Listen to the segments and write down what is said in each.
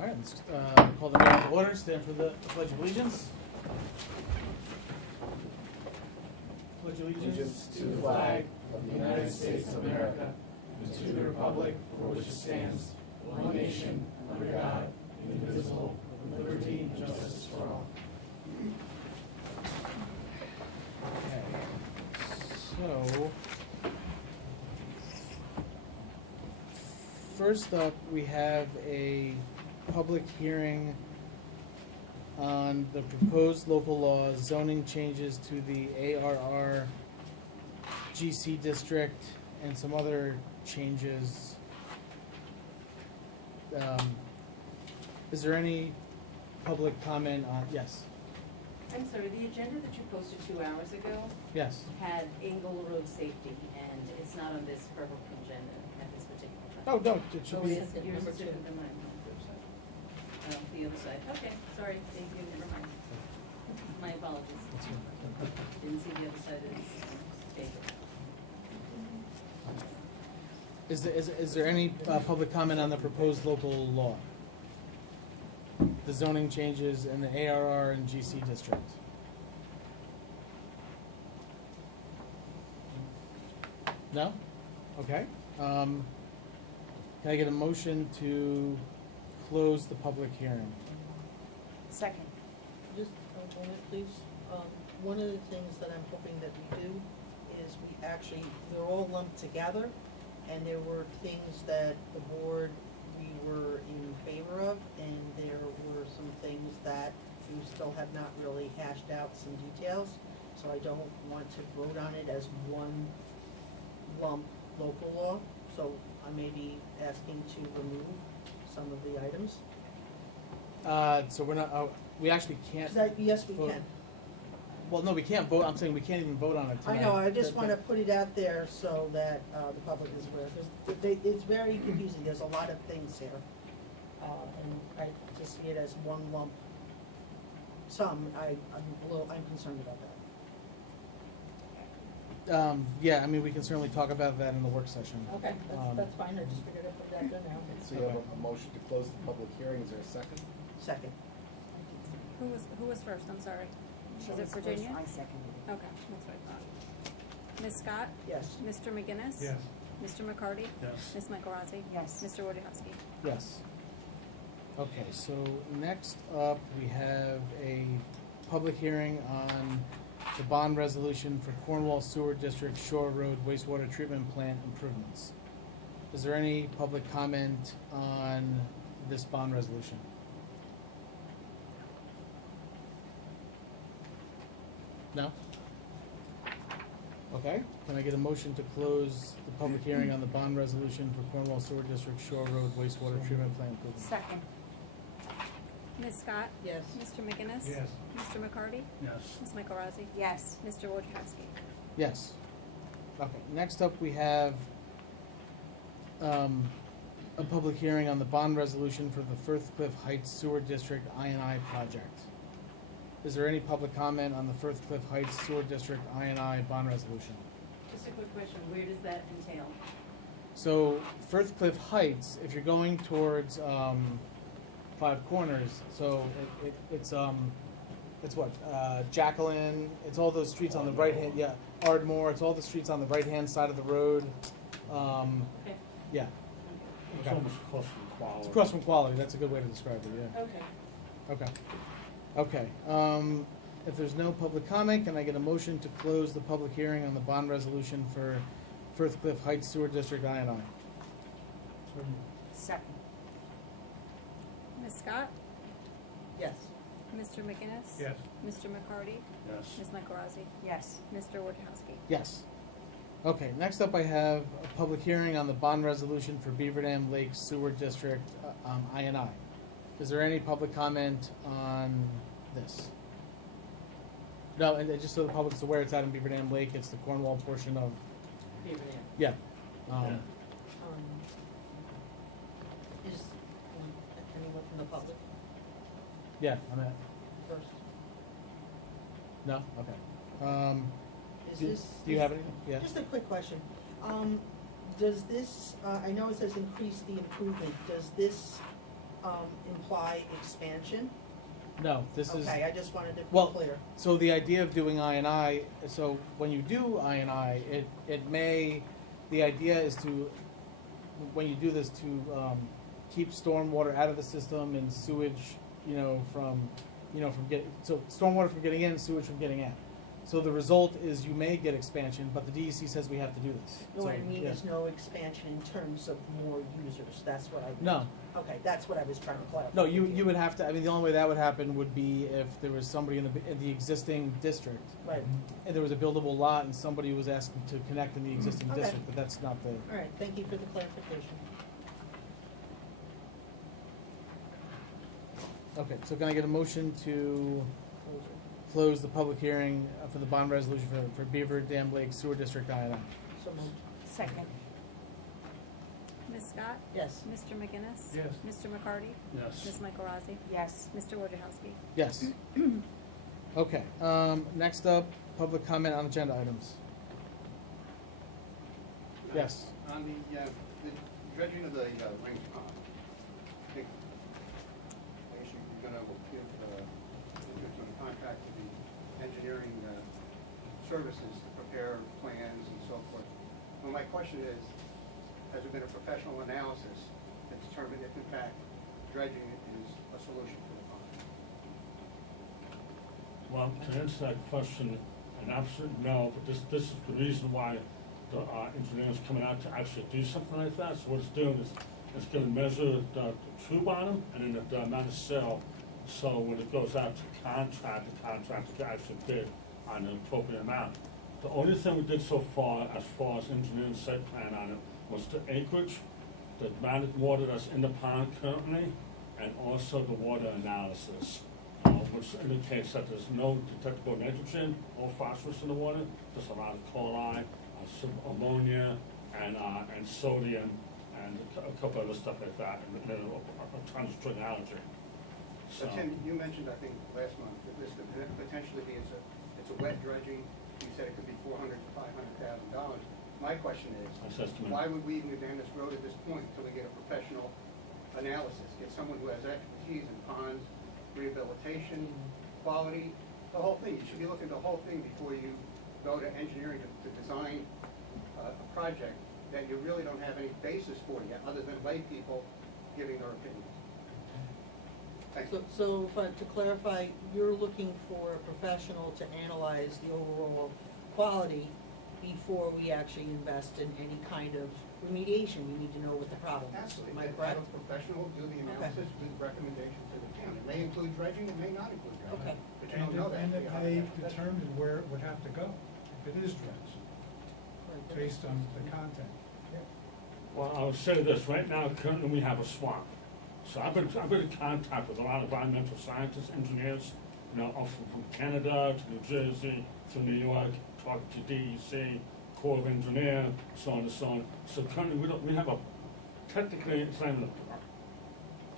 All right, let's call the meeting to order. Stand for the Pledge of Allegiance. Pledge allegiance To the flag of the United States of America and to the republic for which it stands, one nation, under God, indivisible, with liberty and justice for all. Okay. So, first up, we have a public hearing on the proposed local law zoning changes to the ARR GC district and some other changes. Is there any public comment on, yes, I'm sorry, the agenda that you posted 2 hours ago yes. had Engle Road safety, and it's not on this purple agenda at this particular time. Oh, no, it should Oh, be, it is, yours is different than mine. Oh, the other side, okay, sorry, thank you, never mind. My apologies. Didn't see the other side of this paper. Is there any public comment on the proposed local law? The zoning changes in the ARR and GC district? No? Okay. Can I get a motion to close the public hearing? Second. Just a moment, please. One of the things that I'm hoping that we do is they're all lumped together, and there were things that the board, we were in favor of, and there were some things that we still have not really hashed out some details. So I don't want to vote on it as one lump local law, so I may be asking to remove some of the items. So we're not, we actually can't. Yes, we vote. can. Well, no, we can't vote, I'm saying we can't even vote on it I tonight. know, I just wanna put it out there so that, the public is aware, because it's very confusing, there's a lot of things here. And I just see it as one lump sum, I'm concerned about that. Yeah, I mean, we can certainly talk about that in the work session. Okay, that's fine, I just figured I'd put that there now. So you have a motion to close the public hearing, is there a second? Second. Who was first? I'm sorry. Was it Virginia? I seconded it. Okay, that's what I thought. Ms. Scott? Yes. Mr. McGinnis? Yes. Mr. McCarty? Yes. Ms. Michael Rossi? Yes. Mr. Wojciechowski? Yes. Okay, so next up, we have a public hearing on the bond resolution for Cornwall Sewer District Shore Road wastewater treatment plant improvements. Is there any public comment on this bond resolution? No? Okay, can I get a motion to close the public hearing on the bond resolution for Cornwall Sewer District Shore Road wastewater treatment plant improvements? Second. Ms. Scott? Yes. Mr. McGinnis? Yes. Mr. McCarty? Yes. Ms. Michael Rossi? Yes. Mr. Wojciechowski? Yes. Okay, next up we have a public hearing on the bond resolution for the Firthcliffe Heights Sewer District I&I project. Is there any public comment on the Firthcliffe Heights Sewer District I&I bond resolution? Just a quick question, where does that entail? So Firthcliffe Heights, if you're going towards Five Corners, so it's what, Jacqueline, it's all those streets on the right hand, yeah, Ardmore, it's all the streets on the right hand side of the road. Okay. Yeah, It's Okay. almost across from Quality. it's across from Quality, that's a good way to describe it, yeah. Okay. Okay. Okay, if there's no public comment, can I get a motion to close the public hearing on the bond resolution for Firthcliffe Heights Sewer District I&I? Second. Ms. Scott? Yes. Mr. McGinnis? Yes. Mr. McCarty? Yes. Ms. Michael Rossi? Yes. Mr. Wojciechowski? Yes. Okay, next up I have a public hearing on the bond resolution for Beaver Dam Lake Sewer District I&I. Is there any public comment on this? No, and just so the public's aware, it's out in Beaver Dam Lake, it's the Cornwall portion of, Beaver Dam. yeah. Is anyone from the public Yeah, I'm at, first? no, okay. Is Do this? you have anything? Yeah. Just a quick question. Does this, I know it says increase the improvement, does this imply expansion? No, this is. Okay, I just wanted to be Well, clear. so the idea of doing I&I, so when you do I&I, the idea is to, when you do this, to keep stormwater out of the system and sewage, from stormwater from getting in, sewage from getting out. So the result is you may get expansion, but the DEC says we have to do this. No, So, what I mean yeah. is no expansion in terms of more users, that's what I meant. No. Okay, that's what I was trying to clarify. No, with you would have to, the only way that would happen would be if there was somebody in the existing district, Right, and there was a buildable lot and somebody was asking to connect in the existing Okay. district, but that's not the. all right, thank you for the clarification. Okay, so can I get a motion to Closure. close the public hearing for the bond resolution for Beaver Dam Lake Sewer District I&I? So moved. Second. Ms. Scott? Yes. Mr. McGinnis? Yes. Mr. McCarty? Yes. Ms. Michael Rossi? Yes. Mr. Wojciechowski? Yes. Okay, next up, public comment on agenda items. Yes. On the dredging of the Range Pond, I think you're gonna give some contract to the engineering services to prepare plans and so forth. Well, my question is, has there been a professional analysis to determine if in fact dredging is a solution for the pond? Well, to answer that question, an absolute no, but this is the reason why the engineer is coming out to actually do something like that. So what it's doing is it's going to measure the true bottom and then the amount of sill. So when it goes out to contract, the contractor can actually bid on the appropriate amount. The only thing we did so far as engineering site plan on it, was the acreage, the amount of water that's in the pond currently, and also the water analysis, which indicates that there's no detectable nitrogen or phosphorus in the water, just a lot of chloride, some ammonia, and sodium, and a couple other stuff like that, and then a ton of string algae. So Tim, you mentioned, I think, last month, that this could potentially be, it's a wet dredging, you said it could be $400,000 to $500,000. My question That's is, estimate. why would we even go down this road at this point until we get a professional analysis? Get someone who has expertise in ponds, rehabilitation, quality, the whole thing. You should be looking at the whole thing before you go to engineering to design a project that you really don't have any basis for yet, other than lay people giving their opinions. Thank you. So to clarify, you're looking for a professional to analyze the overall quality before we actually invest in any kind of remediation. We need to know what the problem is. Absolutely. Am I Have correct? a professional do the analysis with recommendation to the town. It may include dredging, it may not include dredging. Okay. But you don't know that. And it until you may have that. determine where it would have to go, if it is dredged, based on the content. Well, I'll say this, right now, currently we have a swamp. So I've been in contact with a lot of environmental scientists, engineers, from Canada to New Jersey to New York, talked to DEC, Corps of Engineer, so on and so on. So currently we have technically, it's not even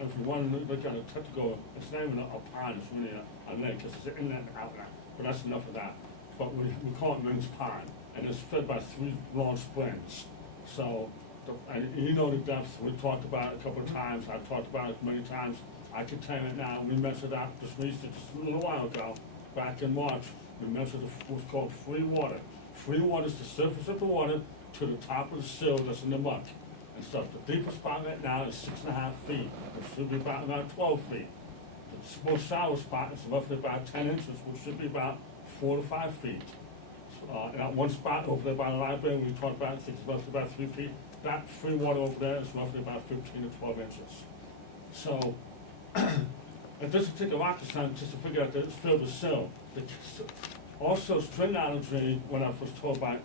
if you want to look at a technical, it's not even a pond, it's really a lake, because it's an inlet and outlet, but that's enough of that. But we call it Men's Pond, and it's fed by 3 long springs. So, and you know the depth, we talked about it a couple of times, I've talked about it many times. I can tell you it now, we measured out just recently, just a little while ago, back in March, we measured what's called free water. Free water is the surface of the water to the top of the sill that's in the muck and stuff. The deepest spot right now is 6.5 feet, which should be about 12 feet. The most shallow spot is roughly about 10 inches, which should be about 4 to 5 feet. And that one spot over there by the library, we talked about, I think it's roughly about 3 feet. That free water over there is roughly about 15 to 12 inches. So, it doesn't take a rocket scientist just to figure out that it's filled with sill. Also, string algae, when I was told by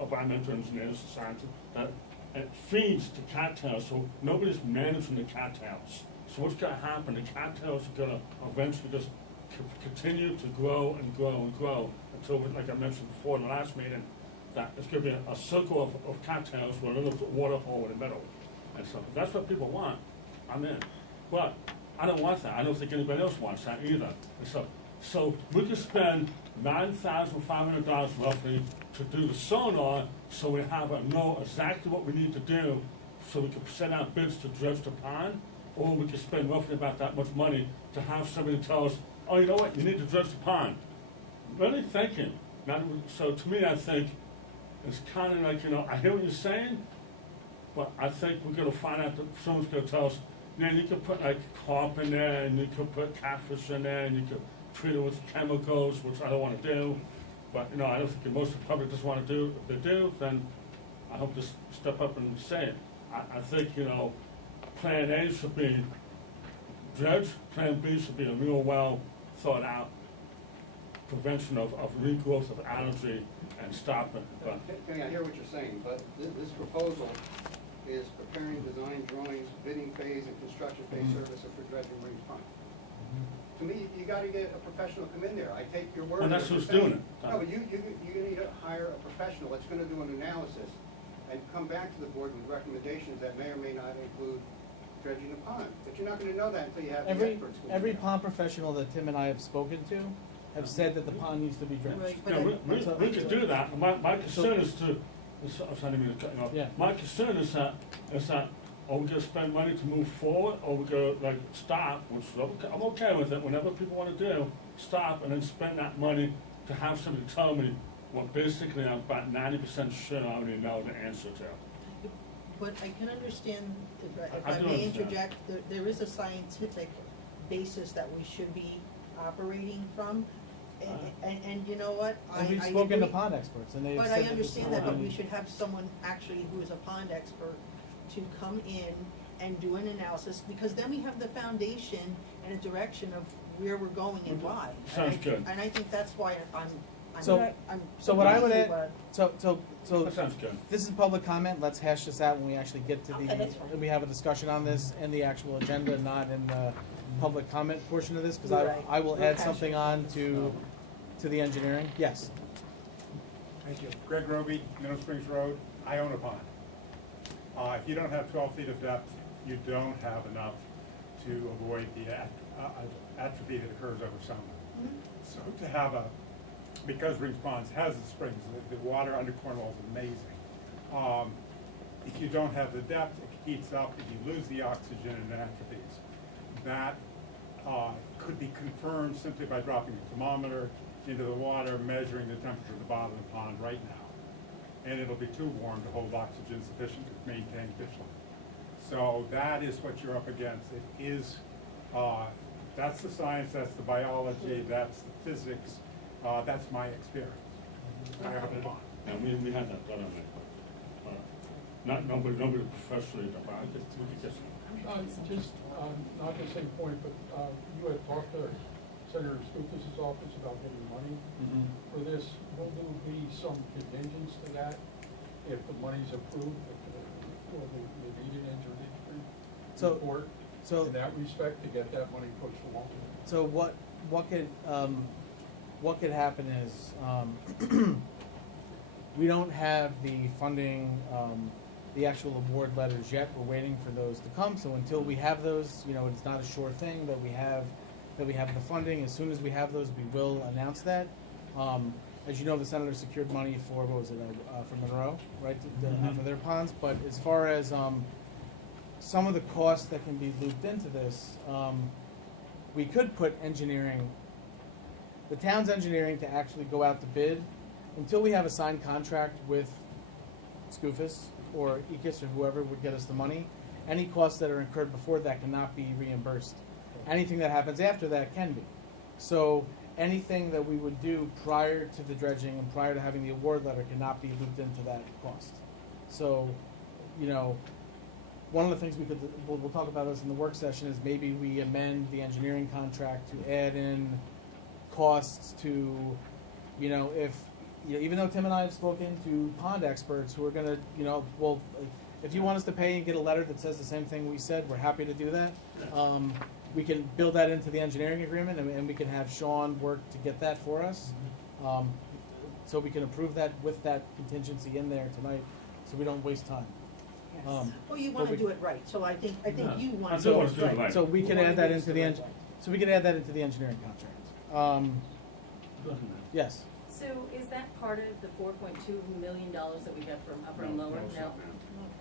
environmental engineers and scientists, that it feeds the cattails, so nobody's managing the cattails. So what's going to happen, the cattails are going to eventually just continue to grow and grow and grow until, like I mentioned before in the last meeting, that it's going to be a circle of cattails with a little water hole in the middle. And so if that's what people want, I'm in. But I don't want that. I don't think anybody else wants that either. And so we could spend $9,500 roughly to do the sonar, so we know exactly what we need to do, so we can send out bids to dredge the pond. or we could spend roughly about that much money to have somebody tell us, oh, you know what, you need to dredge the pond. Really thinking. So to me, I think it's kind of like, I hear what you're saying, but I think we're gonna find out that someone's gonna tell us, man, you could put like carp in there, and you could put catfish in there, and you could treat it with chemicals, which I don't wanna do. But, I don't think most of the public doesn't wanna do. If they do, then I hope to step up and say it. I think, plan A should be dredge, plan B should be a real well thought out prevention of regrowth of algae and stop it. But Kenny, I hear what you're saying, but this proposal is preparing design drawings, bidding phase, and construction phase services for dredging Marine Pond. To me, you gotta get a professional come in there. I take your word. And that's what who's you're saying. doing it. No, but you need to hire a professional that's gonna do an analysis and come back to the board with recommendations that may or may not include dredging the pond. But you're not gonna know that until you have the experts. go in Every there. pond professional that Tim and I have spoken to have said that the pond needs to be dredged. Right. yeah, we could do that. And my concern is to, I'm sorry, I didn't mean to cut you off. Yeah. My concern is that, are we gonna spend money to move forward, or we gonna like stop, which I'm okay with it, whenever people wanna do, stop and then spend that money to have somebody tell me what basically I'm about 90% sure I already know the answer to. But I can understand, if I I do may understand. interject, there is a scientific basis that we should be operating from. And you know what? And we've I spoken to agree. pond experts, and they've But said I that this is understand that, but we already- should have someone actually who is a pond expert to come in and do an analysis, because then we have the foundation and a direction of where we're going and why. Sounds good. And I think that's why I'm So- I'm So what I would agreeing add, with so That sounds good. this is public comment, let's hash this out when we actually get to Okay, that's fine. we have a discussion on this in the actual agenda, not in the public comment portion of this, cause Right. I will We'll add hash something it. on to the engineering, yes. Thank you. Greg Roby, Middle Springs Road. I own a pond. If you don't have 12 feet of depth, you don't have enough to avoid the atrophy that occurs over summer. So to have because Rings Ponds has the springs, the water under Cornwall is amazing. If you don't have the depth, it heats up, if you lose the oxygen and it atrophies. That could be confirmed simply by dropping a thermometer into the water, measuring the temperature of the bottom of the pond right now. And it'll be too warm to hold oxygen sufficient to maintain fish life. So that is what you're up against. It is, that's the science, that's the biology, that's the physics, that's my experience. I have a pond. And we had that done on that, but, nobody professionally, but we could just. Just, not the same point, but, you had talked to Senator Skoufis's office about getting money for this. Will there be some contingents to that if the money's approved? Will they need an engineering So- report So, in that respect to get that money pushed along? so what could happen is, we don't have the funding, the actual award letters yet. We're waiting for those to come. So until we have those, it's not a sure thing that we have the funding. As soon as we have those, we will announce that. As you know, the senator secured money for, what was it, for Monroe, right, for their ponds. But as far as some of the costs that can be looped into this, we could put engineering, the town's engineering, to actually go out to bid until we have a signed contract with Skoufis or EKIS or whoever would get us the money. Any costs that are incurred before that cannot be reimbursed. Anything that happens after that can be. So anything that we would do prior to the dredging and prior to having the award letter cannot be looped into that cost. So, one of the things we'll talk about this in the work session is maybe we amend the engineering contract to add in costs to, even though Tim and I have spoken to pond experts who are gonna, if you want us to pay and get a letter that says the same thing we said, we're happy to do that. We can build that into the engineering agreement, and we can have Sean work to get that for us. So we can approve that with that contingency in there tonight, so we don't waste time. Well, you but wanna we- do it right, so I think you wanna I do do wanna it do it right. right. So we You can wanna add that do into this the right way. so we can add that into the engineering contract. Yes. So is that part of the $4.2 million that we got from upper and lower? No?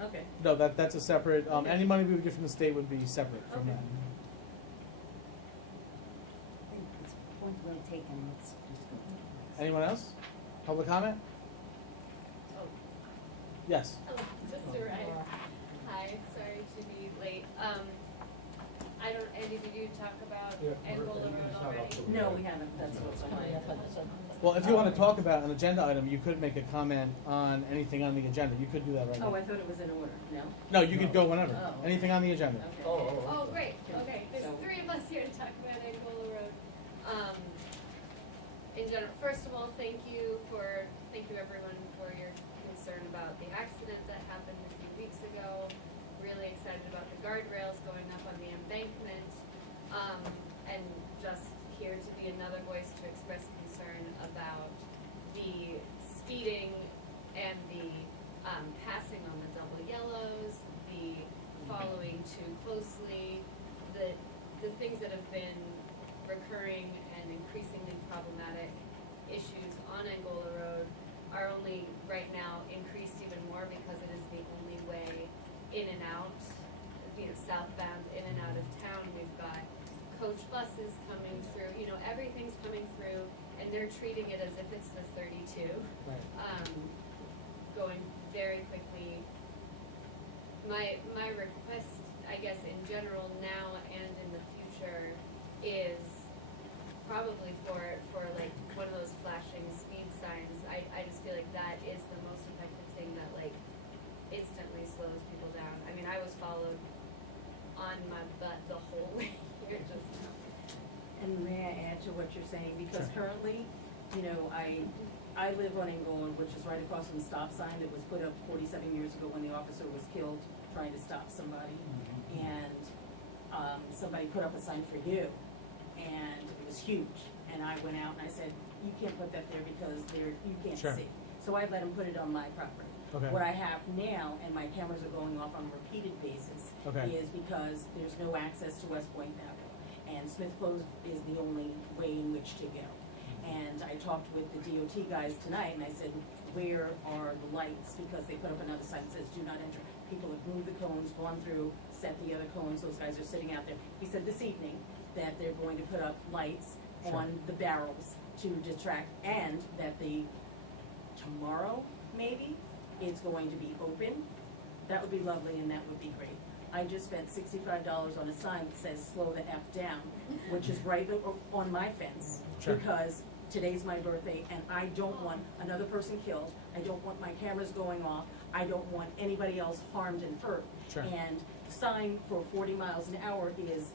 Okay. No, that's a separate, any money we would get from the state would be separate from Okay. that. I think it's point well taken, let's just go. Anyone else? Public comment? Oh, Yes. hello, just arrived. Hi, sorry to be late. I don't, Andy, did you talk about Yeah, Angola we're- Road it's not up already? to- No, we haven't, that's what's on my. Well, if you want to talk about an agenda item, you could make a comment on anything on the agenda. You could do that right now. Oh, I thought it was in order, no? No, you could go whenever. Oh. Anything on the agenda. Okay. Oh, great, okay, there's So- 3 of us here to talk about Angola Road. In general, first of all, thank you everyone for your concern about the accident that happened a few weeks ago. Really excited about the guardrails going up on the embankment. And just here to be another voice to express concern about the speeding and the passing on the double yellows, the following too closely, the things that have been recurring and increasingly problematic issues on Angola Road are only right now increased even more because it is the only way in and out, southbound in and out of town. We've got coach buses coming through, everything's coming through, and they're treating it as if it's the 32. Right. Going very quickly. My request, I guess, in general now and in the future is probably for like one of those flashing speed signs. I just feel like that is the most effective thing that like instantly slows people down. I mean, I was followed on my butt the whole way here just now. And may I add to what you're saying, because Sure. currently, I live on Angola, which is right across from the stop sign that was put up 47 years ago when the officer was killed trying to stop somebody. And somebody put up a sign for you, and it was huge. And I went out and I said, you can't put that there because you can't Sure. see. So I let them put it on my property. Okay. What I have now, and my cameras are going off on a repeated basis, Okay. is because there's no access to West Point that way. And Smith Close is the only way in which to go. And I talked with the DOT guys tonight, and I said, where are the lights? Because they put up another sign that says, do not enter. People have moved the cones, gone through, set the other cones, those guys are sitting out there. He said this evening that they're going to put up lights Sure. on the barrels to detract, and that tomorrow, maybe, it's going to be open. That would be lovely, and that would be great. I just spent $65 on a sign that says slow the F down, which is right on my fence. Sure. Because today's my birthday, and I don't want another person killed. I don't want my cameras going off. I don't want anybody else harmed and hurt. Sure. And the sign for 40 miles an hour is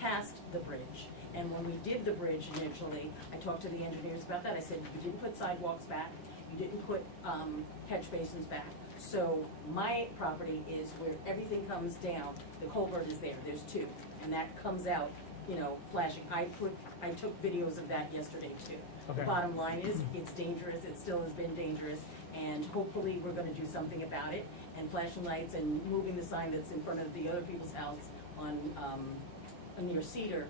past the bridge. And when we did the bridge initially, I talked to the engineers about that. I said, you didn't put sidewalks back, you didn't put catch basins back. So my property is where everything comes down, the culvert is there, there's 2, and that comes out, flashing. I took videos of that yesterday too. Okay. The bottom line is, it's dangerous, it still has been dangerous, and hopefully we're gonna do something about it. And flashing lights and moving the sign that's in front of the other people's house on near Cedar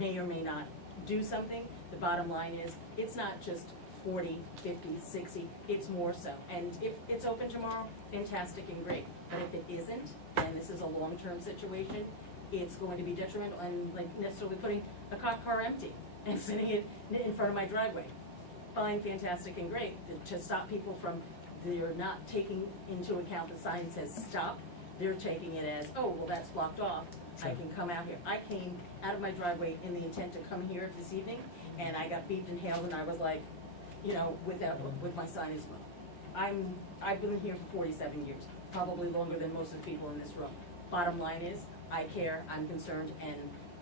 may or may not do something. The bottom line is, it's not just 40, 50, 60, it's more so. And if it's open tomorrow, fantastic and great. But if it isn't, and this is a long-term situation, it's going to be detrimental, and like necessarily putting a cop car empty and sitting it in front of my driveway. Fine, fantastic and great, to stop people from, they're not taking into account the sign says stop, they're taking it as, oh, well, that's blocked off, I Sure. can come out here. I came out of my driveway in the intent to come here this evening, and I got beeped and hailed, and I was like, with my sign as well. I've been here for 47 years, probably longer than most of the people in this room. Bottom line is, I care, I'm concerned, and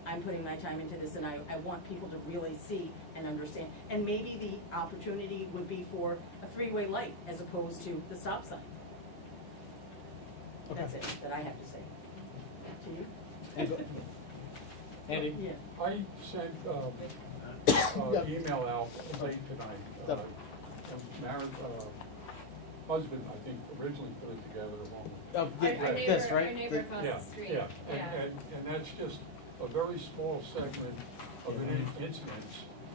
I'm putting my time into this, and I want people to really see and understand. And maybe the opportunity would be for a 3-way light as opposed to the stop sign. Okay. That's it, that I have to say. To you? Andy? Yeah. I sent, Yeah. email out late tonight. Yep. Husband, I think, originally put it together along with. Oh, Our this, neighbor, right? our neighbor across Yeah, the street. yeah, Yeah. and that's just a very small segment of an incident.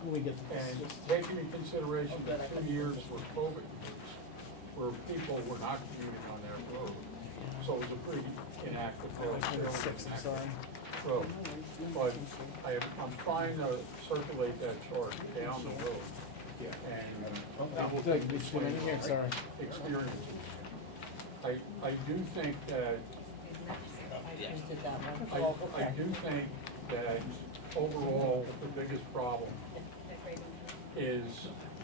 When we get to this. And taking into consideration the 2 years were COVID years, where people were not commuting on that road. so it was a pretty inactive road. Number 6, I'm sorry. Road. But I'm trying to circulate that chart down the road. And we'll take Just a minute here, sorry. experiences. I do think that, Printed that one. I do think that overall, the biggest problem is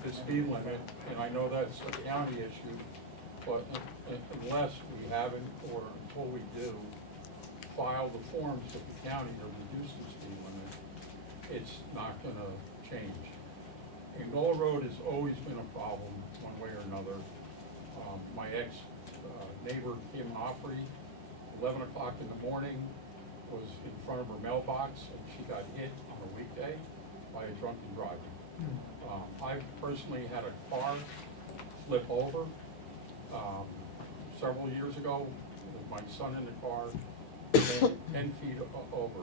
the speed limit, and I know that's a county issue, but unless we haven't, or until we do, file the forms with the county to reduce the speed limit, it's not gonna change. Angola Road has always been a problem, one way or another. My neighbor, Kim Offrey, 11 o'clock in the morning, was in front of her mailbox, and she got hit on a weekday by a drunken driver. I personally had a car flip over, several years ago, with my son in the car, 10 feet over.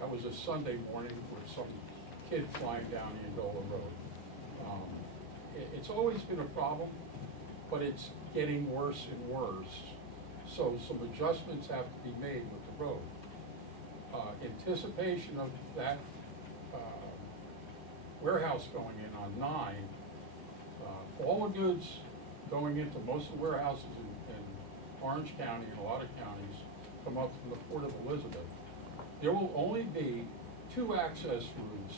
That was a Sunday morning with some kid flying down the Angola Road. It's always been a problem, but it's getting worse and worse. So some adjustments have to be made with the road. Anticipation of that warehouse going in on 9, all the goods going into most of the warehouses in Orange County and a lot of counties come up from the Port of Elizabeth. There will only be 2 access routes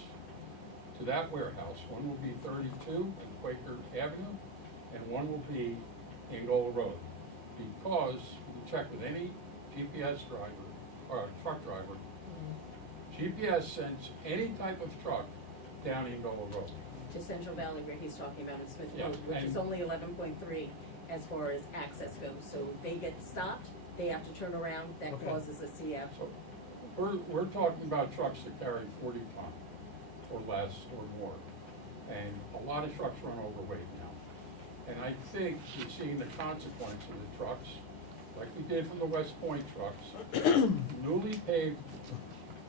to that warehouse. One will be 32 and Quaker Avenue, and one will be Angola Road. Because you check with any GPS driver, or truck driver, GPS sends any type of truck down Angola Road. To Central Valley where he's talking about in Smith Yeah, Road, which is and- only 11.3 as far as access goes. So they get stopped, they have to turn around, that Okay. causes a CF. So we're talking about trucks that carry 40 ton or less or more. And a lot of trucks run overweight now. And I think you're seeing the consequence of the trucks, like we did from the West Point trucks. Newly paved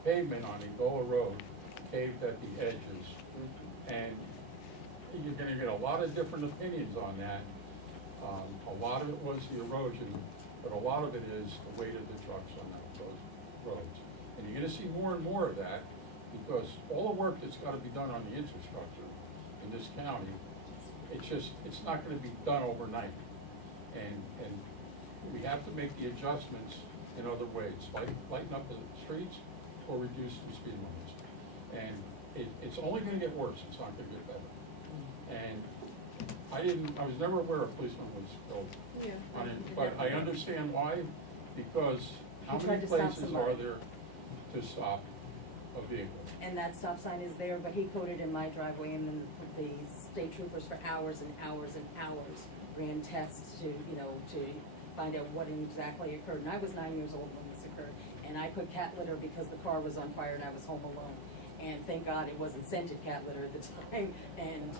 pavement on Angola Road, paved at the edges. And you're gonna get a lot of different opinions on that. A lot of it was the erosion, but a lot of it is the weight of the trucks on those roads. And you're gonna see more and more of that, because all the work that's gotta be done on the infrastructure in this county, it's not gonna be done overnight. And we have to make the adjustments in other ways, like lighten up the streets or reduce the speed limits. And it's only gonna get worse, it's not gonna get better. And I was never aware a policeman was killed on it, but I understand why, because how He many tried to stop places somebody. are there to stop a vehicle? And that stop sign is there, but he coded in my driveway, and then the state troopers for hours and hours and hours ran tests to find out what exactly occurred. And I was 9 years old when this occurred, and I put cat litter because the car was on fire and I was home alone. And thank God it wasn't scented cat litter at the time, and,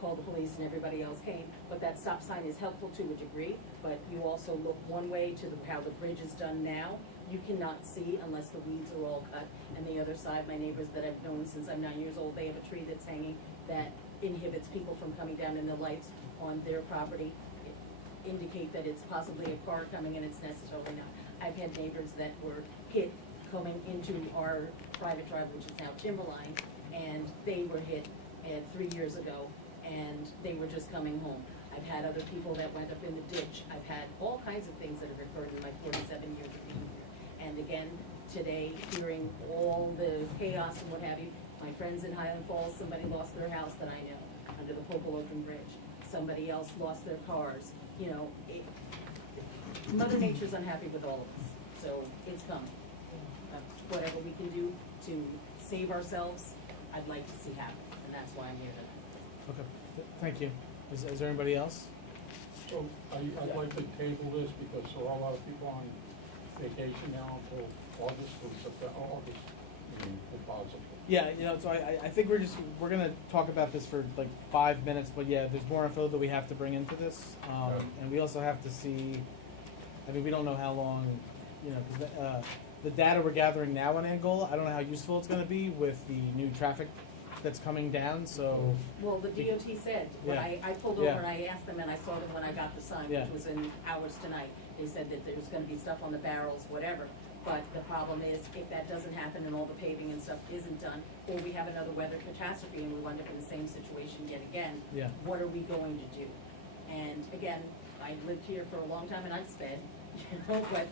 called the police and everybody else came. But that stop sign is helpful to a degree, but you also look one way to how the bridge is done now. You cannot see unless the weeds are all cut. And the other side, my neighbors that I've known since I'm 9 years old, they have a tree that's hanging that inhibits people from coming down, and the lights on their property indicate that it's possibly a car coming, and it's necessarily not. I've had neighbors that were hit coming into our private driveway, which is now Timberline, and they were hit 3 years ago, and they were just coming home. I've had other people that went up in the ditch. I've had all kinds of things that have occurred in my 47 years of being here. And again, today, hearing all the chaos and what have you, my friends in Highland Falls, somebody lost their house that I know under the Popolocan Bridge. Somebody else lost their cars. Mother Nature's unhappy with all of us, so it's coming. Whatever we can do to save ourselves, I'd like to see happen, and that's why I'm here tonight. Okay, thank you. Is there anybody else? So I'd like to table this because there are a lot of people on vacation now until August or September, August, if possible. Yeah, so I think we're gonna talk about this for like 5 minutes, but yeah, there's more info that we have to bring into this. Okay. And we also have to see, we don't know how long, 'cause the data we're gathering now in Angola, I don't know how useful it's gonna be with the new traffic that's coming down, so, Well, the DOT said, when Yeah. I pulled over Yeah. and I asked them, and I saw them when I got the sign, Yeah. which was in hours tonight, they said that there's gonna be stuff on the barrels, whatever. But the problem is, if that doesn't happen and all the paving and stuff isn't done, or we have another weather catastrophe and we wind up in the same situation yet again, yeah. what are we going to do? And again, I lived here for a long time and I've sped, you know, but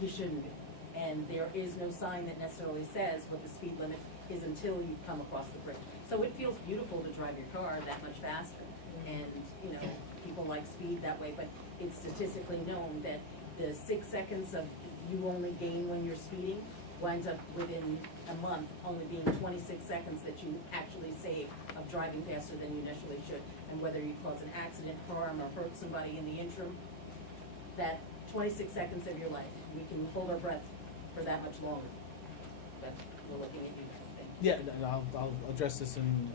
you shouldn't be. And there is no sign that necessarily says what the speed limit is until you've come across the bridge. So it feels beautiful to drive your car that much faster. And, you know, people like speed that way, but it's statistically known that the 6 seconds of you only gain when you're speeding winds up within a month only being 26 seconds that you actually save of driving faster than you initially should. And whether you cause an accident, harm, or hurt somebody in the interim, that 26 seconds of your life, we can hold our breath for that much longer. But we're looking at you. Yeah, and I'll address this in,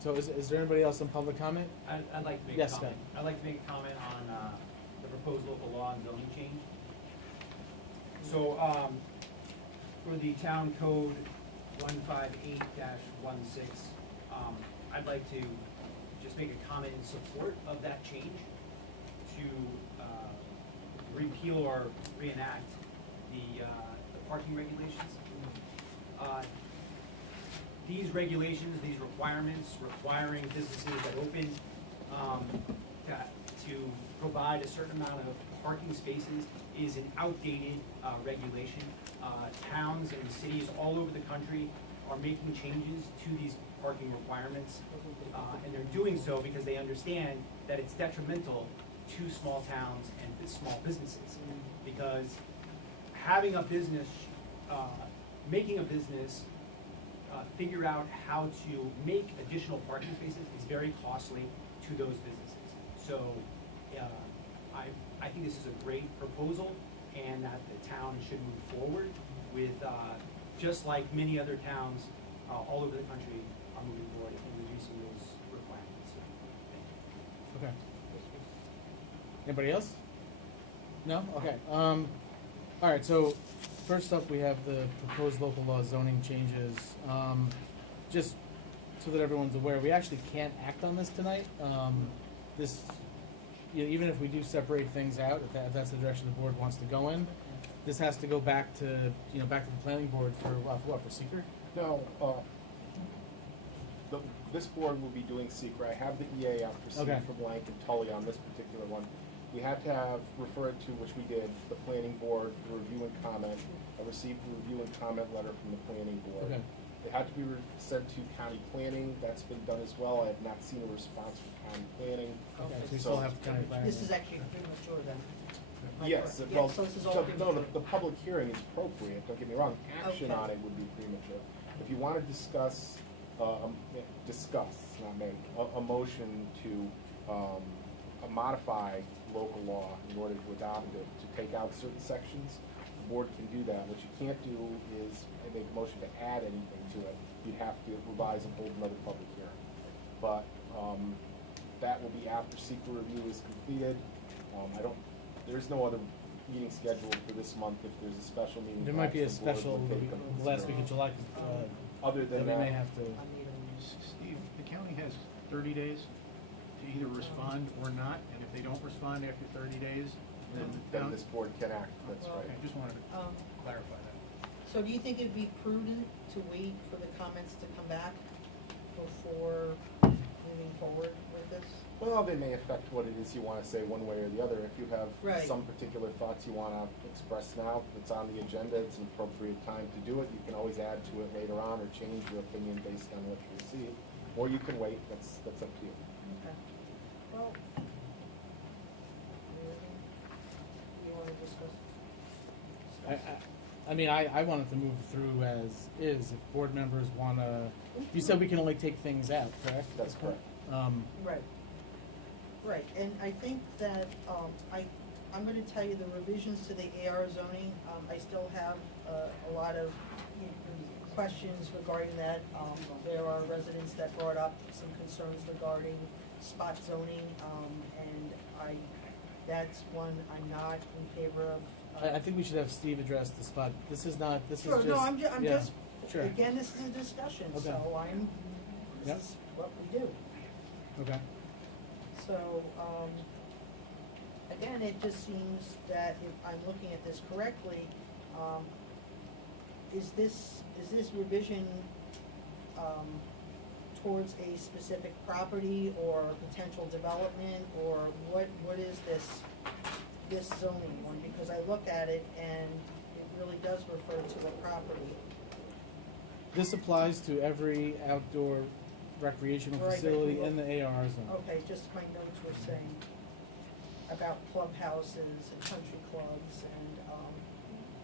so is there anybody else in public comment? I'd like to make a Yes, comment. Scott. I'd like to make a comment on the proposed local law and zoning change. So, for the town code 158-16, I'd like to just make a comment in support of that change to repeal or reenact the parking regulations. These regulations, these requirements requiring businesses that open to provide a certain amount of parking spaces is an outdated regulation. Towns and cities all over the country are making changes to these parking requirements, and they're doing so because they understand that it's detrimental to small towns and small businesses. Because having a business, making a business figure out how to make additional parking spaces is very costly to those businesses. So I think this is a great proposal, and that the town should move forward with, just like many other towns all over the country are moving forward in reducing those requirements. So, thank you. Okay. Anybody else? No? Okay. All right, so first up, we have the proposed local law zoning changes. Just so that everyone's aware, we actually can't act on this tonight. This, even if we do separate things out, if that's the direction the board wants to go in, this has to go back to, back to the planning board for what, for seeker? No, this board will be doing secret. I have the EA out for Okay. for Blank and Tully on this particular one. We had to have referred to, which we did, the planning board for review and comment. I received a review and comment letter from the planning board. Okay. It had to be sent to county planning. That's been done as well. I have not seen a response from county planning. Okay, so we still have county planning. This is actually premature then. Am I Yes, correct? well, Yeah, so this is all no, premature. the public hearing is appropriate, don't get me wrong, action Okay. on it would be premature. If you wanna discuss, not make, a motion to, modify local law in order to adopt it, to take out certain sections, the board can do that. What you can't do is make a motion to add anything to it. You'd have to revise and hold another public hearing. But, that will be after secret review is completed. There's no other meeting scheduled for this month. If there's a special meeting. There might be a perhaps the board special, will take them the last week of July, Other that than we may that, have to. Steve, the county has 30 days to either respond or not, and if they don't respond after 30 days, then the then town. this board can act, that's Well, right. I just wanted to Um, clarify that. So do you think it'd be prudent to wait for the comments to come back before moving forward with this? Well, they may affect what it is you wanna say one way or the other. If you have Right. some particular thoughts you wanna express now, it's on the agenda, it's an appropriate time to do it. You can always add to it later on or change your opinion based on what you receive. Or you can wait, that's up to you. Okay. Well, you wanna discuss? I mean, I wanted to move through as is. If board members wanna, you said we can only take things out, correct? That's correct. Right. Right, and I think that, I'm gonna tell you the revisions to the AR zoning, I still have, a lot of questions regarding that. There are residents that brought up some concerns regarding spot zoning, and that's one I'm not in favor of. I think we should have Steve address the spot. This is not, this is Sure, just. no, I'm yeah. just Sure. again, this is a discussion, Okay. so Yep. this is what we do. Okay. So, again, it just seems that if I'm looking at this correctly, is this revision, towards a specific property or potential development, or what is this zoning one? Because I look at it and it really does refer to a property. This applies to every outdoor recreational Right, but facility you- in the AR zone. Okay, just my notes were saying about clubhouses and country clubs and,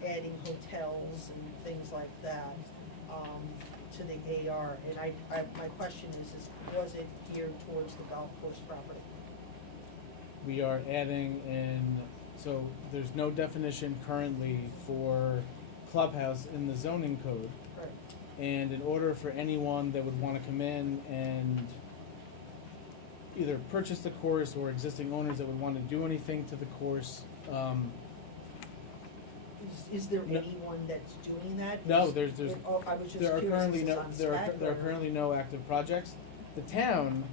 adding hotels and things like that, to the AR. And my question is was it geared towards the golf course property? We are adding in, so there's no definition currently for clubhouse in the zoning code. Right. And in order for anyone that would want to come in and either purchase the course or existing owners that would want to do anything to the course, Is there No. anyone that's doing that? No, Is- there's Oh, I was just there are curious, currently is no this on there are spec there are or- currently no active projects. The town,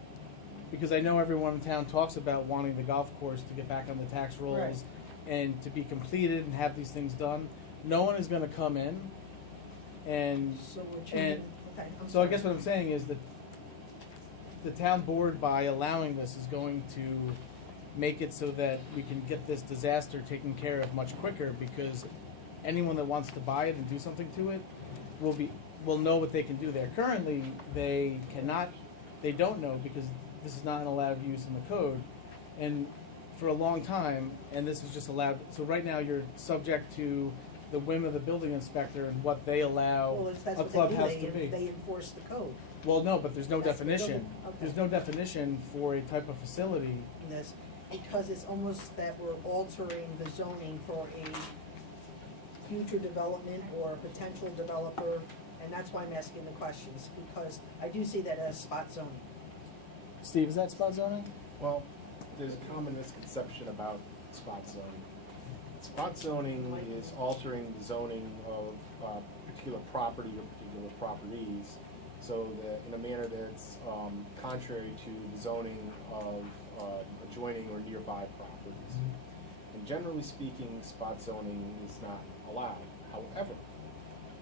because I know everyone in town talks about wanting the golf course to get back on the tax rolls Right. and to be completed and have these things done. No one is going to come in and So we're changing, okay, I'm so I sorry. guess what I'm saying is that the town board, by allowing this, is going to make it so that we can get this disaster taken care of much quicker, because anyone that wants to buy it and do something to it will know what they can do there. Currently, they don't know, because this is not an allowed use in the code, and for a long time, and this is just allowed. So right now, you're subject to the whim of the building inspector and what they allow Well, if that's a what clubhouse they do, to be. they enforce the code Well, no, but there's no That's the definition. building. Okay. There's no definition for a type of facility. in this, because it's almost that we're altering the zoning for a future development or a potential developer, and that's why I'm asking the questions, because I do see that as spot zoning. Steve, is that spot zoning? Well, there's a common misconception about spot zoning. Spot zoning is altering the zoning of a particular property or particular properties so that in a manner that's contrary to the zoning of adjoining or nearby properties. And generally speaking, spot zoning is not allowed. However,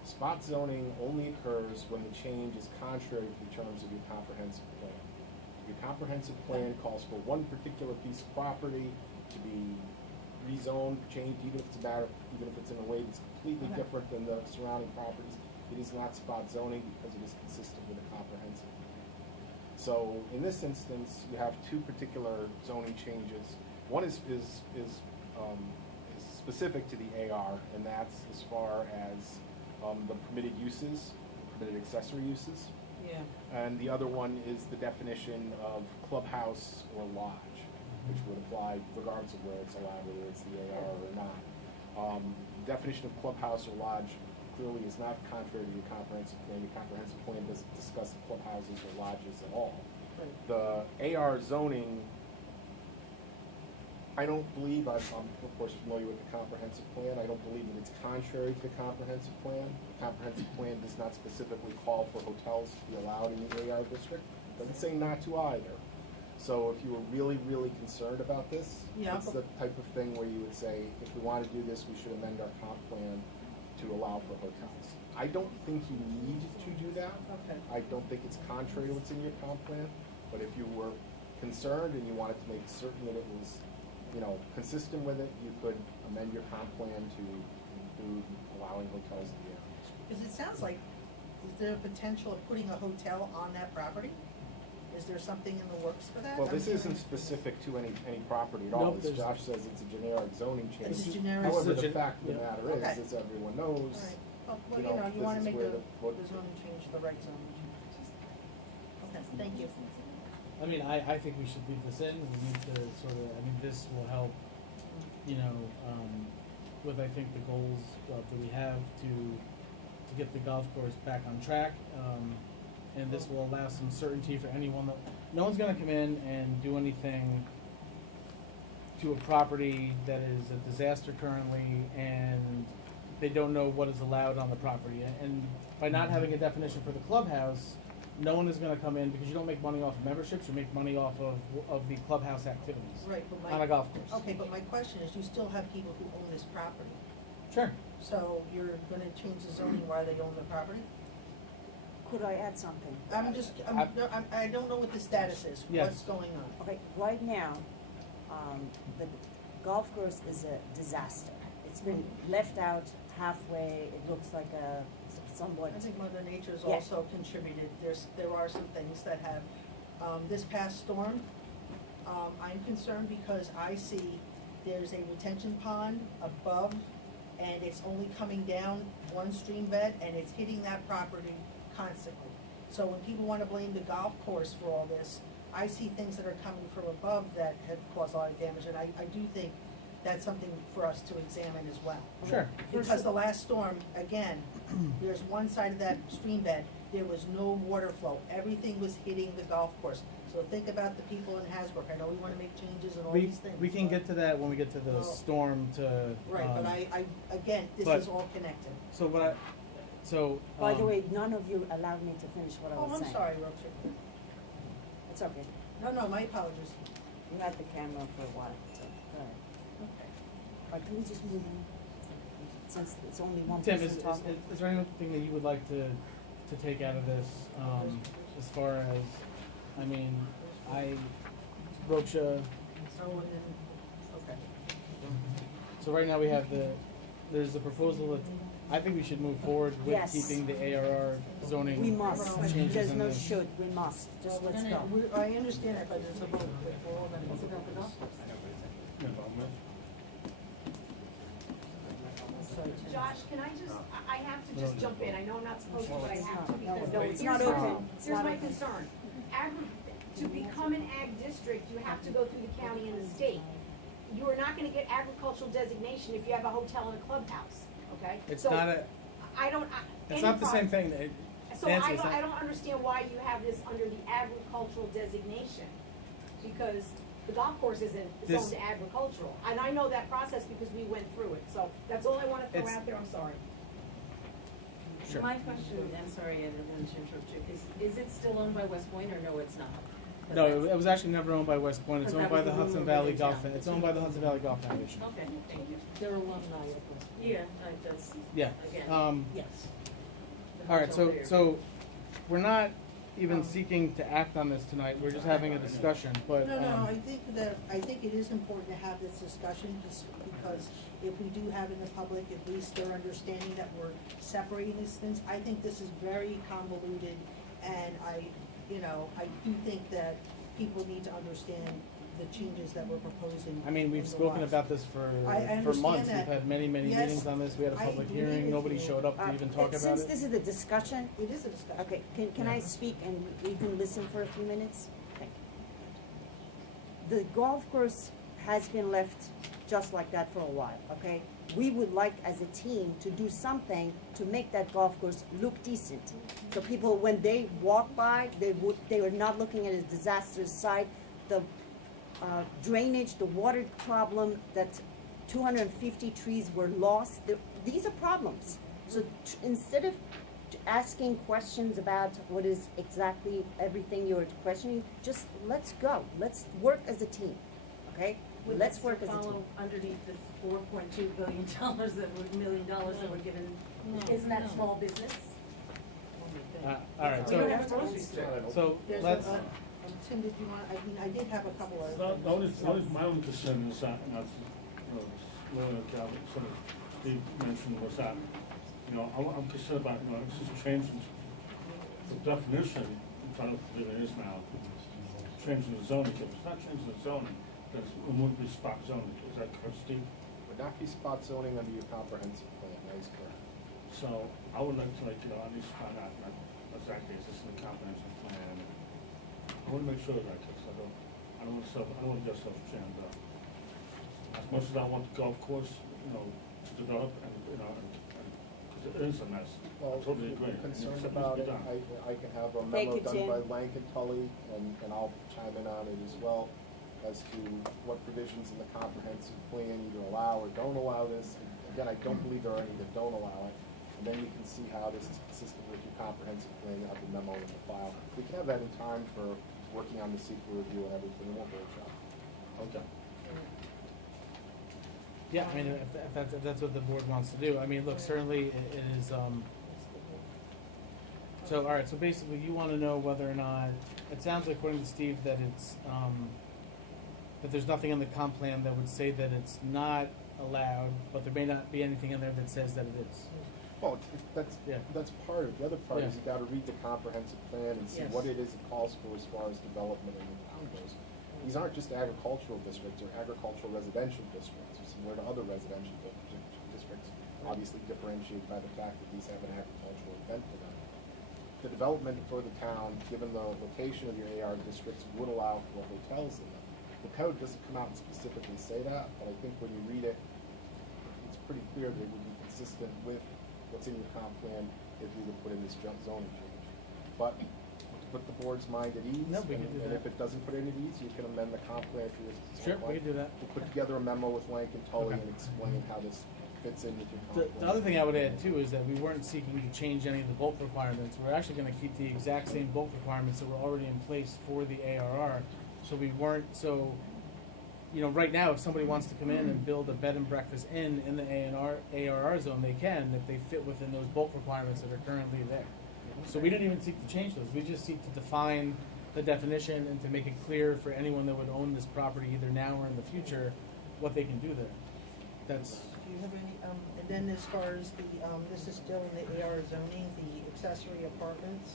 spot zoning only occurs when the change is contrary to the terms of your comprehensive plan. Your comprehensive plan calls for one particular piece of property to be rezoned, changed, even if it's in a way that's completely Okay. different than the surrounding properties. It is not spot zoning because it is consistent with a comprehensive plan. So in this instance, you have two particular zoning changes. One is specific to the AR, and that's as far as the permitted uses, permitted accessory uses. Yeah. And the other one is the definition of clubhouse or lodge, which would apply regardless of where it's allowed, whether it's the AR or not. Definition of clubhouse or lodge clearly is not contrary to your comprehensive plan. Your comprehensive plan doesn't discuss clubhouses or lodges at all. Right. The AR zoning, I don't believe, I'm of course familiar with the comprehensive plan, I don't believe that it's contrary to the comprehensive plan. The comprehensive plan does not specifically call for hotels to be allowed in the AR district, doesn't say not to either. So if you were really, really concerned about this, Yeah, it's but- the type of thing where you would say, if we want to do this, we should amend our comp plan to allow for hotels. I don't think you need to do that. Okay. I don't think it's contrary to what's in your comp plan, but if you were concerned and you wanted to make certain that it was, consistent with it, you could amend your comp plan to include allowing hotels in the area. Because it sounds like, is there a potential of putting a hotel on that property? Is there something in the works for that? Well, I'm this hearing- isn't specific to any property at all. Nope, As there's- Josh says, it's a generic zoning change. It's a generic- However, It's a the gen- fact of the yeah. matter Okay. is, as everyone knows, All right. Well, you you know, know, you wanna this is make where the zoning change the right zoning. Okay, thank you. I mean, I think we should leave this in. We need to this will help, with, I think, the goals that we have to get the golf course back on track. And this will allow some certainty for anyone that, no one's gonna come in and do anything to a property that is a disaster currently, and they don't know what is allowed on the property. And by not having a definition for the clubhouse, no one is gonna come in, because you don't make money off of memberships, you make money off of the clubhouse activities Right, but on a golf course. Okay, but my question is, you still have people who own this property, Sure. so you're gonna change the zoning while they own the property? Could I add something? I don't know what the status is, Yes. what's going on? Okay, right now, the golf course is a disaster. It's been left out halfway, it looks like a somewhat. I think Mother Nature's Yeah. also contributed, there are some things that have, this past storm, I'm concerned because I see there's a retention pond above, and it's only coming down one stream bed, and it's hitting that property constantly. So when people wanna blame the golf course for all this, I see things that are coming from above that have caused a lot of damage, and I do think that's something for us to examine as well. Sure. Because the last storm, again, there's one side of that stream bed, there was no water flow, everything was hitting the golf course. So think about the people in Hasbrook, I know we wanna make changes and all these things. We can but- get to that when we get to the Well, storm to. Right, but I, again, this but- is all connected. So. By the way, none of you allowed me to finish what I was Oh, saying. I'm sorry, Rocha. It's okay. No, my apologies. You had the camera for a while, so, go ahead. Okay. All right, can we just move on? Since it's only one Tim, person talking. is there anything that you would like to take out of this, as far as, I mean, Rocha, So, and then, okay. so right now we have there's the proposal that, I think we should move forward with Yes. keeping the ARR zoning We must, changes there's in no this. should, we must, just let's go. I understand that, but it's a vote, we're all gonna. It's about the golf course. I'm sorry, Tim. Josh, can I just, I have to just jump in, I know I'm not supposed to, but I have to, because No, it's here's not my- open. It's Here's not my open. concern. To become an ag district, you have to go through the county and the state. You are not gonna get agricultural designation if you have a hotel and a clubhouse, okay? It's So, not it's not the same thing. So Nancy, I it's don't, not- I don't understand why you have this under the agricultural designation, because the golf course isn't This- zoned to agricultural. And I know that process because we went through it, so that's all I wanna throw It's- out there, I'm sorry. Sure. My question, I'm sorry, I didn't want to interrupt you, is it still owned by West Point or no, it's not? No, it was actually never owned by West Point, it's But owned that by was the the Hudson rumor Valley going Golf, down. it's owned by the Hudson Valley Golf Foundation. Okay, thank you. They're alumni of this. Yeah, that's, Yeah, again, Yes. all right, hotel there. so we're not even seeking to act on this tonight, we're just having a discussion, but, No, I think it is important to have this discussion, because if we do have in the public, at least they're understanding that we're separating these things. I think this is very convoluted, and I do think that people need to understand the changes that we're proposing. I mean, we've in the spoken laws. about this for understand months, that. we've had many Yes, meetings on this, we had a I public agree hearing, with nobody you. showed up to even talk about Since it. this is a discussion, It is a discussion. okay, can I Yeah. speak and we can listen for a few minutes? Thank you. The golf course has been left just like that for a while, okay? We would like, as a team, to do something to make that golf course look decent. So people, when they walk by, they are not looking at a disastrous site. The drainage, the water problem, that 250 trees were lost, these are problems. So instead of asking questions about what is exactly everything you're questioning, just let's go, let's work as a team, okay? would Let's this work as a follow team. underneath the $4.2 billion million that were given? Isn't that small business? All right, We don't so, have a grocery store. so There's let's, Tim, did you want, I did have a couple of. My own concern is that, sort of Steve mentioned was that, I'm concerned about, this is changing the definition, kind of it is now, changing the zoning, if it's not changing the zoning, then it wouldn't be spot zoning, is that correct, Steve? Would not be spot zoning under your comprehensive plan, that is correct. So I would like to, at least find out, exactly, is this in the comprehensive plan? I wanna make sure that, because I don't want to get stuff jammed up. As much as I want the golf course, to develop and, because it is a mess. Well, I totally if agree. you're and concerned something about needs it, to be done. I can have a Thank memo you, done Tim. by Lank and Tully, and I'll chime in on it as well, as to what provisions in the comprehensive plan either allow or don't allow this, and Again, I don't believe there are any that don't allow it. And then you can see how this is consistent with your comprehensive plan. You have the memo in the file. We can have that in time for working on the secret review and everything in one workshop. Okay. Yeah, I mean, if that's what the board wants to do, I mean, look, certainly it is, so, all right, so basically you wanna know whether or not, it sounds like according to Steve that it's, that there's nothing in the comp plan that would say that it's not allowed, but there may not be anything in there that says that it is. Well, Yeah. that's part of it. The other part is Yeah. you gotta read the comprehensive plan and see Yes. what it is it calls for as far as development in the town goes. These aren't just agricultural districts or agricultural residential districts, or similar to other residential districts, obviously differentiated by the fact that these have an agricultural bent to them. The development for the town, given the location of your AR districts, would allow for hotels in them. The code doesn't come out and specifically say that, but I think when you read it, it's pretty clear that it would be consistent with what's in your comp plan if you would put in this zoning change. But to put the board's mind at ease, No, we can do and that. if it doesn't put it at ease, you can amend the comp plan for your. Sure, we can do that. We'll put together a memo with Lank and Tully Okay. and explain how this fits in with your comp The plan. other thing I would add too is that we weren't seeking to change any of the bulk requirements. We're actually gonna keep the exact same bulk requirements that were already in place for the ARR. So we weren't, so, you know, right now, if somebody wants to come in and build a bed and breakfast in the ARR zone, they can, if they fit within those bulk requirements that are currently there. So we didn't even seek to change those. We just seek to define the definition and to make it clear for anyone that would own this property either now or in the future, what they can do there. That's, Do you have any, and then as far as the, this is still in the AR zoning, the accessory apartments,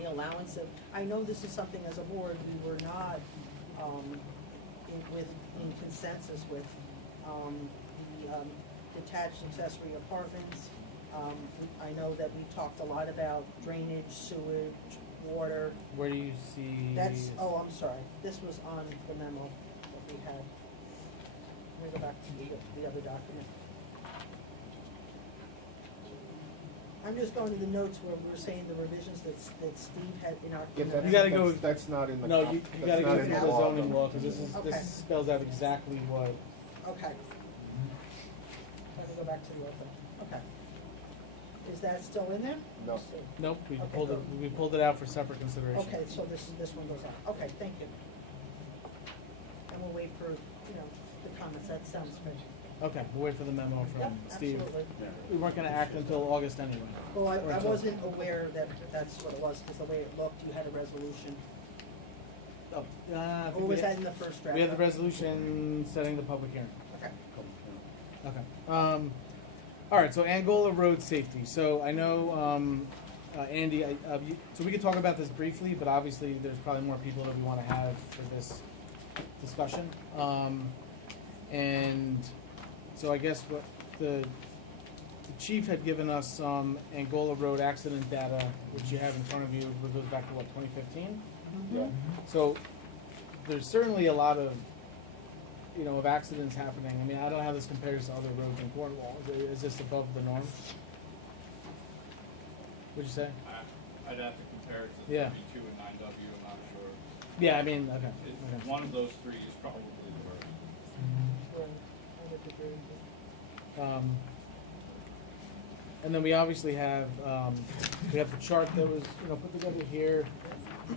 the allowance of, I know this is something as a board we were not, in consensus with, the, detached accessory apartments. I know that we talked a lot about drainage, sewage, water. where do you see? That's, oh, I'm sorry, this was on the memo that we had. Let me go back to the other document. I'm just going to the notes where we were saying the revisions that Steve had in our. Yeah, You gotta go- that's not in the. No, comp- you that's gotta not go in through the law. zoning law, cause this Okay. spells out exactly what, Okay. Let me go back to the other thing. Okay. Is that still in there? No. nope, Okay, we pulled it out for separate consideration. Okay, so this one goes on. Okay, thank you. And we'll wait for, you know, the comments. That sounds fair. Okay, we'll wait for the memo Yep, from Steve. absolutely. We weren't gonna act until August anyway. Well, I Or till- wasn't aware that that's what it was, because the way it looked, you had a resolution. Oh, I Or think was we- that in the first draft? We had the resolution setting the public hearing. Okay. Okay. All right, so Angola road safety. So I know, Andy, so we could talk about this briefly, but obviously there's probably more people that we want to have for this discussion. And so I guess what the chief had given us some Angola road accident data, which you have in front of you, which goes back to what, 2015? Yeah. So there's certainly a lot of, you know, of accidents happening. I mean, I don't know how this compares to other roads in Cornwall. Is this above the norm? What'd you say? I'd have to compare it to Yeah. 32 and 9W, I'm not sure. Yeah, I mean, okay. It's, one of those three is probably the worst. Right. I would agree with you. And then we obviously have, we have the chart that was, you know, put together here.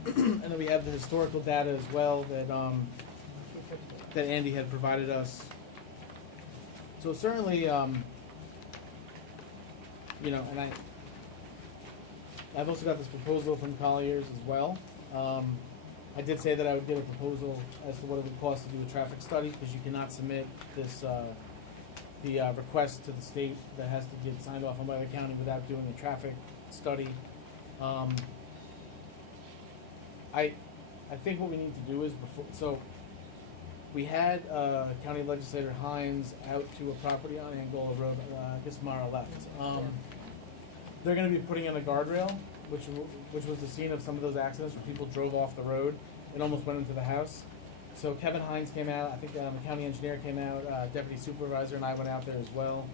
And then we have the historical data as well that, that Andy had provided us. So certainly, you know, and I've also got this proposal from Collier's as well. I did say that I would get a proposal as to what it would cost to do a traffic study, because you cannot submit this, the request to the state that has to get signed off on by the county without doing a traffic study. I think what we need to do is so we had County Legislator Hines out to a property on Angola Road. I guess Mara left. They're going to be putting in a guardrail, which was the scene of some of those accidents where people drove off the road and almost went into the house. So Kevin Hines came out. I think the county engineer came out. Deputy supervisor and I went out there as well.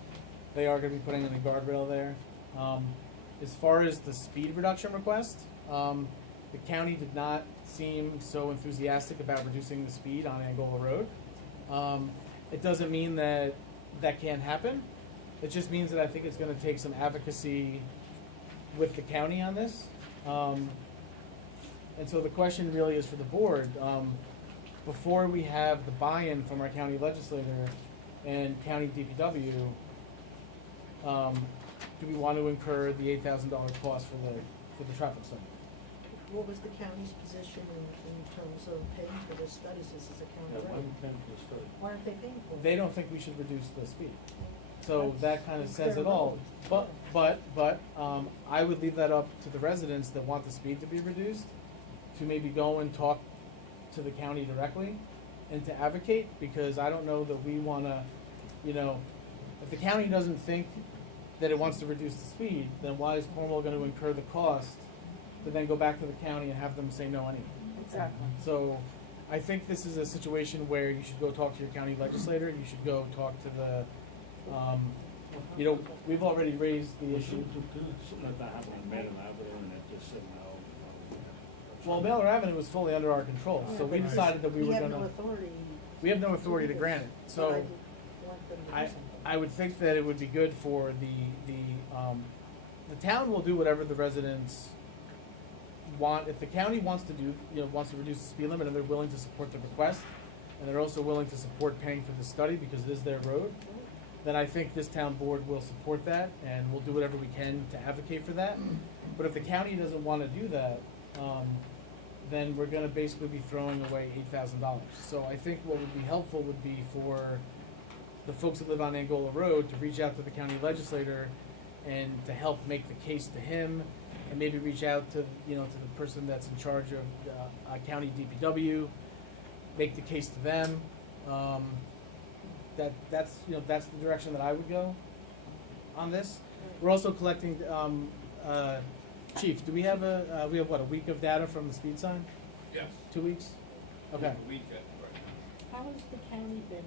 They are going to be putting in a guardrail there. As far as the speed reduction request, the county did not seem so enthusiastic about reducing the speed on Angola Road. It doesn't mean that that can't happen. It just means that I think it's gonna take some advocacy with the county on this. And so the question really is for the board, before we have the buy-in from our county legislator and county DPW, do we want to incur the $8,000 cost for the traffic study? What was the county's position in terms of paying for this study, since it's a Yeah, county why road? we paying for the study? Why aren't they paying for it? They don't think we should reduce the speed. So that kind of It's says their it all. road. But, I would leave that up to the residents that want the speed to be reduced, to maybe go and talk to the county directly and to advocate, because I don't know that we wanna, if the county doesn't think that it wants to reduce the speed, then why is Cornwall gonna incur the cost to then go back to the county and have them say no anyway? Exactly. So I think this is a situation where you should go talk to your county legislator, you should go talk to the, we've already raised the issue. Let that happen on Madam Avenue and it just said no. Well, Mailer Avenue was fully under our control, so we decided that we were have no gonna, authority. we have no authority to grant it, But I so did want them to do I, something. I would think that it would be good for the town will do whatever the residents want. If the county wants to do, wants to reduce the speed limit and they're willing to support the request, and they're also willing to support paying for the study because it is their road, then I think this town board will support that and we'll do whatever we can to advocate for that. But if the county doesn't wanna do that, then we're gonna basically be throwing away $8,000. So I think what would be helpful would be for the folks that live on Angola Road to reach out to the county legislator and to help make the case to him, and maybe reach out to, to the person that's in charge of county DPW, make the case to them. That's the direction that I would go on this. We're also collecting, Chief, do we have a week of data from the speed sign? Yes. 2 weeks? Okay. A week right now. How has the county been,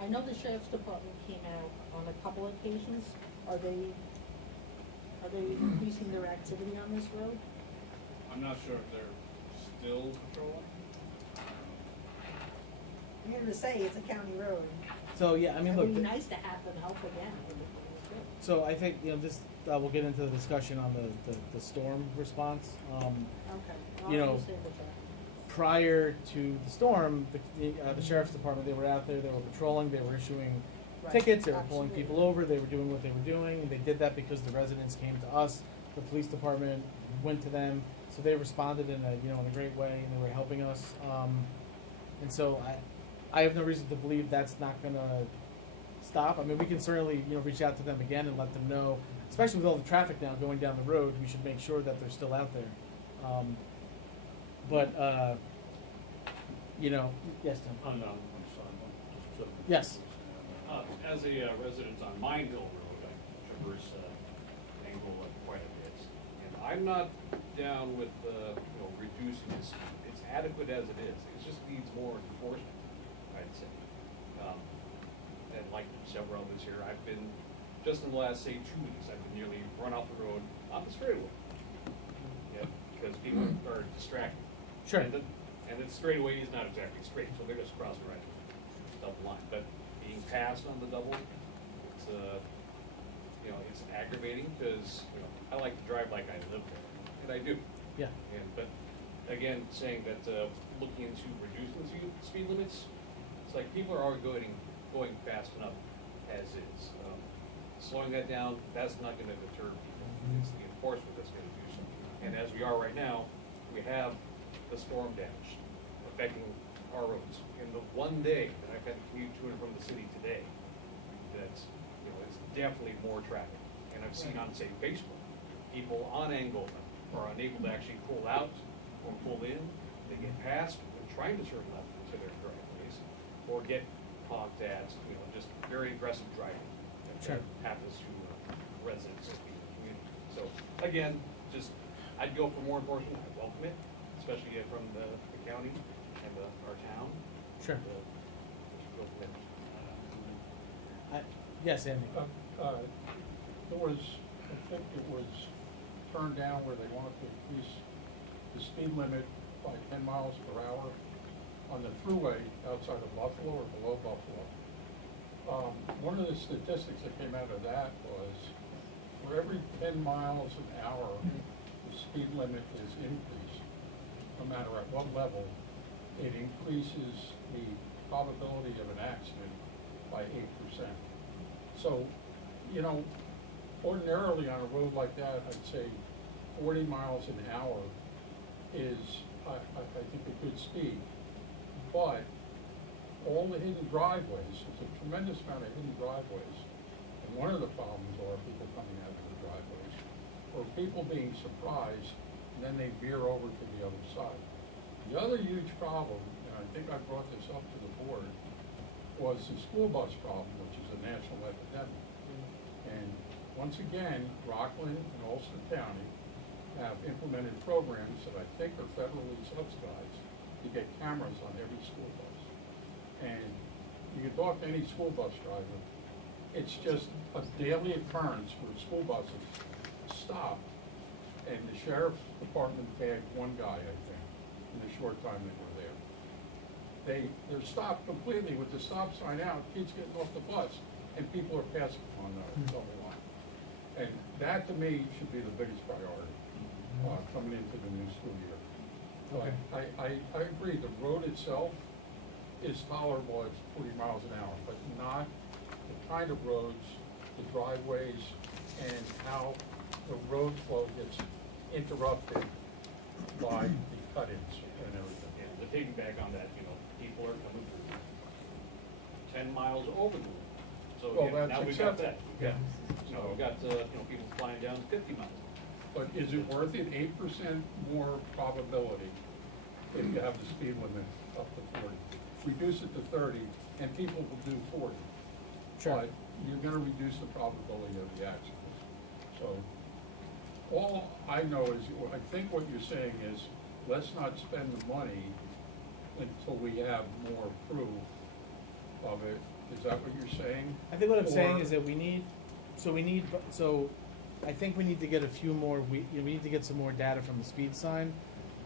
I know the sheriff's department came out on a couple occasions. Are they increasing their activity on this road? I'm not sure if they're still patrolling. I'm here to say it's a county road. So, yeah, I mean, It look. would be nice to have them help again. So I think, this, we'll get into the discussion on the storm response. Okay. Well, You I know, understand that. Prior to the storm, the sheriff's department, they were out there, they were patrolling, they were issuing Right, tickets, they were pulling absolutely. people over, they were doing what they were doing, and they did that because the residents came to us, the police department went to them, so they responded in a great way, and they were helping us. And so I have no reason to believe that's not gonna stop. I mean, we can certainly, reach out to them again and let them know, especially with all the traffic now going down the road, we should make sure that they're still out there. Yes, Tim? Oh, no, I'm sorry. Yes. As a resident on Mine Hill Road, I traverse Angola quite a bit. And I'm not down with, reducing the speed. It's adequate as it is. It just needs more enforcement, I'd say. And like several others here, I've been, just in the last, say, 2 weeks, I've been nearly run off the road on the straightaway. Yeah, because people are distracted. Sure. And the straightaway is not exactly straight, so they're just crossing right double line. But being passed on the double, it's aggravating because, I like to drive like I live there, and I do. Yeah. But again, saying that, looking into reducing the speed limits, it's like people are already going fast enough as is. Slowing that down, that's not gonna deter people. It's the enforcement that's gonna do something. And as we are right now, we have the storm damage affecting our roads. In the one day that I've had to commute to and from the city today, that's, it's definitely more traffic. And I've seen on, say, Facebook, people on Angola are unable to actually pull out or pull in. They get past, they're trying to turn left into their driveways, or get honked at, just very aggressive driving. Sure. That happens to residents of the community. So, again, I'd go for more enforcement. I welcome it, especially from the county and our town. Sure. We should go from there. Yes, Andy? There was, I think it was turned down where they wanted to increase the speed limit by 10 miles per hour on the thruway outside of Buffalo or below Buffalo. One of the statistics that came out of that was for every 10 miles an hour, the speed limit is increased, no matter at what level, it increases the probability of an accident by 8%. So, you know, ordinarily on a road like that, I'd say 40 miles an hour is, I think, a good speed. But all the hidden driveways, there's a tremendous amount of hidden driveways. And one of the problems are people coming out of the driveways, or people being surprised, and then they veer over to the other side. The other huge problem, and I think I brought this up to the board, was the school bus problem, which is a national epidemic. And once again, Rockland and Ulster County have implemented programs that I think are federally subsidized to get cameras on every school bus. And you can talk to any school bus driver, it's just a daily occurrence where school buses stop, and the sheriff's department tagged one guy, I think, in the short time they were there. They're stopped completely with the stop sign out, kids getting off the bus, and people are passing on the double line. And that, to me, should be the biggest priority, coming into the new school year. Okay. I agree, the road itself is tolerable at 40 miles an hour, but not the kind of roads, the driveways, and how the road flow gets interrupted by the cut-ins and everything. Yeah, to piggyback on that, you know, people are coming through 10 miles over the limit. So Well, again, that's now we've got acceptable. that. Yeah. You know, we've got, you know, people flying down 50 miles. But is it worth it? 8% more probability if you have the speed limit up to 40. Reduce it to 30, and people will do 40. Sure. But you're gonna reduce the probability of the accidents. So, all I know is, I think what you're saying is, let's not spend the money until we have more proof of it. Is that what you're saying? I think what I'm saying Or- is that so I think we need to get a few more, we need to get some more data from the speed sign,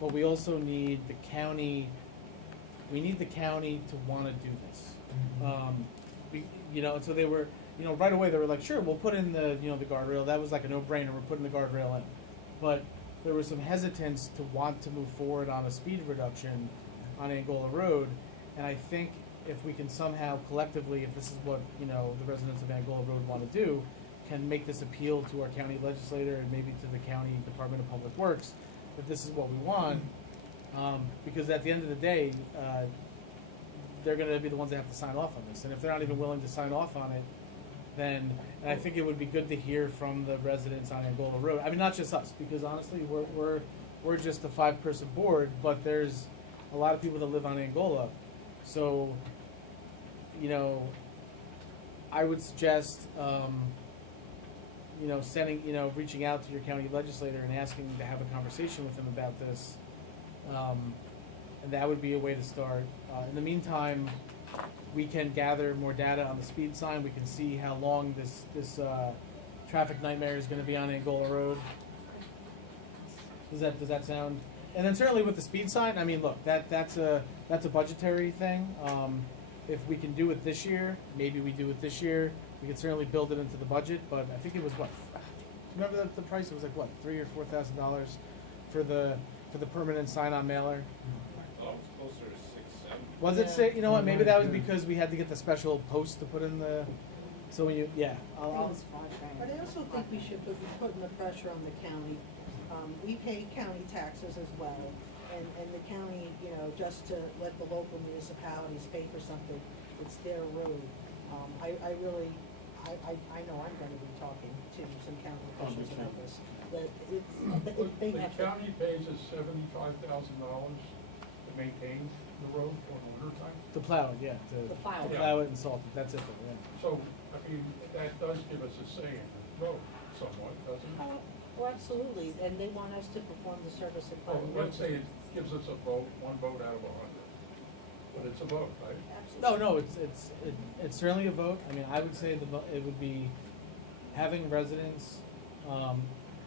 but we also need the county to wanna do this. And so they were, right away, they were like, sure, we'll put in the guardrail, that was like a no-brainer, we're putting the guardrail in. But there was some hesitance to want to move forward on a speed reduction on Angola Road, and I think if we can somehow collectively, if this is what, the residents of Angola Road wanna do, can make this appeal to our county legislator and maybe to the county Department of Public Works, that this is what we want, because at the end of the day, they're gonna be the ones that have to sign off on this, and if they're not even willing to sign off on it, then, and I think it would be good to hear from the residents on Angola Road, I mean, not just us, because honestly, we're just a 5-person board, but there's a lot of people that live on Angola, so, I would suggest, reaching out to your county legislator and asking to have a conversation with them about this. And that would be a way to start. In the meantime, we can gather more data on the speed sign. We can see how long this traffic nightmare is gonna be on Angola Road. Does that sound? And then certainly with the speed sign, I mean, look, that's a budgetary thing. If we can do it this year, maybe we do it this year. We could certainly build it into the budget, but I think it was remember the price? It was like $3,000 or $4,000 for the permanent sign-on mailer. Oh, it's closer to 6, 7. Was it say? You know what? Maybe that was because we had to get the special post to put in the. So when you, yeah, I'll But I also think we should be putting the pressure on the county. We pay county taxes as well, and the county, just to let the local municipalities pay for something, it's their road. I know I'm gonna be talking to some county officials about this, that they The have to. county pays us $75,000 to maintain the road for winter time. to plow it, yeah, to plow it. plow it and salt it. That's it. Though, yeah. So, I mean, that does give us a say in the road somewhat, doesn't it? Well, absolutely, and they want us to perform the service at Well, plowing. let's say it gives us a vote, one vote out of 100. But it's a vote, right? No, it's certainly a vote. I mean, I would say it would be having residents.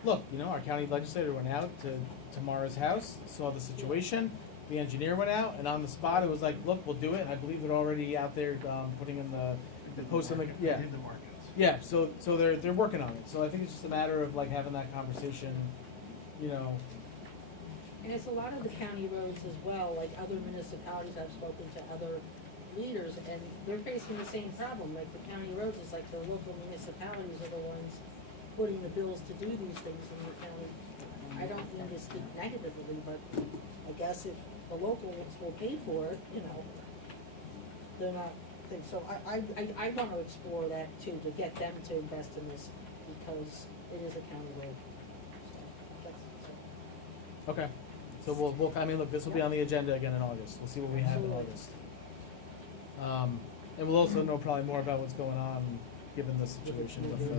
Look, our county legislator went out to Tamara's house, saw the situation. The engineer went out, and on the spot, it was like, look, we'll do it. I believe they're already out there putting in the They post on the, yeah. Yeah, so they're working on it, so I think it's just a matter of like having that conversation, you know. And it's a lot of the county roads as well, like other municipalities, I've spoken to other leaders, and they're facing the same problem, like the county roads, it's like the local municipalities are the ones putting the bills to do these things in the county. I don't mean to speak negatively, but I guess if the locals will pay for it, you know, they're not, so I want to explore that too, to get them to invest in this, because it is a county road. So, that's- Okay, so we'll, I mean, look, this will be on the agenda again in August, we'll see what we have in Absolutely. August. And we'll also know probably more about what's going on, given the situation with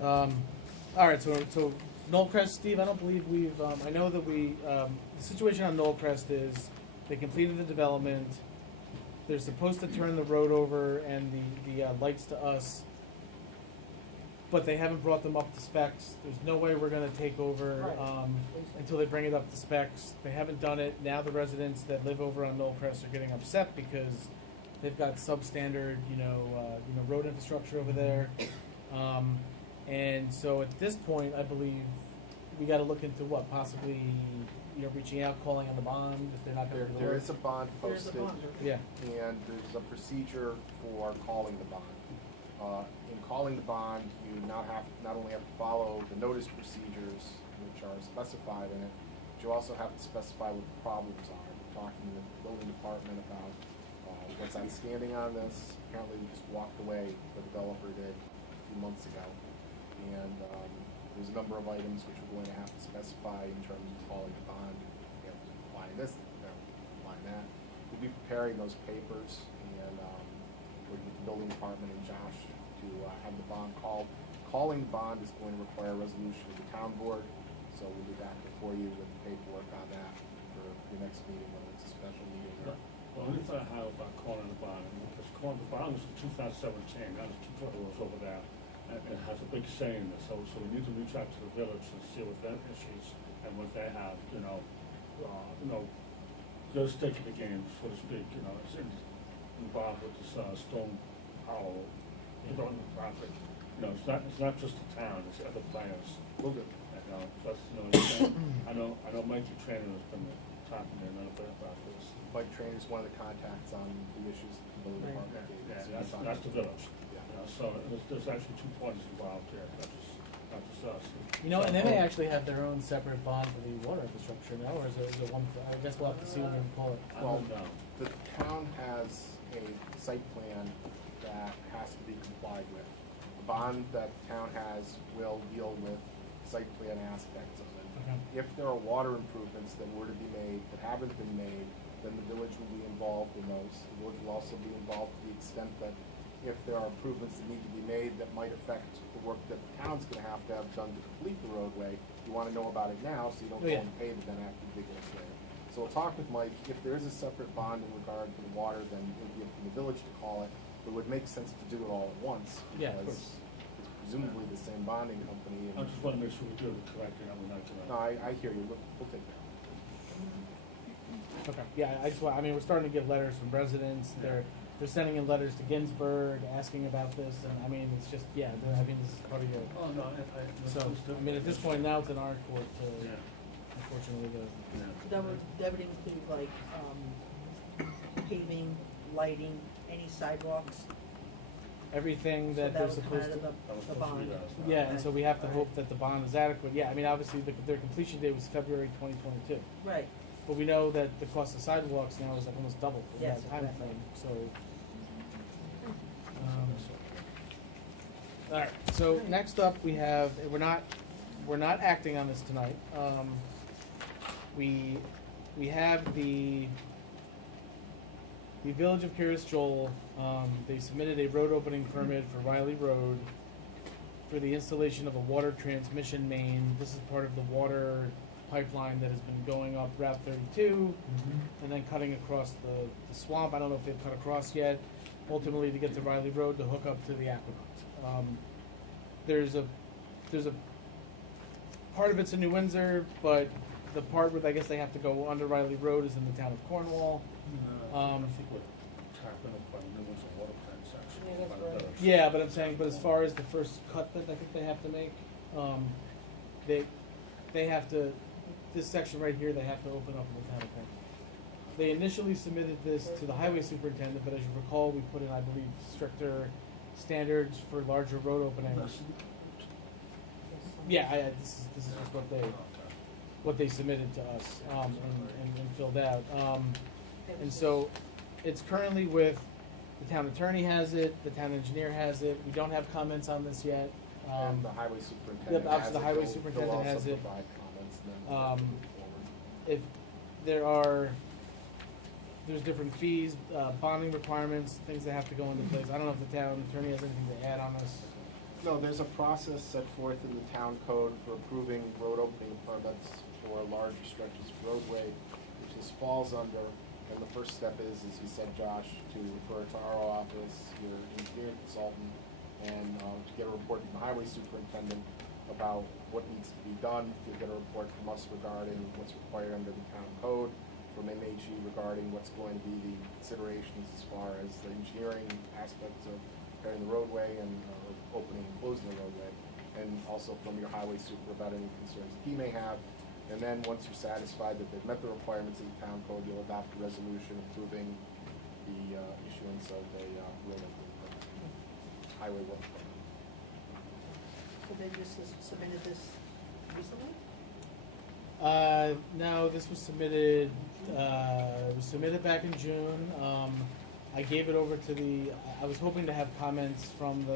the, alright, so Knollcrest, Steve, I don't believe we've, I know that the situation on Knollcrest is, they completed the development, they're supposed to turn the road over and the lights to us, but they haven't brought them up to specs. There's no way we're gonna take over, Right. until they bring it up to specs. They haven't done it. Now the residents that live over on Knollcrest are getting upset because they've got substandard, road infrastructure over there. And so at this point, I believe we gotta look into what, possibly, reaching out, calling on the bond if they're not gonna do the There work. is a bond There's a posted. bond. Yeah, And there's a procedure for calling the bond. In calling the bond, you not only have to follow the notice procedures, which are specified in it, but you also have to specify what the problems are. We're talking to the building department about what's outstanding on this. Apparently, we just walked away, the developer did a few months ago. And there's a number of items which we're going to have to specify in terms of calling the bond. You know, applying this, applying that. We'll be preparing those papers and working with the building department and Josh to have the bond called. Calling the bond is going to require a resolution of the town board, so we'll be back before you with the paperwork on that for your next meeting, whether it's a special meeting or. The only thing I have about calling the bond, because calling the bond was in 2017, that was 2 years over there. And it has a big say in this, so we need to reach out to the village and see what their issues and what they have, their stake in the game, so to speak, it's involved with this Stone Hollow development project. It's not just the town, it's other players. We'll do. Plus, I know Mikey Trainer has been talking to me a little bit about this. Mike Trainer's one of the contacts on the issues that the building Right. department gave. Yeah, So that's, he's on that's it. the village. Yeah. So there's actually 2 parties involved here, not just us. and they may actually have their own separate bond for the water infrastructure now, or is it one, I guess we'll have to see when we pull it. I Well, don't know. the town has a site plan that has to be complied with. The bond that the town has will deal with site plan aspects of it. Okay. If there are water improvements that were to be made that haven't been made, then the village will be involved in those. The village will also be involved to the extent that if there are improvements that need to be made that might affect the work that the town's gonna have done to complete the roadway, you wanna know about it now, so you don't Oh, go yeah. and pay it then after digging it later. So we'll talk with Mike. If there is a separate bond in regard to the water, then it would be up to the village to call it. It would make sense to do it all at once, Yeah, of because it's presumably the same bonding company. I just wanna make sure we do it correctly, and we're not doing it. No, I hear you. We'll take that. Okay, yeah, we're starting to get letters from residents, they're sending in letters to Ginsburg, asking about this, and it's just, this is part of your, Oh, no, so, at this point now it's in our court to, Yeah. unfortunately, That would include like, paving, lighting, any sidewalks. everything So that they're would come supposed out to. of That was the supposed to be bond. us. Yeah, and so we have to hope that the bond is adequate, obviously, their completion date was February 2022. Right, But we know that the cost of sidewalks now is like almost double in Yes, that time exactly. frame, so. Alright, so next up, we have, we're not acting on this tonight, we have the Village of Curious Joel, they submitted a road opening permit for Riley Road for the installation of a water transmission main. This is part of the water pipeline that has been going up Route 32 and then cutting across the swamp. I don't know if they've cut across yet, ultimately to get to Riley Road to hook up to the aqueduct. There's a part of it's in New Windsor, but the part where I guess they have to go under Riley Road is in the town of Cornwall. I think we're tapping up on New Windsor water plant section. that's right. Yeah, but I'm saying, but as far as the first cut that I think they have to make, they have to, this section right here, they have to open up in the town of Canton. They initially submitted this to the highway superintendent, but as you recall, we put in, I believe, stricter standards for larger road openings. Yeah, this is just what they submitted to us, and filled out. And so, it's currently with, the town attorney has it, the town engineer has it, we don't have comments on this yet. And the highway superintendent Yep, has obviously the it. highway They'll superintendent also has it. provide comments, and then we'll move forward. If there's different fees, bonding requirements, things that have to go into place. I don't know if the town attorney has anything to add on this. No, there's a process set forth in the town code for approving road opening permits for large stretches of roadway, which this falls under. And the first step is, as you said, Josh, to refer to our office, your engineering consultant, and to get a report from the highway superintendent about what needs to be done. You'll get a report from us regarding what's required under the town code, from MHE regarding what's going to be the considerations as far as the engineering aspects of preparing the roadway and opening and closing the roadway, and also from your highway super about any concerns that he may have. And then once you're satisfied that they've met the requirements of the town code, you'll adopt a resolution approving the issuance of a road opening permit, highway work permit. So they just submitted this recently? No, this was submitted, back in June. I gave it over to I was hoping to have comments from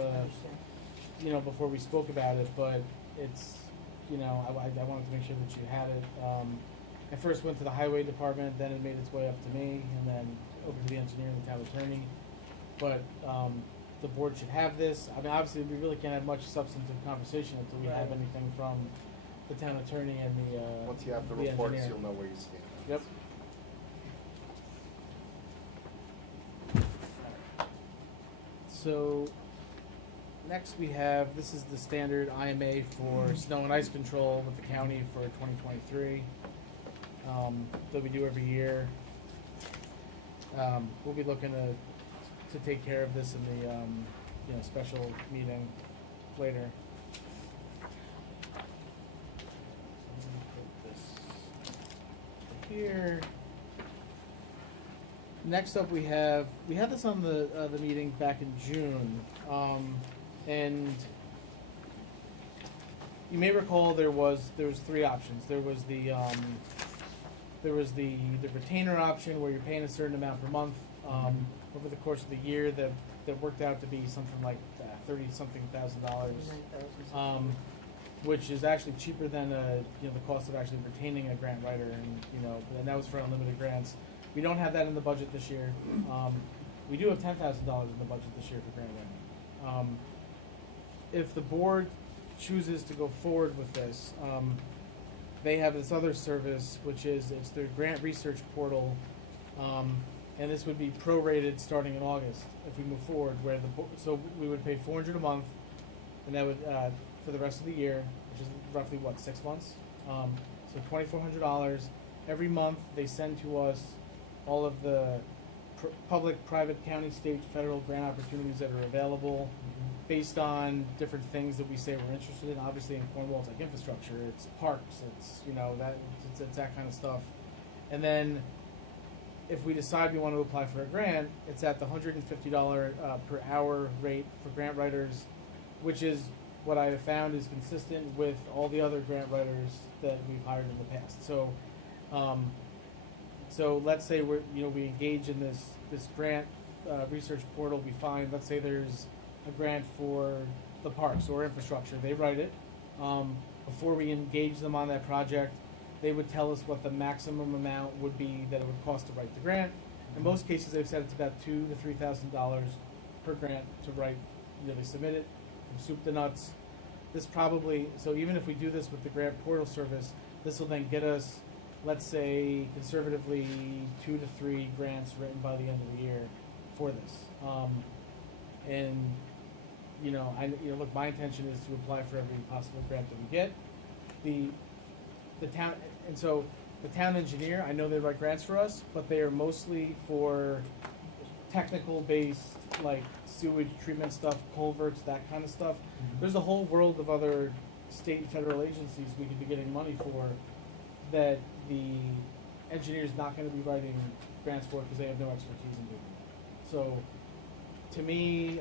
before we spoke about it, but it's, I wanted to make sure that you had it. I first went to the highway department, then it made its way up to me, and then over to the engineer and the town attorney. But, the board should have this. I mean, obviously, we really can't have much substantive conversation until we have Right. anything from the town attorney and the Once you have the engineer. reports, you'll know where you stand. Yep. So, next we have, this is the standard IMA for snow and ice control with the county for 2023, that we do every year. We'll be looking to take care of this in the, special meeting later. Put this here. Next up, we had this on the meeting back in June, and you may recall there was three options. There was the retainer option where you're paying a certain amount per month over the course of the year that worked out to be something like $30-something thousand, which is actually cheaper than the cost of actually retaining a grant writer, and that was for unlimited grants. We don't have that in the budget this year. We do have $10,000 in the budget this year for grant writing. If the board chooses to go forward with this, they have this other service, which is it's their grant research portal, and this would be prorated starting in August if we move forward. So we would pay $400 a month, and that would for the rest of the year, which is roughly 6 months. So $2,400 every month. They send to us all of the public, private, county, state, federal grant opportunities that are available based on different things that we say we're interested in. Obviously in Cornwall it's like infrastructure, it's parks, it's it's that kind of stuff. And then if we decide we want to apply for a grant, it's at the $150 per hour rate for grant writers, which is what I have found is consistent with all the other grant writers that we've hired in the past. So let's say we engage in this grant research portal. We find, let's say there's a grant for the parks or infrastructure. They write it. Before we engage them on that project, they would tell us what the maximum amount would be that it would cost to write the grant. In most cases, they've said it's about $2,000 to $3,000 per grant to write. They submit it from soup to nuts. So even if we do this with the grant portal service, this will then get us, let's say, conservatively 2 to 3 grants written by the end of the year for this. Look, my intention is to apply for every possible grant that we get. The town engineer, I know they write grants for us, but they are mostly for technical-based, like sewage treatment stuff, culverts, that kind of stuff. There's a whole world of other state and federal agencies we could be getting money for that the engineer's not gonna be writing grants for because they have no expertise in doing it. So, to me,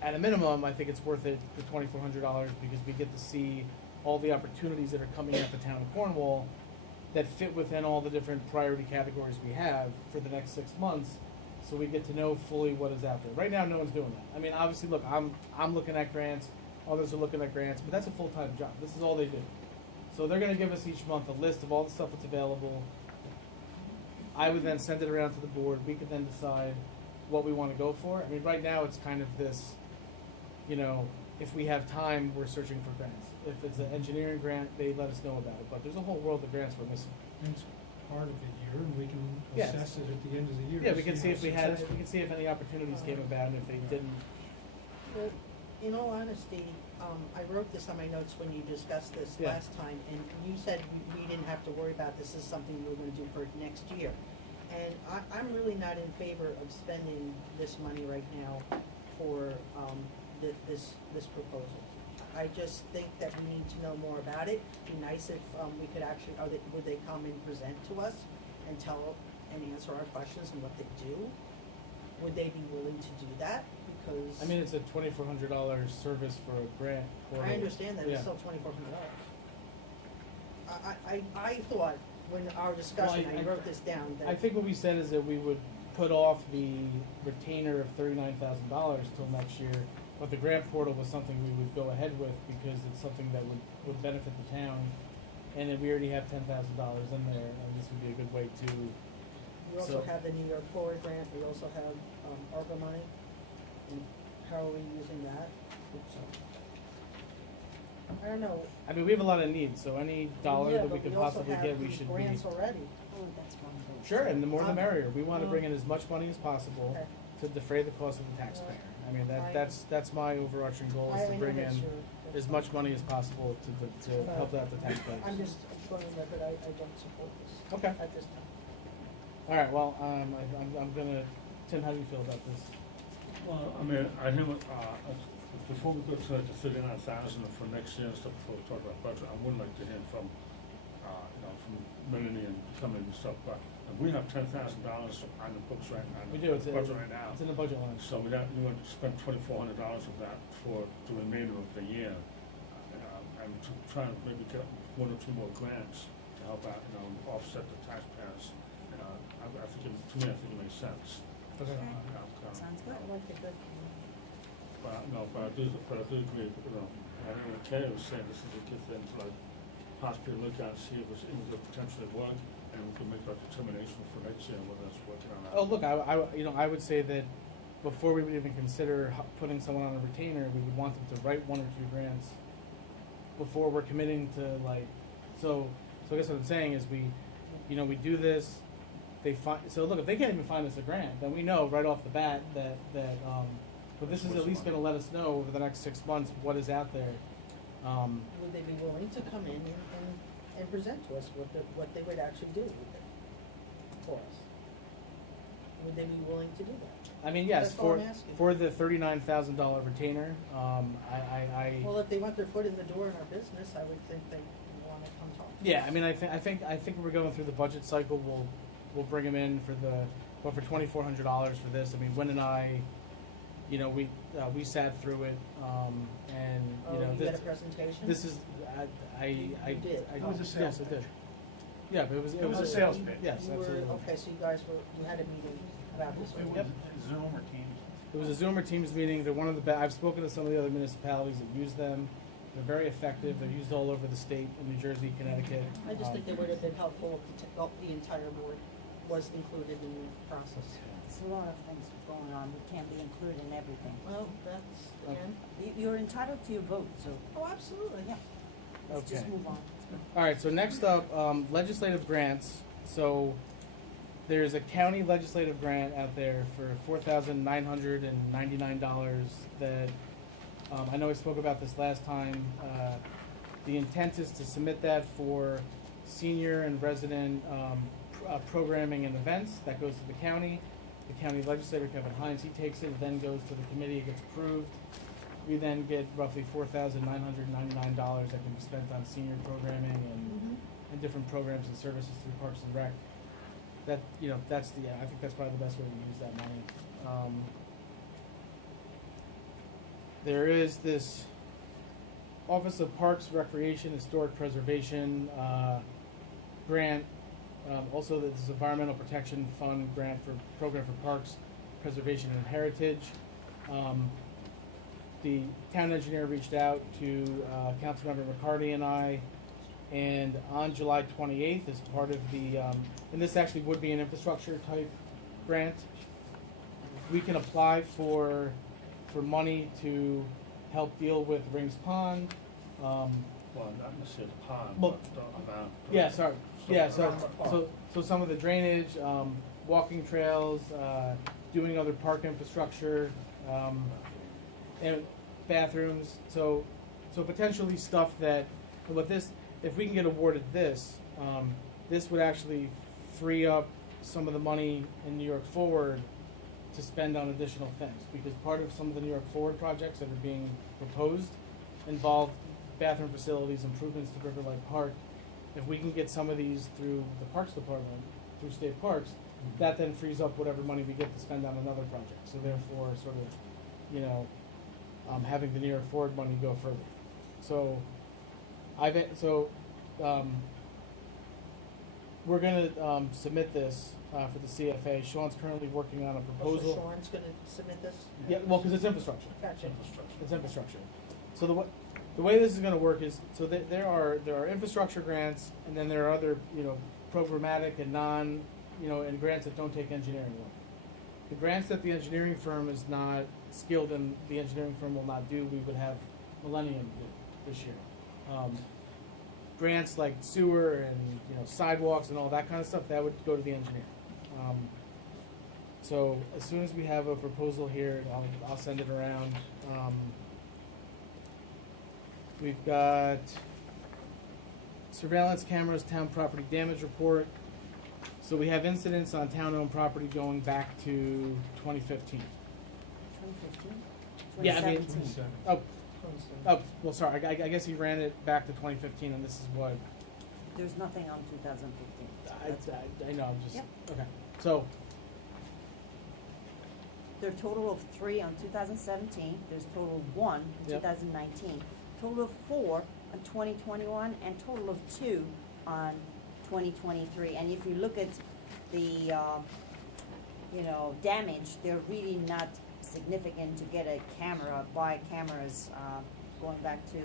at a minimum, I think it's worth it, the $2,400, because we get to see all the opportunities that are coming at the town of Cornwall that fit within all the different priority categories we have for the next 6 months, so we get to know fully what is out there. Right now, no one's doing that. I mean, obviously, look, I'm looking at grants, others are looking at grants, but that's a full-time job. This is all they do. So they're gonna give us each month a list of all the stuff that's available. I would then send it around to the board. We could then decide what we wanna go for. I mean, right now, it's kind of this, you know, if we have time, we're searching for grants. If it's an engineering grant, they let us know about it, but there's a whole world of grants we're missing. It's part of the year, and we can Yes. assess it at the end of the year. Yeah, we can see how if we had, successful- we can see if any opportunities came about, and if they didn't. Well, in all honesty, I wrote this on my notes when you discussed this Yeah. last time, and you said we didn't have to worry about this, is something we were gonna do for next year. And I'm really not in favor of spending this money right now for, this proposal. I just think that we need to know more about it. Be nice if, we could actually, would they come and present to us and tell and answer our questions and what they do? Would they be willing to do that? Because I mean, it's a $2,400 service for a grant. I understand that, Yeah. it's still $2,400. I thought, when our discussion, Well, I wrote this down, that. I think what we said is that we would put off the retainer of $39,000 till next year, but the grant portal was something we would go ahead with because it's something that would benefit the town. And then we already have $10,000 in there, and this would be a good way to. We also So- have the New York Forward grant, we also have, ARPA money, and how are we using that? Oops. I don't know. I mean, we have a lot of needs, so any dollar Yeah, that we but could also possibly have get, we these should be. grants already. Oh, that's wonderful. Sure, and the more the Um, merrier. We want to bring in as much money as possible Okay. to defray the cost of the taxpayer. I mean, that's my overarching goal, is I to know bring that's in your- as much money as possible to help out the taxpayers. I'm just going on record, I don't support this. Okay. At this time. All right, well, I'm gonna, Tim, how do you feel about this? Well, I mean, I think, before we go to like the 39,000 for next year and stuff, before we talk about budget, I would like to hear from, from Melanie and coming and stuff, but we have $10,000 on the books right now. We do, it's Budget right now. it's in the budget line. So we want to spend $2,400 of that for the remainder of the year, and to try and maybe get one or two more grants to help out, offset the taxpayers. I think, to me, I think it makes sense. Okay. Sounds good. I like the good. But I do agree, I think what Kay was saying, this is a good thing to like possibly look at and see if it's, it could potentially work, and we can make a determination for next year whether it's working or not. Oh, look, I would say that before we would even consider putting someone on a retainer, we would want them to write 1 or 2 grants before we're committing to like, so I guess what I'm saying is we do this, so look, if they can't even find us a grant, then we know right off the bat that but this is at least gonna let us know over the next 6 months what is out there. Would they be willing to come in and present to us what they would actually do with it for us? Would they be willing to do that? I mean, yes, That's all I'm asking. for the $39,000 retainer, Well, if they want their foot in the door in our business, I would think they wanna come talk to us. yeah, I mean, I think we're going through the budget cycle. We'll bring them in for for $2,400 for this. I mean, Wynn and I, we sat through it, and Oh, you this got a presentation? this is I You did? I, It was a sales yes, I did. pitch. Yeah, but it was was a sales pitch. Yes, You were, absolutely. okay, so you had a meeting about this. Yep. Zoom or Teams? It was a Zoom or Teams meeting. They're one of the best. I've spoken to some of the other municipalities that use them. They're very effective. They're used all over the state, in New Jersey, Connecticut. I just think it would have been helpful if the entire board was included in the process. There's a lot of things going on, we can't be included in everything. Well, that's, again, You're entitled to your vote, so, oh, absolutely. yeah. Let's just Okay. move on. It's good. All right, so next up, legislative grants. So there's a county legislative grant out there for $4,999 that, I know I spoke about this last time. The intent is to submit that for senior and resident programming and events. That goes to the county. the county legislator, Kevin Hines, he takes it, it then goes to the committee, it gets approved. We then get roughly $4,999 that can be spent on senior programming and different programs and services through Parks and Rec. That, you know, I think that's probably the best way to use that money. There is this Office of Parks, Recreation, Historic Preservation grant. Also, this Environmental Protection Fund grant for program for parks, preservation, and heritage. The town engineer reached out to Councilmember McCarty and I, and on July 28th, as part of the, and this actually would be an infrastructure type grant, we can apply for money to help deal with Rings Pond. Well, not necessarily the pond, Well, but the amount. Yeah, sorry. Yeah, so some of the drainage, walking trails, doing other park infrastructure, and bathrooms. So potentially stuff that, with this, if we can get awarded this, this would actually free up some of the money in New York Forward to spend on additional things, because part of some of the New York Forward projects that are being proposed involve bathroom facilities, improvements to River Lake Park. If we can get some of these through the Parks Department, through state parks, that then frees up whatever money we get to spend on another project. So therefore, sort of, you know, having the New York Forward money go further. So, we're gonna submit this for the CFA. Sean's currently working on a proposal. So Sean's gonna submit this? Yeah, well, because it's infrastructure. Gotcha. It's infrastructure. So the way this is going to work is, so there are infrastructure grants, and then there are other, you know, programmatic and non, you know, and grants that don't take engineering work. The grants that the engineering firm is not skilled in, the engineering firm will not do, we would have Millennium do this year. Grants like sewer and, you know, sidewalks and all that kind of stuff, that would go to the engineer. So as soon as we have a proposal here, I'll send it around. We've got surveillance cameras, town property damage report. So we have incidents on town-owned property going back to 2015. 2015? Yeah, I mean, 2017. well, sorry, I guess he ran it back to 2015, and this is what, There's nothing on 2015. I know, I'm just, Yep. okay. So, There are a total of 3 on 2017, there's total of 1 in Yep. 2019, total of 4 on 2021, and total of 2 on 2023. And if you look at the, you know, damage, they're really not significant to get a camera, buy cameras, going back to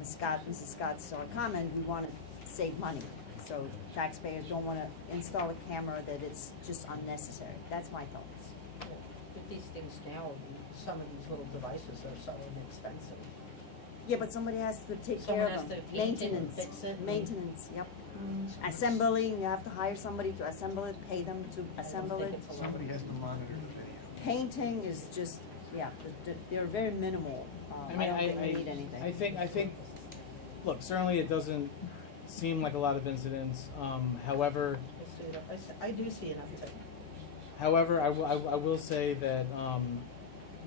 Mrs. Scott's comment, we want to save money. So taxpayers don't want to install a camera that it's just unnecessary. That's my thoughts. But these things now, some of these little devices are so inexpensive. Yeah, but somebody has to take Someone care has of them. to paint it and Maintenance, fix it and- maintenance, yep. Assembling, you have to hire somebody to assemble it, pay them to assemble it. Somebody has to monitor the video. Painting is just, yeah, they're very minimal. I don't think we need anything. I think, look, certainly it doesn't seem like a lot of incidents, however, I do see an uptick. however, I will say that,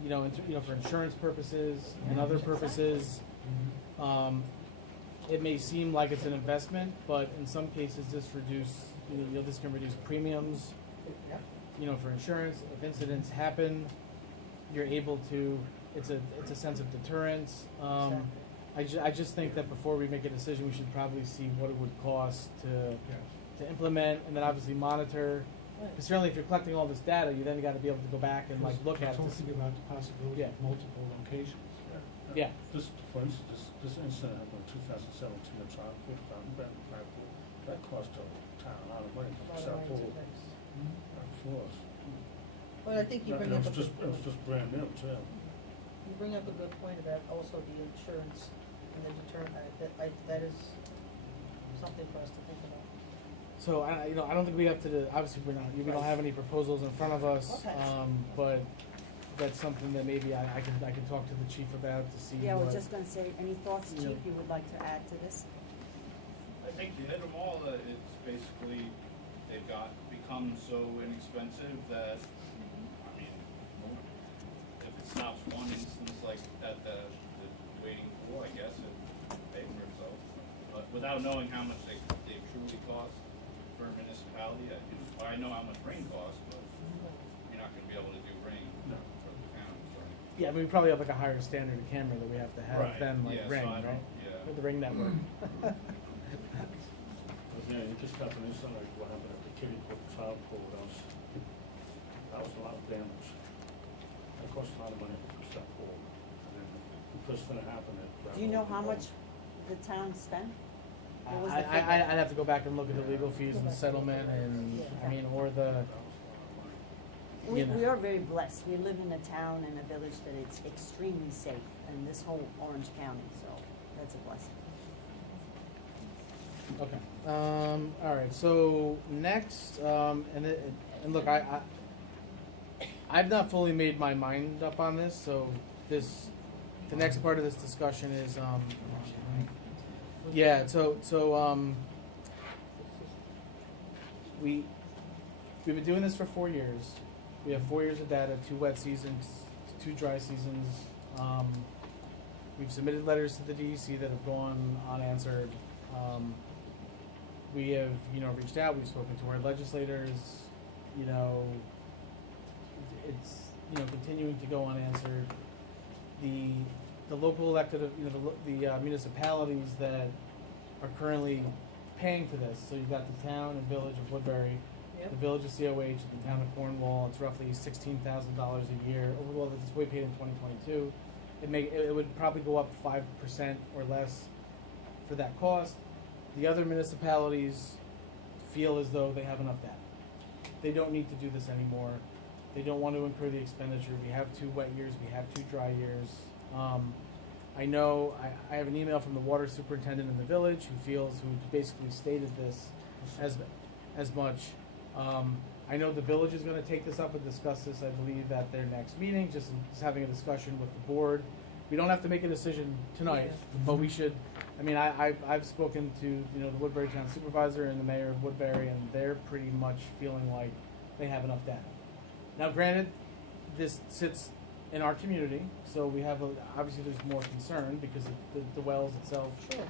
you know, for insurance purposes and other purposes, it may seem like it's an investment, but in some cases, this can reduce premiums, you know, for insurance. If incidents happen, you're able to, it's a sense of deterrence. I just think that before we make a decision, we should probably see what it would cost to implement, and then obviously monitor. Because certainly if you're collecting all this data, you then got to be able to go back and like look at it. Talking about the possibility of multiple locations. Yeah. This, for instance, this incident happened in 2017 in Charlotte Fountain, that cost the town a lot of money to fix that whole floors. But I think you bring up It was just brand new too. You bring up a good point about also the insurance and the deterrent, that is something for us to think about. So I don't think we have to. Obviously, we don't have any proposals in front of us. Okay. But that's something that maybe I can talk to the chief about to see. Yeah, I was what, just gonna say, any thoughts, you know, Chief, you would like to add to this? I think you hit them all. It's basically, they've got to be become so inexpensive that, I mean, if it stops one instance like that, the waiting pool, I guess, it pay for itself. But without knowing how much they truly cost for a municipality, I know how much rain costs, but you're not gonna be able to do rain for the towns, right? Yeah, I mean, we probably have like a higher standard of camera that we have to have Right, than like yeah, so Ring, I don't- right? yeah. Or the Ring network. But yeah, you just happened, it's not like what happened at the kiddie pool, child pool, that was a lot of damage. That cost a lot of money to fix that pool. And then the first thing that happened, it. Do you know how much the town spent? What was the I'd have to go back and look at the legal fees and settlement and, I mean, or the, We, you know. we are very blessed. We live in a town and a village that it's extremely safe in this whole Orange County, so that's a blessing. Okay, all right, so next, and look, I've not fully made my mind up on this, so the next part of this discussion is, yeah, we've been doing this for 4 years. We have 4 years of data, 2 wet seasons, 2 dry seasons. We've submitted letters to the DEC that have gone unanswered. We have, reached out, we've spoken to our legislators, it's, continuing to go unanswered. The local elected, the municipalities that are currently paying for this, so you've got the town and village of Woodbury, the village of COH, the town of Cornwall, it's roughly $16,000 a year. Overall, it's way paid in 2022. It would probably go up 5% or less for that cost. The other municipalities feel as though they have enough data. They don't need to do this anymore. They don't want to incur the expenditure. We have 2 wet years, we have 2 dry years. I know, I have an email from the water superintendent in the village who basically stated this as much. I know the village is gonna take this up and discuss this, I believe, at their next meeting, just having a discussion with the board. We don't have to make a decision tonight, but we should, I've spoken to, the Woodbury Town Supervisor and the Mayor of Woodbury, and they're pretty much feeling like they have enough data. Now, granted, this sits in our community, so we have, obviously there's more concern because of the wells itself. Sure.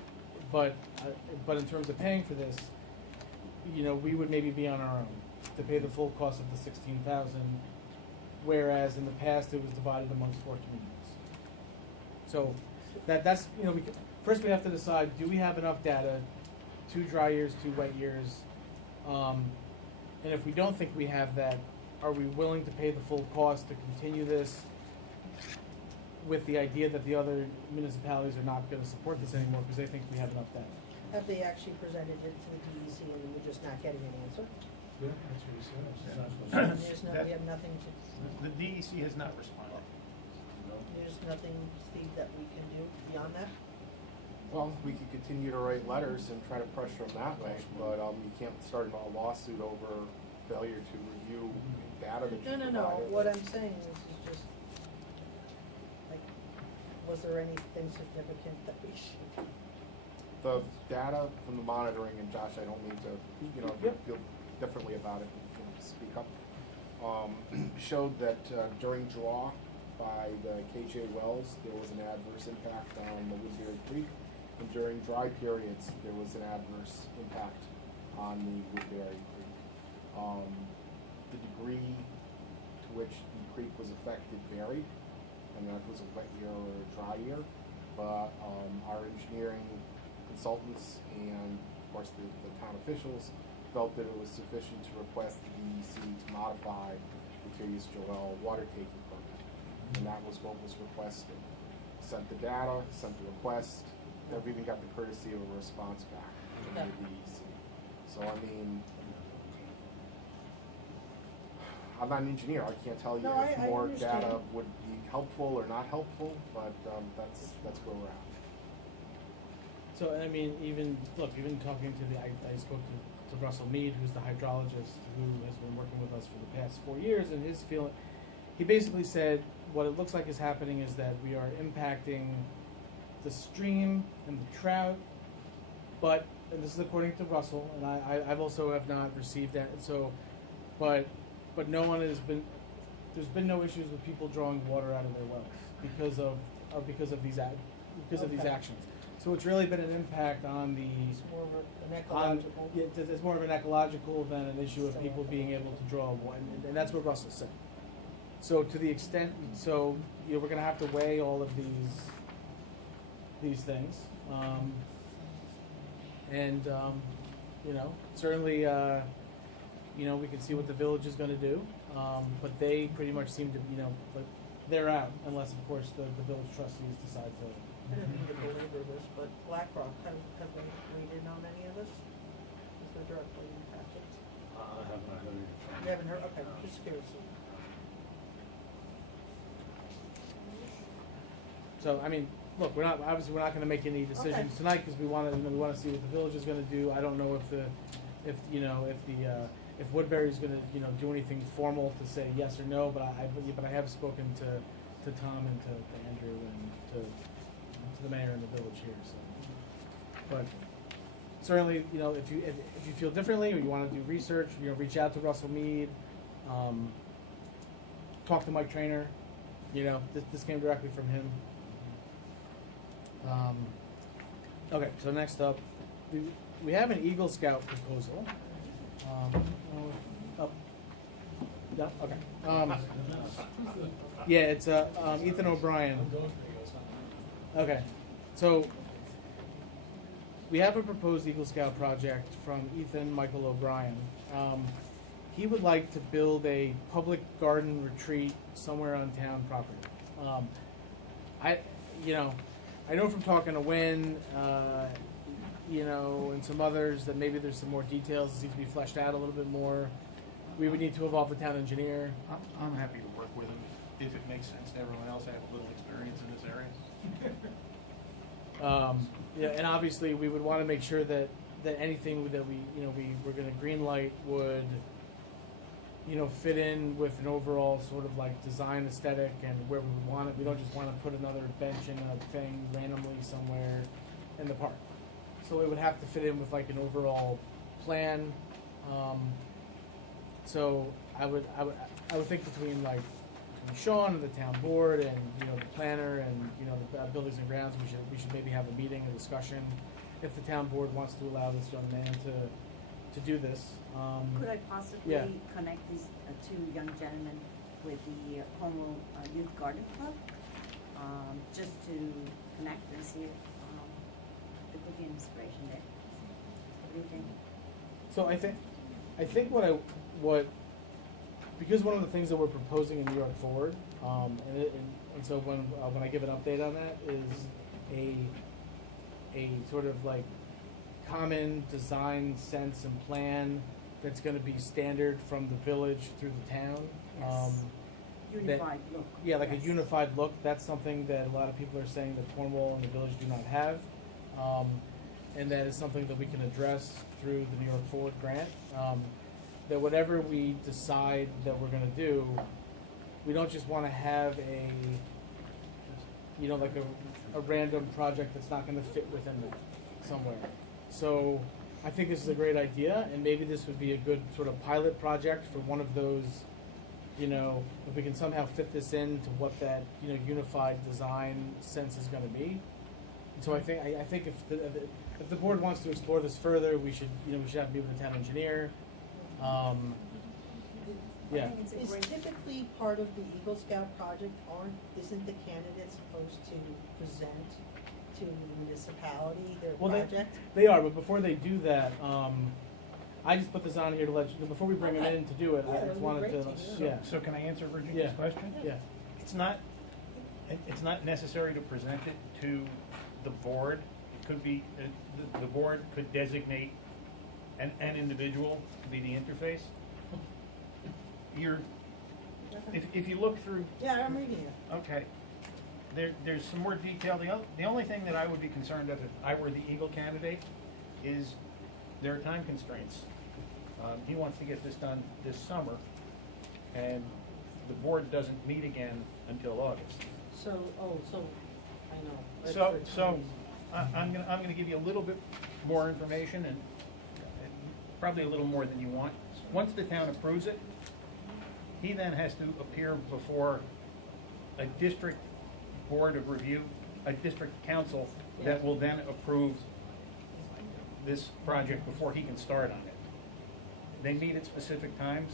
But in terms of paying for this, we would maybe be on our own to pay the full cost of the 16,000, whereas in the past it was divided amongst 4 communities. So that's first we have to decide: do we have enough data? 2 dry years, 2 wet years, and if we don't think we have that, are we willing to pay the full cost to continue this? With the idea that the other municipalities are not going to support this anymore because they think we have enough data. Have they actually presented it to the DEC and we're just not getting an answer? Yeah, that's what he said. We have nothing to, The DEC has not responded. there's nothing, Steve, that we can do beyond that? Well, we could continue to write letters and try to pressure them that way, but you can't start a lawsuit over failure to review data that you provided. No, what I'm saying is just, like, was there anything significant that we should? The data from the monitoring, and Josh, I don't mean to, if you feel differently about it, you can speak up, showed that during draw by the KJ wells, there was an adverse impact on the Woodbury Creek, and during dry periods, there was an adverse impact on the Woodbury Creek. The degree to which the creek was affected varied, and that was a wet year or a dry year, but our engineering consultants and, of course, the town officials felt that it was sufficient to request the DEC to modify the Curious Joel water taking permit. And that was what was requested. Sent the data, sent the request, they've even got the courtesy of a response back from the DEC. So, I'm not an engineer, I can't tell you No, if I more understand. data would be helpful or not helpful, but that's where we're at. So, even talking to I spoke to Russell Mead, who's the hydrologist who has been working with us for the past 4 years, and his feeling, he basically said what it looks like is happening is that we are impacting the stream and the trout, and this is according to Russell, and I've also have not received that, so but no one has been, there's been no issues with people drawing water out of their wells because of these Okay. actions. So it's really been an impact on the, It's more of an on, ecological. yeah, it's more of an ecological than an issue of people being able to draw water, and that's what Russell said. So to the extent, so, you know, we're gonna have to weigh all of these things. You know, certainly, you know, we can see what the village is gonna do, but they pretty much seem to, you know, like, they're out unless, of course, the village trustees decide to. I didn't mean to belabor this, but BlackRock, have they weighed in on any of this? Is there directly impacted? I haven't heard anything. You haven't heard, okay, just curious. So, I mean, look, we're not gonna make any decisions Okay. tonight, cause we wanna see what the village is gonna do. I don't know if Woodbury's gonna, you know, do anything formal to say yes or no, but I have spoken to Tom and to Andrew and to the mayor and the village here, so. But certainly, you know, if you feel differently or you wanna do research, you know, reach out to Russell Mead, talk to Mike Trainer, you know, this came directly from him. Okay, so next up, we have an Eagle Scout proposal. Yeah, okay. Yeah, it's Ethan O'Brien. Okay, so we have a proposed Eagle Scout project from Ethan Michael O'Brien. He would like to build a public garden retreat somewhere on town property. I know from talking to Wynn, you know, and some others that maybe there's some more details that need to be fleshed out a little bit more. We would need to involve the town engineer. I'm happy to work with him if it makes sense to everyone else. I have a little experience in this area. Yeah, and obviously we would want to make sure that anything that we're going to green light would, you know, fit in with an overall sort of like design aesthetic and where we would want it. We don't just want to put another bench in a thing randomly somewhere in the park. So it would have to fit in with like an overall plan. So I would think between Sean and the town board and, you know, the planner and, you know, the buildings and grounds, we should maybe have a meeting, a discussion, if the town board wants to allow this young man to do this. Could I possibly yeah. connect these two young gentlemen with the Cornwall Youth Garden Club? Just to connect and see if there could be an inspiration there. What do you think? So I think because one of the things that we're proposing in New York Forward, and so when I give an update on that is a sort of like common design sense and plan that's going to be standard from the village through the town. Yes. Unified look. Yeah, like Yes. a unified look. That's something that a lot of people are saying that Cornwall and the village do not have. And that is something that we can address through the New York Forward grant. That whatever we decide that we're going to do, we don't just want to have like a random project that's not going to fit within that somewhere. So I think this is a great idea, and maybe this would be a good sort of pilot project for one of those, you know, if we can somehow fit this into what that, you know, unified design sense is going to be. And so I think if the board wants to explore this further, we should have a meeting with the town engineer. Yeah. Is typically part of the Eagle Scout project, isn't the candidate supposed to present to the municipality their project? They are, but before they do that, I just put this on here to let you know, before we bring them in to do it, Yeah, I that just would be wanted great to, to hear. yeah. So can I answer Virginia's Yeah. question? Yeah. It's not necessary to present it to the board. It could be, the board could designate an individual to be the interface. If you look through. Yeah, I'm reading it. Okay. There's some more detail. The only thing that I would be concerned of if I were the Eagle candidate is there are time constraints. He wants to get this done this summer, and the board doesn't meet again until August. So I know. That's So for I'm gonna give you a little bit more information and probably a little more than you want. Once the town approves it, He then has to appear before a district board of review, a district council that will then approve this project before he can start on it. They meet at specific times.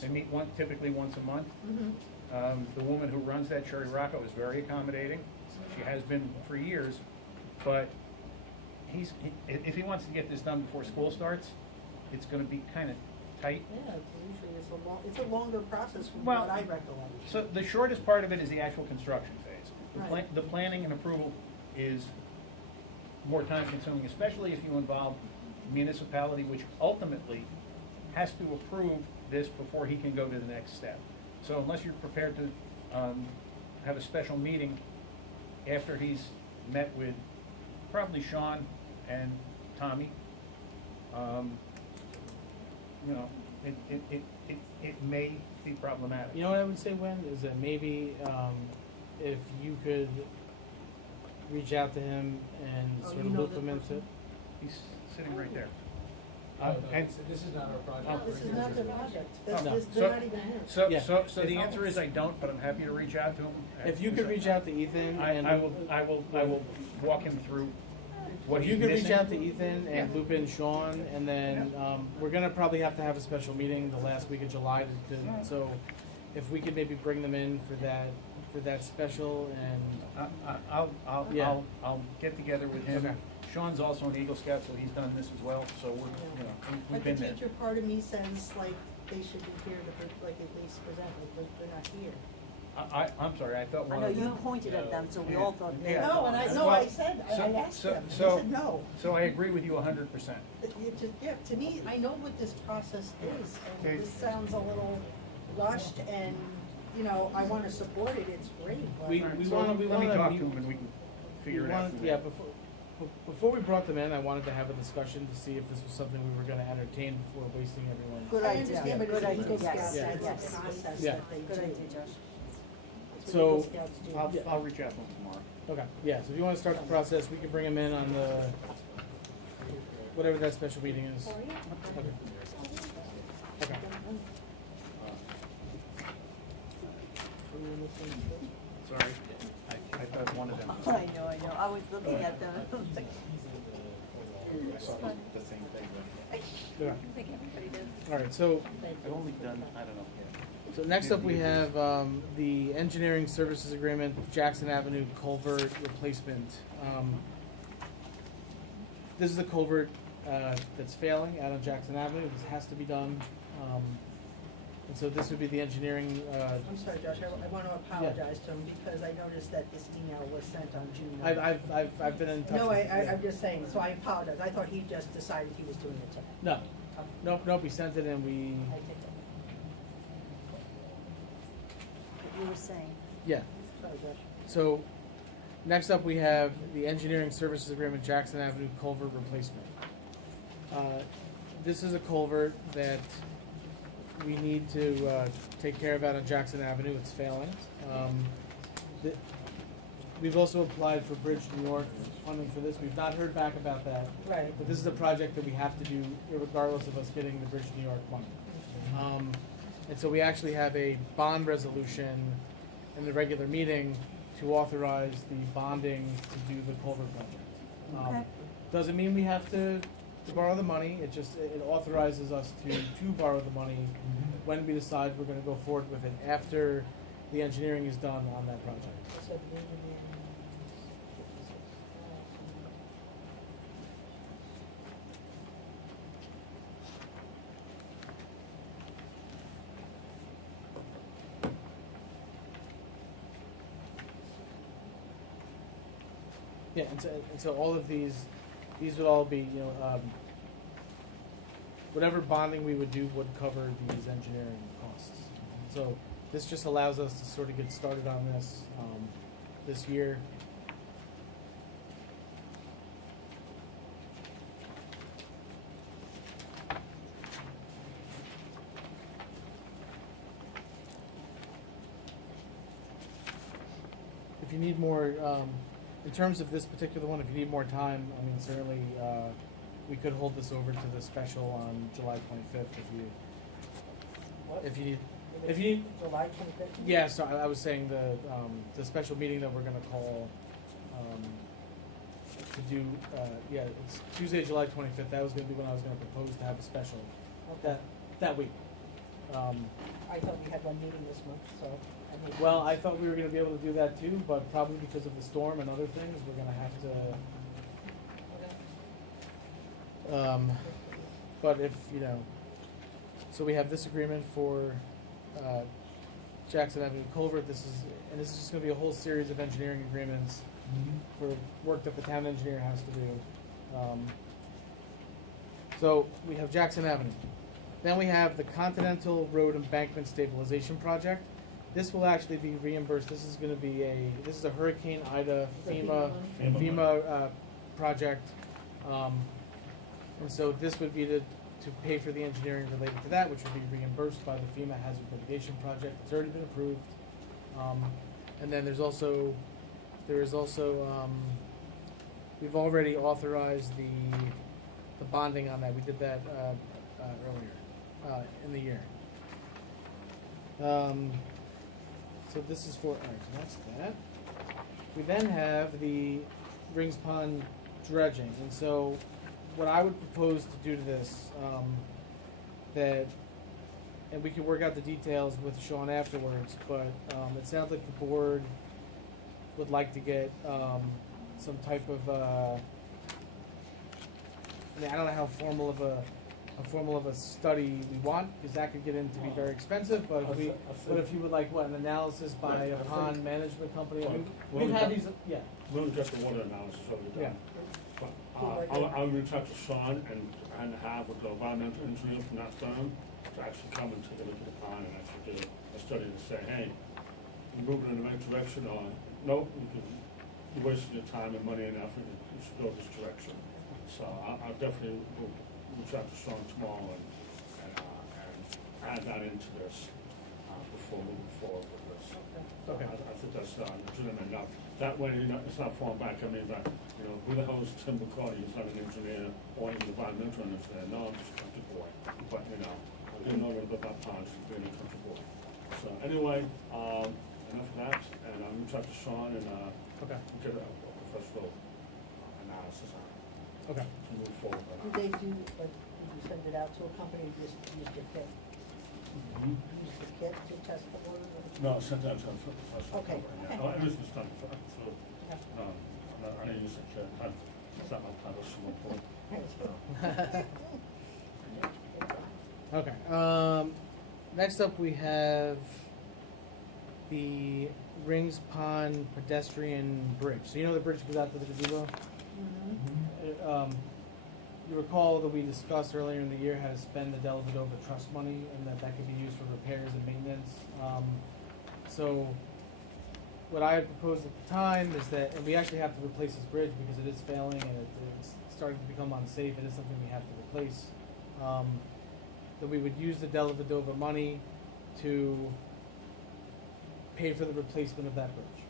They meet typically once a month. The woman who runs that, Sherry Rocco, is very accommodating. She has been for years, but if he wants to get this done before school starts, it's gonna be kinda tight. Yeah, usually it's a longer process from Well, what I recollect. So the shortest part of it is the actual construction phase. Right. The planning and approval is more time consuming, especially if you involve municipality, which ultimately has to approve this before he can go to the next step. So unless you're prepared to have a special meeting after he's met with probably Sean and Tommy, you know, it may be problematic. You know what I would say, Wynn, is that maybe if you could reach out to him and Oh, sort you of know loop the him into. person? He's sitting right there. And this is not our project. This is not the project. Oh, no. They're not even here. So, Yeah. so the answer is I don't, but I'm happy to reach out to him. If you could reach out to Ethan and I will walk him through what if he's you could missing. reach out to Ethan and loop in Sean, and then we're gonna probably have to have a special meeting the last week of July so if we could maybe bring them in for that special and Yeah. I'll get together with him. Okay. Sean's also an Eagle Scout, so he's done this as well, so we're, we've But the been there. teacher part of me says like they should be here to like at least present, but they're not here. I'm sorry, I thought I one know of you them. pointed at them, so we Yeah. all thought they Yeah. were No, and I gone. know, Well, I said, I asked them, they so- said no. So I agree with you 100%. Yeah, to me, I know what this process is, Okay. and this sounds a little rushed, and, you know, I wanna support it, it's great, but. We All right, wanna- so we let me wanna talk meet- to him and we can figure it out. from Yeah, there. before we brought them in, I wanted to have a discussion to see if this was something we were gonna entertain before wasting everyone's. Good I idea, understand, but good it's idea, Eagle yes, Scouts, Yeah. it's yes. a process Yeah. that they do. Good idea, Josh. It's what So- Eagle Scouts do. I'll reach out to him tomorrow. Okay, yeah, so if you wanna start the process, we can bring them in on the, whatever that special meeting is. Okay. Okay. Sorry, I thought one of them. I know, I was looking at them. I saw the same thing. Yeah. I think everybody did. Alright, so, I've only done, I don't know. so next up we have, the engineering services agreement, Jackson Avenue culvert replacement. This is a culvert, that's failing out on Jackson Avenue, this has to be done. And so this would be the engineering, I'm sorry, Josh, I wanna apologize to him, because I noticed that this email was sent on June 9th. I've been in touch with. No, yeah. I'm just saying, so I apologize, I thought he just decided he was doing it today. No, nope, we sent it and we, I take that. You were saying. yeah. Sorry, Josh. So, next up we have the engineering services agreement, Jackson Avenue culvert replacement. This is a culvert that we need to, take care of out on Jackson Avenue, it's failing. We've also applied for Bridge New York funding for this, we've not heard back about that. Right. But this is a project that we have to do regardless of us getting the Bridge New York money. And so we actually have a bond resolution in the regular meeting to authorize the bonding to do the culvert project. Okay. Doesn't mean we have to borrow the money, it just, it authorizes us to borrow the money when we decide we're gonna go forward with it after the engineering is done on that project. So the engineering- Yeah, and so all of these would all be, you know, whatever bonding we would do would cover these engineering costs. So this just allows us to sort of get started on this, this year. If you need more, in terms of this particular one, if you need more time, I mean, certainly, we could hold this over to the special on July 25th if you need. If you, July 25th? yeah, so I was saying the special meeting that we're gonna call, to do, yeah, it's Tuesday, July 25th, that was gonna be when I was gonna propose to have a special, Okay. that week. I thought we had one meeting this month, so I made. Well, I thought we were gonna be able to do that too, but probably because of the storm and other things, we're gonna have to, but if, you know, so we have this agreement for, Jackson Avenue Culvert, this is just gonna be a whole series of engineering agreements for work that the town engineer has to do. So we have Jackson Avenue. Then we have the Continental Road Embankment Stabilization Project. This will actually be reimbursed. This is going to be this is a Hurricane Ida The FEMA project. And so this would be to pay for the engineering related to that, which would be reimbursed by the FEMA Hazard Mitigation Project. It's already been approved. And then there is also, we've already authorized the bonding on that. We did that earlier in the year. So this is for, all right, so that's that. We then have the Rings Pond dredging, and so what I would propose to do to this, and we can work out the details with Sean afterwards, but it sounds like the board would like to get some type of, I mean, I don't know how formal of a study we want, because that could get into be very expensive, but if you would like, what, an analysis by a pond management company? I mean, we've had these, yeah. We'll just the water analysis already done. But, I'll reach out to Sean and have a environmental engineer from that firm to actually come and take a look at the pond and actually do a study to say, hey, you're moving in the right direction, or no, you're wasting your time and money and effort, you should go this direction. So I'll definitely reach out to Sean tomorrow and add that into this before moving forward with this. Okay. I think that's legitimate enough. That way, you know, it's not falling back on me that, you know, who the hell is Tim McCarty? He's not an engineer or even environmental engineer. No, I'm just a country boy. But, you know, I didn't know a little bit about ponds from being a country boy. So anyway, enough of that, and I'll reach out to Sean and Okay. get a professional analysis on it Okay. to move forward. Did they do, like, did you send it out to a company, or just use the kit? Mhm. Use the kit to test the water? No, sometimes I'm professional. Okay, Yeah. okay. Oh, everything's done through, I didn't use it, it's not my title, swimming pool. Okay, next up we have the Rings Pond pedestrian bridge. So you know the bridge goes out to the gazebo? You recall that we discussed earlier in the year how to spend the Delavadova trust money and that could be used for repairs and maintenance. So what I had proposed at the time is that, and we actually have to replace this bridge because it is failing and it's starting to become unsafe. It is something we have to replace. That we would use the Delavadova money to pay for the replacement of that bridge.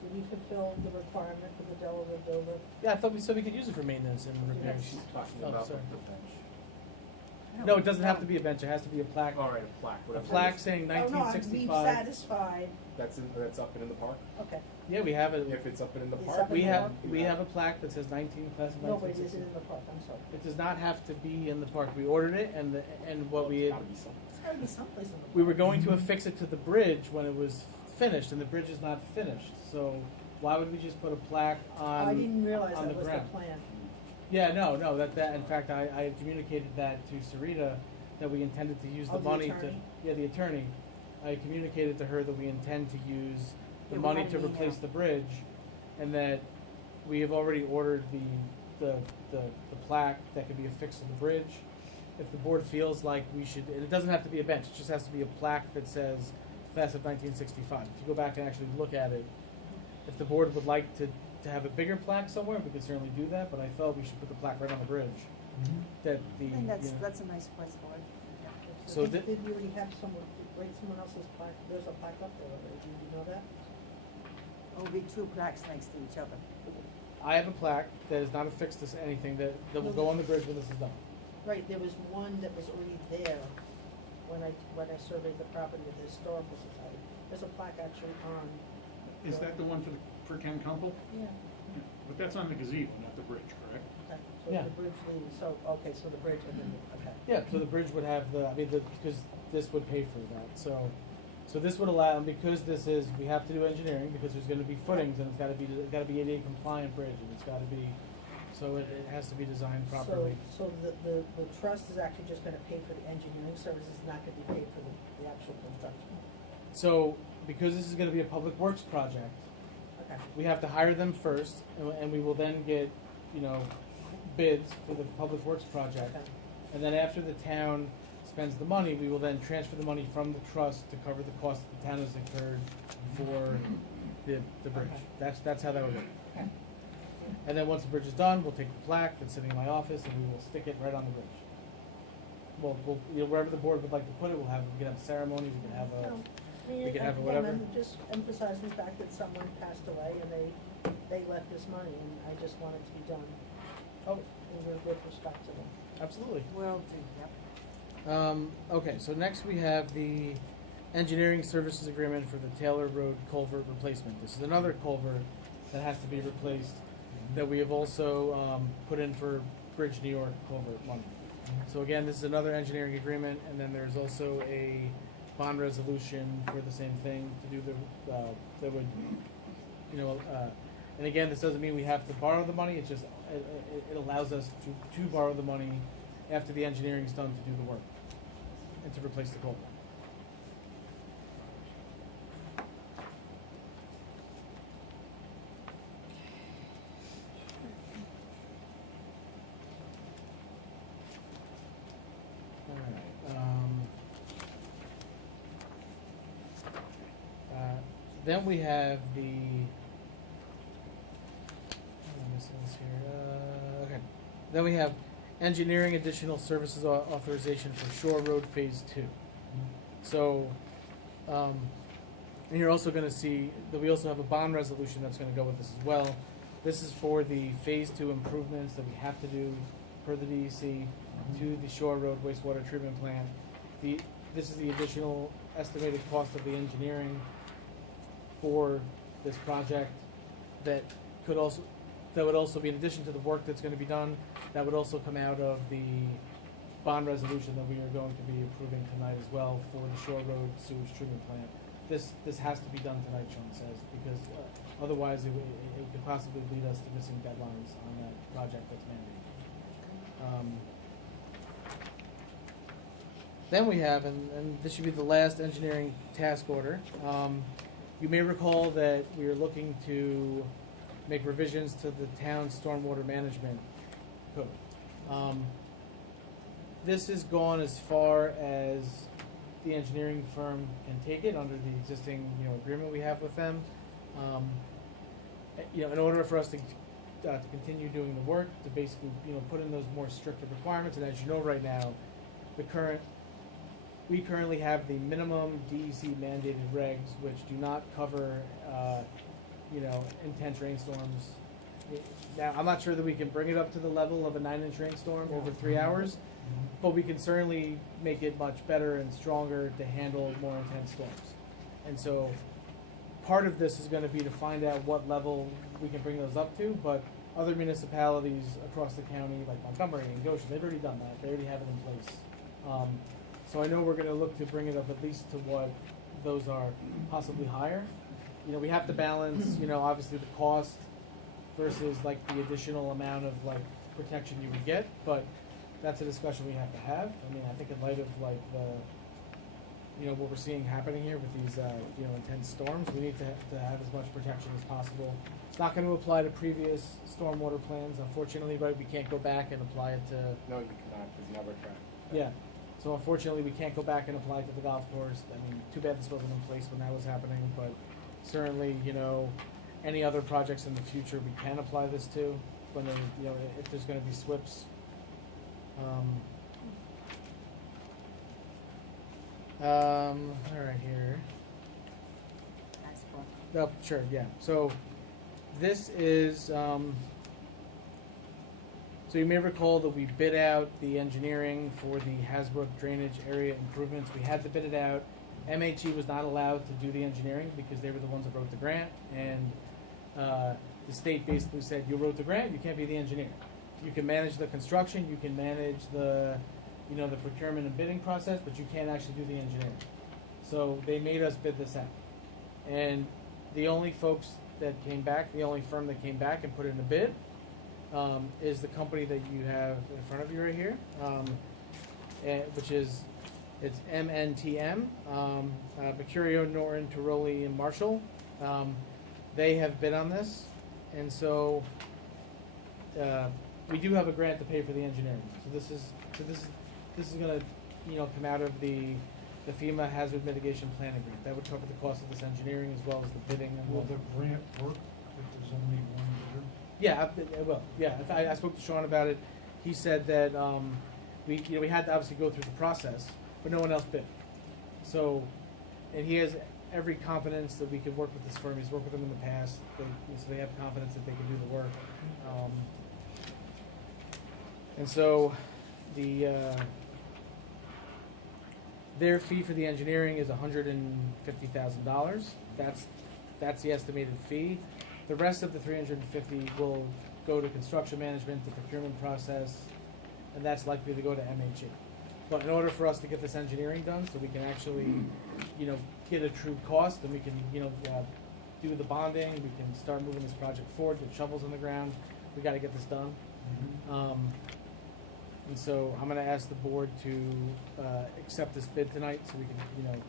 Did we fulfill the requirement for the Delavadova? Yeah, I thought we said we could use it for maintenance and repairs. She's talking Oh, about the sorry. bench. No, it doesn't have to be a bench. It has to be a plaque. All right, a plaque, A whatever. plaque saying Oh, no, I'm being 1965. satisfied, That's up and in the park? okay. Yeah, we have it. If it's up and in the It's park? up in We the have park? we have a plaque that says class of No, but it 1960. isn't in the park, I'm sorry. It does not have to be in the park. We ordered it, and what we It's had, gotta be something. It's gotta be someplace in the park. we were going to affix it to the bridge when it was finished, and the bridge is not finished. So why would we just put a plaque on I didn't realize on that the was the ground? plan. Yeah, no. That in fact, I had communicated that to Sarita that we intended to use the Oh, the money attorney? the attorney. I communicated to her that we intend to use the Yeah, we money had to an replace email. the bridge, and that we have already ordered the plaque that could be affixed to the bridge. If the board feels like we should, and it doesn't have to be a bench, it just has to be a plaque that says class of 1965. If you go back and actually look at it, if the board would like to have a bigger plaque somewhere, we could certainly do that, but I felt we should put the plaque right on the bridge. That the, I think you know, that's a nice place for it. So Did thi- we already have someone else's plaque, there's a plaque up there already, did you know that? It will be two plaques next to each other. I have a plaque that is not affixed to anything that will go on the bridge when this is done. Right, there was one that was already there, when I surveyed the property of the Historical Society. There's a plaque actually on. Is that the one for Ken Kumple? Yeah. But that's on the gazebo, not the bridge, correct? Okay, so Yeah. the bridge leads, so, okay, so the bridge and then, okay. Yeah, so the bridge would have because this would pay for that, so this would allow, because we have to do engineering, because there's gonna be footings, and it's gotta be ADA compliant bridge, and it's gotta be, so it has to be designed properly. So the trust is actually just gonna pay for the engineering services, not gonna be paid for the actual construction? So, because this is gonna be a public works project, Okay. we have to hire them first, and we will then get, bids for the public works project. Okay. And then after the town spends the money, we will then transfer the money from the trust to cover the cost that the town has incurred for the bridge. Okay. That's how that would work. Okay. And then once the bridge is done, we'll take the plaque that's sitting in my office and we will stick it right on the bridge. We'll wherever the board would like to put it, we can have a ceremony, we can have a, No, I mean, we can have a again, whatever. I'm just emphasizing the fact that someone passed away and they left this money, and I just want it to be done Oh, with respect to them. absolutely. Will do, yep. Okay, so next we have the engineering services agreement for the Taylor Road culvert replacement. This is another culvert that has to be replaced that we have also put in for Bridge New York culvert money. So again, this is another engineering agreement, and then there's also a bond resolution for the same thing to do that would, and again, this doesn't mean we have to borrow the money. It's just it allows us to borrow the money after the engineering is done to do the work and to replace the culvert. Then we have the. What am I missing this here? Okay. Then we have engineering additional services authorization for Shore Road Phase 2. So, and you're also going to see that we also have a bond resolution that's going to go with this as well. This is for the Phase 2 improvements that we have to do per the DEC to the Shore Road wastewater treatment plant. This is the additional estimated cost of the engineering for this project that would also be in addition to the work that's going to be done. That would also come out of the bond resolution that we are going to be approving tonight as well for the Shore Road sewage treatment plant. This has to be done tonight, Sean says, because otherwise it could possibly lead us to missing deadlines on that project that's mandated. Then we have, and this should be the last engineering task order. You may recall that we are looking to make revisions to the town stormwater management code. This has gone as far as the engineering firm can take it under the existing agreement we have with them. In order for us to continue doing the work, to basically put in those more stricter requirements, and as you know right now, we currently have the minimum DEC mandated regs, which do not cover, intense rainstorms. Now, I'm not sure that we can bring it up to the level of a 9-inch rainstorm over 3 hours, but we can certainly make it much better and stronger to handle more intense storms. And so, part of this is going to be to find out what level we can bring those up to, but other municipalities across the county, like Montgomery and Goshen, they've already done that. They already have it in place. So I know we're going to look to bring it up at least to what those are, possibly higher. We have to balance, obviously the cost versus like the additional amount of like protection you would get, but that's a discussion we have to have. I mean, I think in light of like what we're seeing happening here with these, intense storms, we need to have as much protection as possible. It's not going to apply to previous stormwater plans, unfortunately, right? We can't go back and apply it to. No, you cannot, there's never track. Yeah. So unfortunately, we can't go back and apply it to the golf course. I mean, too bad this wasn't in place when that was happening, but certainly, any other projects in the future we can apply this to when there, if there's going to be SWIPs. All right, here. Oh, sure, yeah. So this is So you may recall that we bid out the engineering for the Hasbrook drainage area improvements. We had to bid it out. MHE was not allowed to do the engineering because they were the ones that wrote the grant, and the state basically said, you wrote the grant, you can't be the engineer. You can manage the construction, you can manage the, the procurement and bidding process, but you can't actually do the engineering. So they made us bid this out. And the only folks that came back, the only firm that came back and put in a bid, is the company that you have in front of you right here, which is, it's MNTM, Mercurio, Norton, Tiroli, and Marshall. They have bid on this, and so we do have a grant to pay for the engineering. So this is going to come out of the FEMA Hazard Mitigation Planning Grant. That would cover the cost of this engineering as well as the bidding. And Will the grant work if there's only one bidder? Yeah, it will. Yeah, I spoke to Sean about it. He said that we had to obviously go through the process, but no one else bid. So, and he has every confidence that we could work with this firm. He's worked with them in the past, so they have confidence that they can do the work. And so, their fee for the engineering is $150,000. That's the estimated fee. The rest of the $350,000 will go to construction management, the procurement process, and that's likely to go to MHE. But in order for us to get this engineering done, so we can actually, get a true cost, and we can, do the bonding, we can start moving this project forward, get shovels in the ground, we got to get this done. And so I'm going to ask the board to accept this bid tonight, so we can,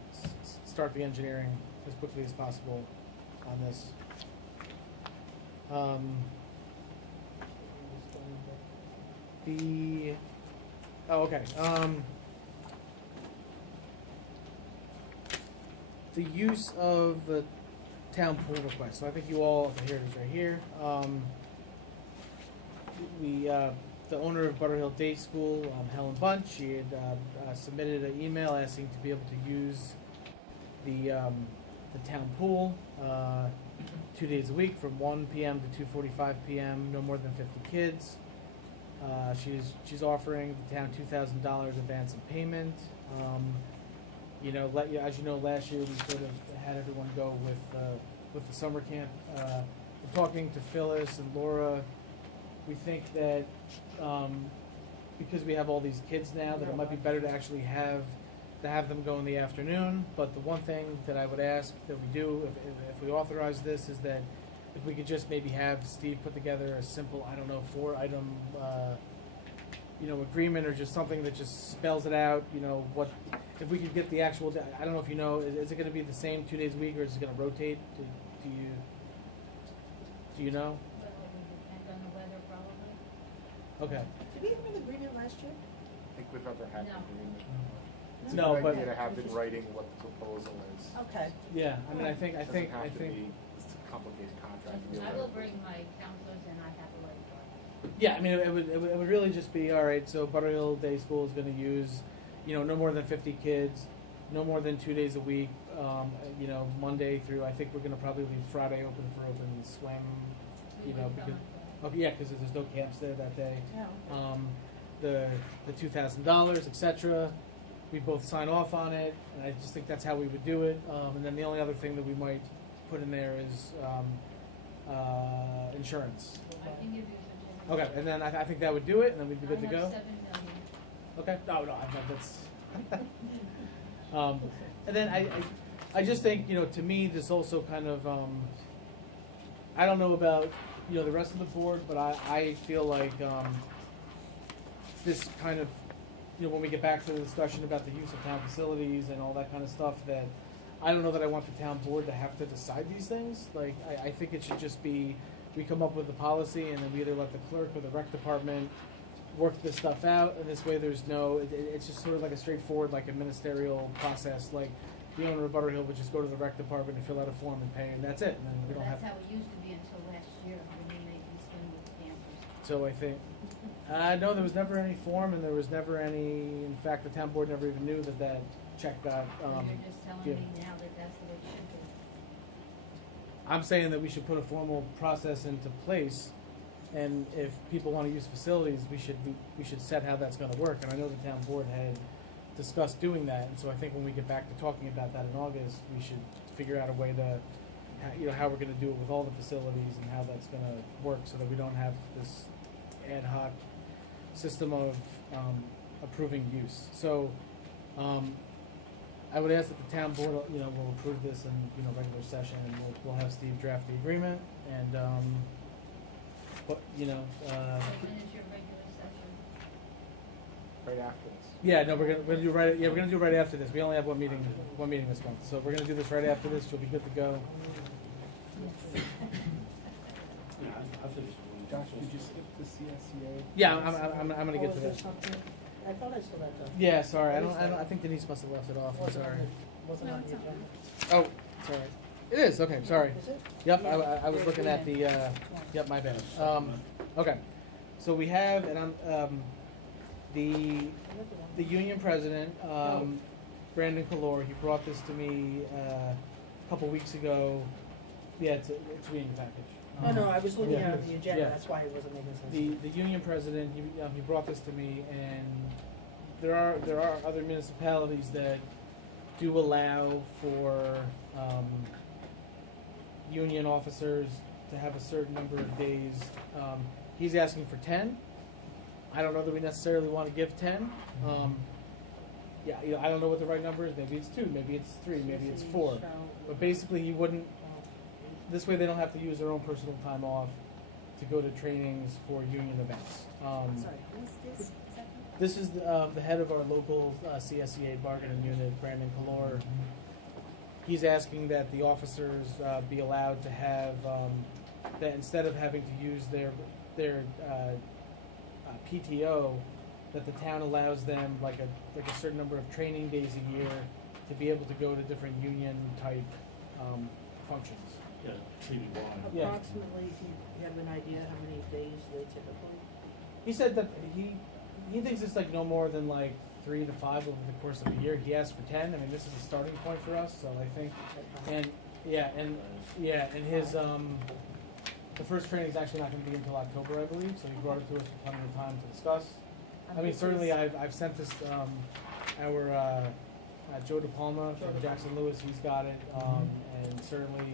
start the engineering as quickly as possible on this. The use of the town pool request. So I think you all, here it is right here. The owner of Butterhill Day School, Helen Bunch, she had submitted an email asking to be able to use the town pool 2 days a week from 1 p.m. to 2:45 p.m. No more than 50 kids. She's offering the town $2,000 advance in payment. As you know, last year we sort of had everyone go with the summer camp. We're talking to Phyllis and Laura. We think that because we have all these kids now, that it might be better to actually have them go in the afternoon. But the one thing that I would ask that we do, if we authorize this, is that if we could just maybe have Steve put together a simple, 4-item, agreement, or just something that just spells it out. What if we could get the actual? I don't know if you know. Is it going to be the same 2 days a week, or is it going to rotate? Do you know? But it would depend on the weather, probably. Okay. Did we have an agreement last year? I think we've never had No. an agreement. It's No, a good but- idea to have in writing what the proposal is. Okay. Yeah. I mean, I think. Doesn't have to be it's a complicated contract. I will bring my counselors and I have a light for Yeah, I mean, it would really just be, all right, so Butterhill Day School is going to use, no more than 50 kids, no more than 2 days a week, Monday through, I think we're going to probably leave Friday open for open swim, because there's no camps there that day. Yeah. The $2,000, etc. We both sign off on it, and I just think that's how we would do it. And then the only other thing that we might put in there is insurance. I can give you some. Okay, and then I think that would do it, and then we'd be good to I go. have 7 million. Okay. No, that's. And then I just think, to me, this also kind of, I don't know about, the rest of the board, but I feel like this kind of, when we get back to the discussion about the use of town facilities and all that kind of stuff, that I don't know that I want the town board to have to decide these things. Like, I think it should just be, we come up with the policy, and then we either let the clerk or the rec department work this stuff out, and this way there's no, it's just sort of like a straightforward, like a ministerial process. Like, the owner of Butterhill would just go to the rec department and fill out a form and pay, and that's it. And then we don't have. That's how it used to be until last year, when they made me spend with the campers. So I think, no, there was never any form, and there was never any. In fact, the town board never even knew that check got. So you're just telling given. me now that that's the way it should be. I'm saying that we should put a formal process into place and if people wanna use facilities, we should set how that's gonna work, and I know the town board had discussed doing that, and so I think when we get back to talking about that in August, we should figure out a way to, how we're gonna do it with all the facilities and how that's gonna work, so that we don't have this ad hoc system of, approving use. So, I would ask that the town board, will approve this in, regular session, and we'll have Steve draft the agreement, and, but, When is your regular session? Right after this. yeah, no, we're gonna do it right after this. We only have one meeting this month, so we're gonna do this right after this. You'll be good to go. Yeah, I think so. Josh, did you skip the CSEA? Yeah, I'm gonna get to is there this. something? I thought I saw that though. Yeah, sorry, I think Denise must have left it off. I'm Wasn't sorry. on the, wasn't No, on it's the not. agenda. Oh, sorry. It is, okay, sorry. Is it? Yep, I was looking at the, yep, my bad. Okay, so we have, and I'm, the union president, Brandon Calor, he brought this to me, a couple weeks ago. Yeah, it's reading the package. No, I was looking Yeah. at the agenda, Yeah. that's why it wasn't making sense. The union president, he brought this to me, and there are other municipalities that do allow for, union officers to have a certain number of days. He's asking for 10. I don't know that we necessarily want to give 10. Yeah, I don't know what the right number is. Maybe it's 2, maybe it's 3, maybe it's 4. But basically, he wouldn't. This way, they don't have to use their own personal time off to go to trainings for union events. Sorry, who is this? Is that you? This is the head of our local CSEA bargaining unit, Brandon Calor. He's asking that the officers be allowed to have that instead of having to use their PTO, that the town allows them like a certain number of training days a year to be able to go to different union type functions. Yeah, treaty wide. Yeah. Approximately, do you have an idea how many days they typically? He said that he thinks it's like no more than like 3 to 5 over the course of a year. He asked for 10. I mean, this is a starting point for us, so I think, and his the first training is actually not going to be until October, I believe. So he brought it to us with plenty of time to discuss. I mean, certainly I've sent this our Joe DePalma from Jackson Lewis. He's got it, and certainly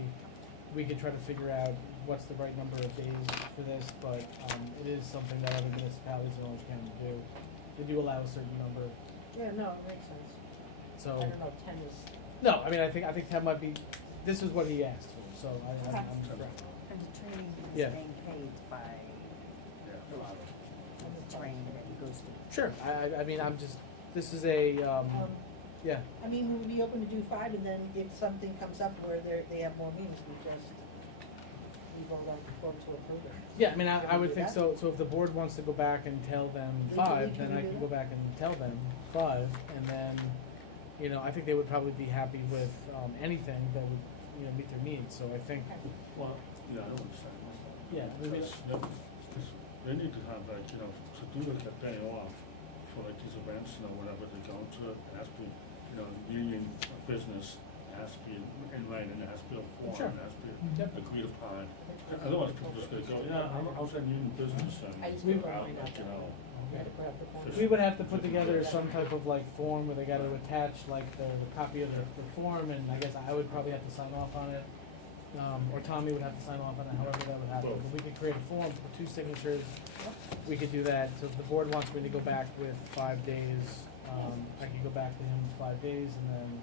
we could try to figure out what's the right number of days for this, but it is something that other municipalities in Orange County do. They do allow a certain number. Yeah, no, it makes sense. So I don't know, 10 is, no, I mean I think that might be. This is what he asked for, so I'm surprised. And the training is Yeah. being paid by the training that he goes to. Sure. I mean I'm just. This is a yeah. I mean, we would be open to do 5, and then if something comes up where they have more meetings, we vote on the board to approve it. Yeah, I mean, I Can we would do think that? so. So if the board wants to go back and tell them Legally, 5, can then we I do can that? go back and tell them 5, and then, I think they would probably be happy with anything that would, meet their needs. So I think, Well, yeah, I don't understand myself. yeah, maybe Because they need to have like, to do like a day off for like these events, whenever they go to, it has to be, union business has to be in writing, it has to be a form, Sure. it has to be Yep. agreed upon. Otherwise, people just gonna go, yeah, how's that union business, and I just go don't out, mind like, that. We had to put up the form. we would have to put together some type of like form where they got to attach like the copy of the form, and I guess I would probably have to sign off on it, or Tommy would have to sign off on it. However that would happen, but we could create a form for 2 signatures. We could do that. So if the board wants me to go back with 5 days, I can go back to him with 5 days, and then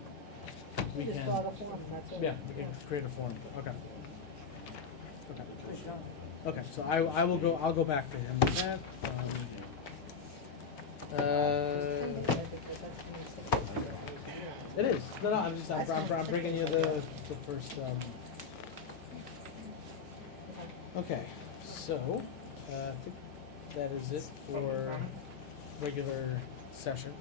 we Just can. fill out a form, that's it. Yeah, we can create a form. Okay. Okay. Good job. Okay, so I will go. I'll go back to him with that. It is. No, I'm just. I'm bringing you the first. Okay, so I think that is it for regular session.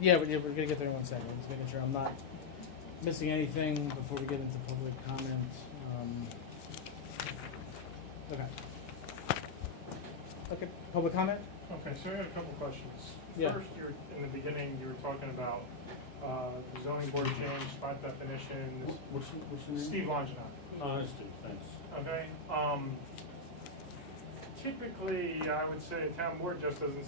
Yeah, we're gonna get there in 1 second. Just making sure I'm not missing anything before we get into public comment. Okay. Okay, public comment? Okay, so I got a couple questions. Yeah. First, in the beginning, you were talking about the zoning board change, spot definitions. What's the name? Steve Longinot. No, that's Steve, thanks. Okay, typically, I would say a town board just doesn't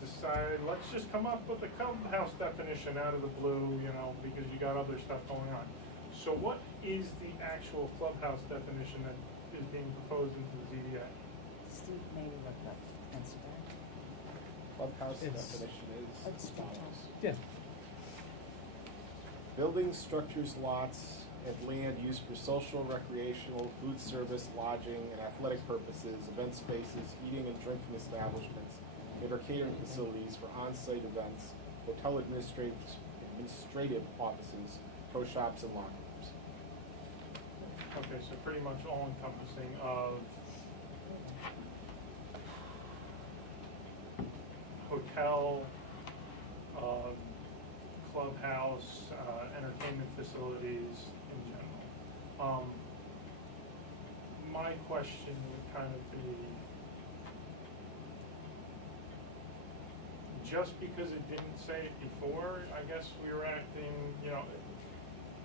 decide, let's just come up with a clubhouse definition out of the blue, you know, because you got other stuff going on. So what is the actual clubhouse definition that is being proposed into the ZBA? Steve maybe looked up, that's right. Clubhouse It's- definition is Let's as start. follows. Yeah. Buildings, structures, lots, and land used for social, recreational, food service, lodging, and athletic purposes, event spaces, eating and drinking establishments, and or catering facilities for on-site events, hotel administrative offices, pro shops, and locker rooms. Okay, so pretty much all encompassing of hotel, clubhouse, entertainment facilities in general. My question would kind of be, just because it didn't say it before, I guess we were acting, you know,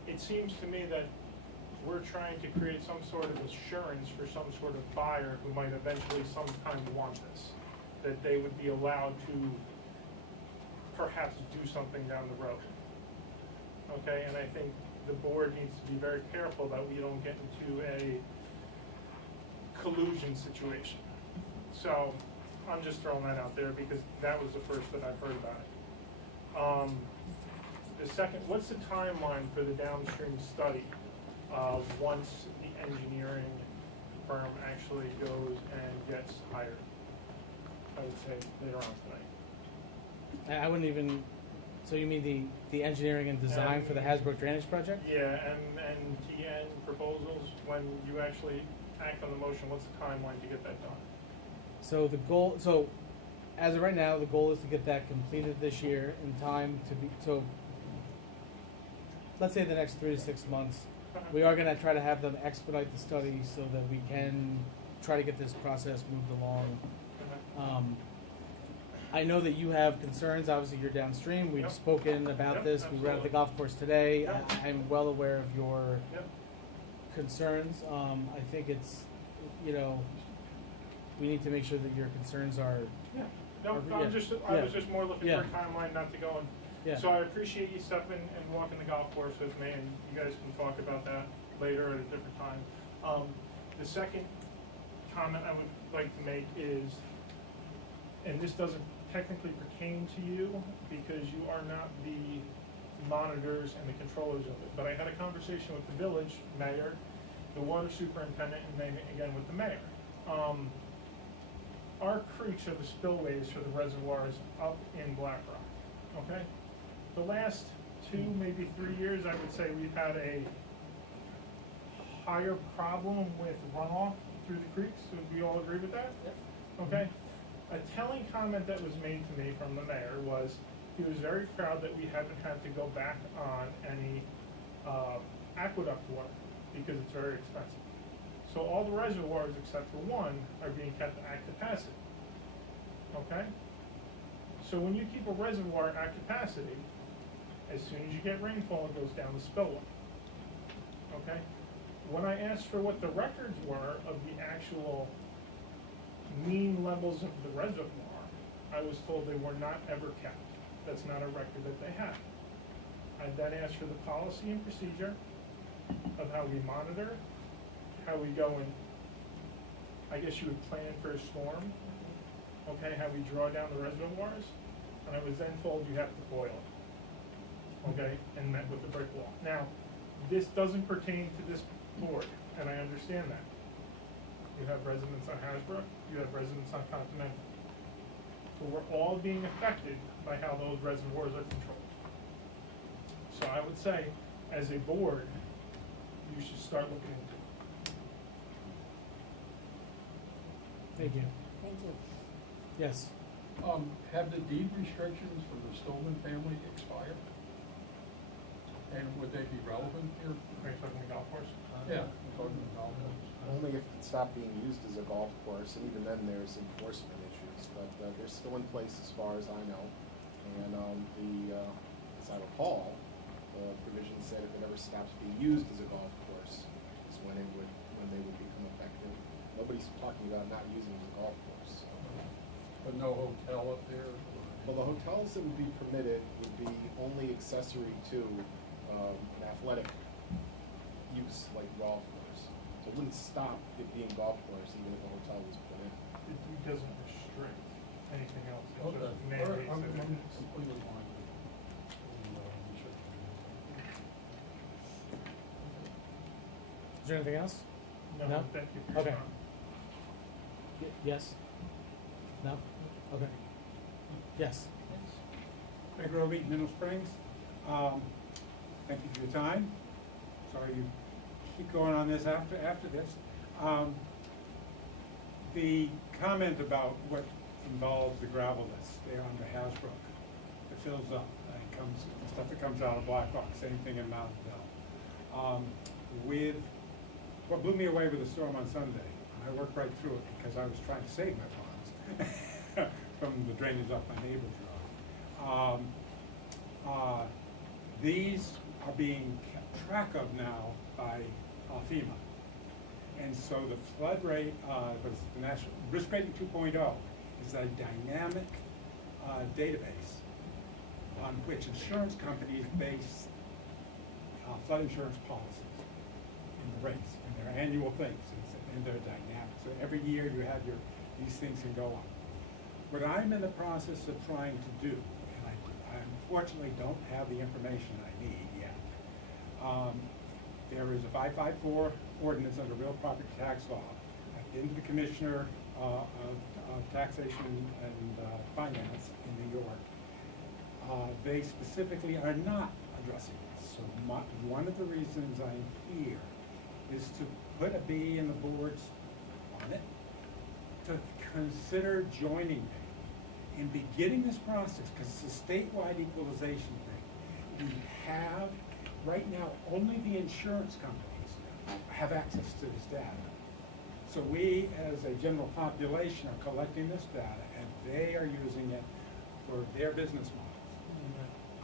it seems to me that we're trying to create some sort of assurance for some sort of buyer who might eventually sometime want this, that they would be allowed to perhaps do something down the road. Okay, and I think the board needs to be very careful that we don't get into a collusion situation. So, I'm just throwing that out there because that was the first that I've heard about it. The second, what's the timeline for the downstream study, once the engineering firm actually goes and gets hired? I would say later on tonight. I wouldn't even, so you mean the engineering and design for the Hasbrook Drainage Project? Yeah, and TN proposals, when you actually act on the motion, what's the timeline to get that done? So the goal, so as of right now, the goal is to get that completed this year in time to be, so let's say the next 3 to 6 months. We are gonna try to have them expedite the study so that we can try to get this process moved along. I know that you have concerns, obviously you're downstream, we've Yep. spoken about Yep, this, we were at the absolutely. golf course today. Yep. I'm well aware of your Yep. concerns. I think it's, you know, we need to make sure that your concerns are, Yeah, no, Yeah. I was just more looking Yeah. for a timeline, not to go and, yeah. so I appreciate you stepping and walking the golf course with me, and you guys can talk about that later at a different time. The second comment I would like to make is, and this doesn't technically pertain to you, because you are not the monitors and the controllers of it, but I had a conversation with the village mayor, the water superintendent, and then again with the mayor. Our creeks are the spillways for the reservoirs up in Black Rock, okay? The last 2, maybe 3 years, I would say we've had a higher problem with runoff through the creeks. Would we all agree with that? Okay? A telling comment that was made to me from the mayor was, he was very proud that we haven't had to go back on any aqueduct water, because it's very expensive. So all the reservoirs, except for one, are being kept at capacity. Okay? So when you keep a reservoir at capacity, as soon as you get rainfall, it goes down the spillway. Okay? When I asked for what the records were of the actual mean levels of the reservoir, I was told they were not ever kept. That's not a record that they have. I then asked for the policy and procedure of how we monitor, how we go and, I guess you would plan for a storm, okay, how we draw down the reservoirs, and I was then told you have to boil it, okay, and met with the brick wall. Now, this doesn't pertain to this board, and I understand that. You have residents on Hasbrook, you have residents on Continental. But we're all being affected by how those reservoirs are controlled. So I would say, as a board, you should start looking into it. Thank you. Thank you. Yes. Have the deed restrictions for the Stolman family expired? And would they be relevant here? Are you talking the golf course? Yeah. Talking about those. Only if it can stop being used as a golf course, and even then there's enforcement issues, but they're still in place as far as I know. And as I recall, the provision said if it ever stops being used as a golf course is when they would become effective. Nobody's talking about not using it as a golf course. no hotel up there? Well, the hotels that would be permitted would be only accessory to an athletic use, like golf course. So it wouldn't stop it being golf course even if a hotel was put in. It doesn't restrict anything else, it Okay, just all mandates right, I'm it. completely fine with research. Is there anything else? No, No? thank you for your Okay. time. Yes? No? Okay. Yes? Greg Roby, Mineral Springs. Thank you for your time. Sorry you keep going on this after this. The comment about what involves the gravel that's there on the Hasbrook, it fills up, and comes, the stuff that comes out of Black Rock, same thing in Mountain Vale. With, what blew me away with the storm on Sunday, and I worked right through it because I was trying to save my ponds from the drainage off my neighbor's road. These are being kept track of now by FEMA. And so the flood rate, the national risk rating 2.0 is a dynamic database on which insurance companies base flood insurance policies in the rates, and their annual things, and they're dynamic. So every year you have these things can go on. What I'm in the process of trying to do, and I unfortunately don't have the information I need yet. There is a 554 ordinance under real property tax law. I've been to the Commissioner of Taxation and Finance in New York. They specifically are not addressing this. So one of the reasons I'm here is to put a bee in the boards on it, to consider joining me in beginning this process, because it's a statewide equalization thing. We have, right now, only the insurance companies have access to this data. So we, as a general population, are collecting this data, and they are using it for their business models.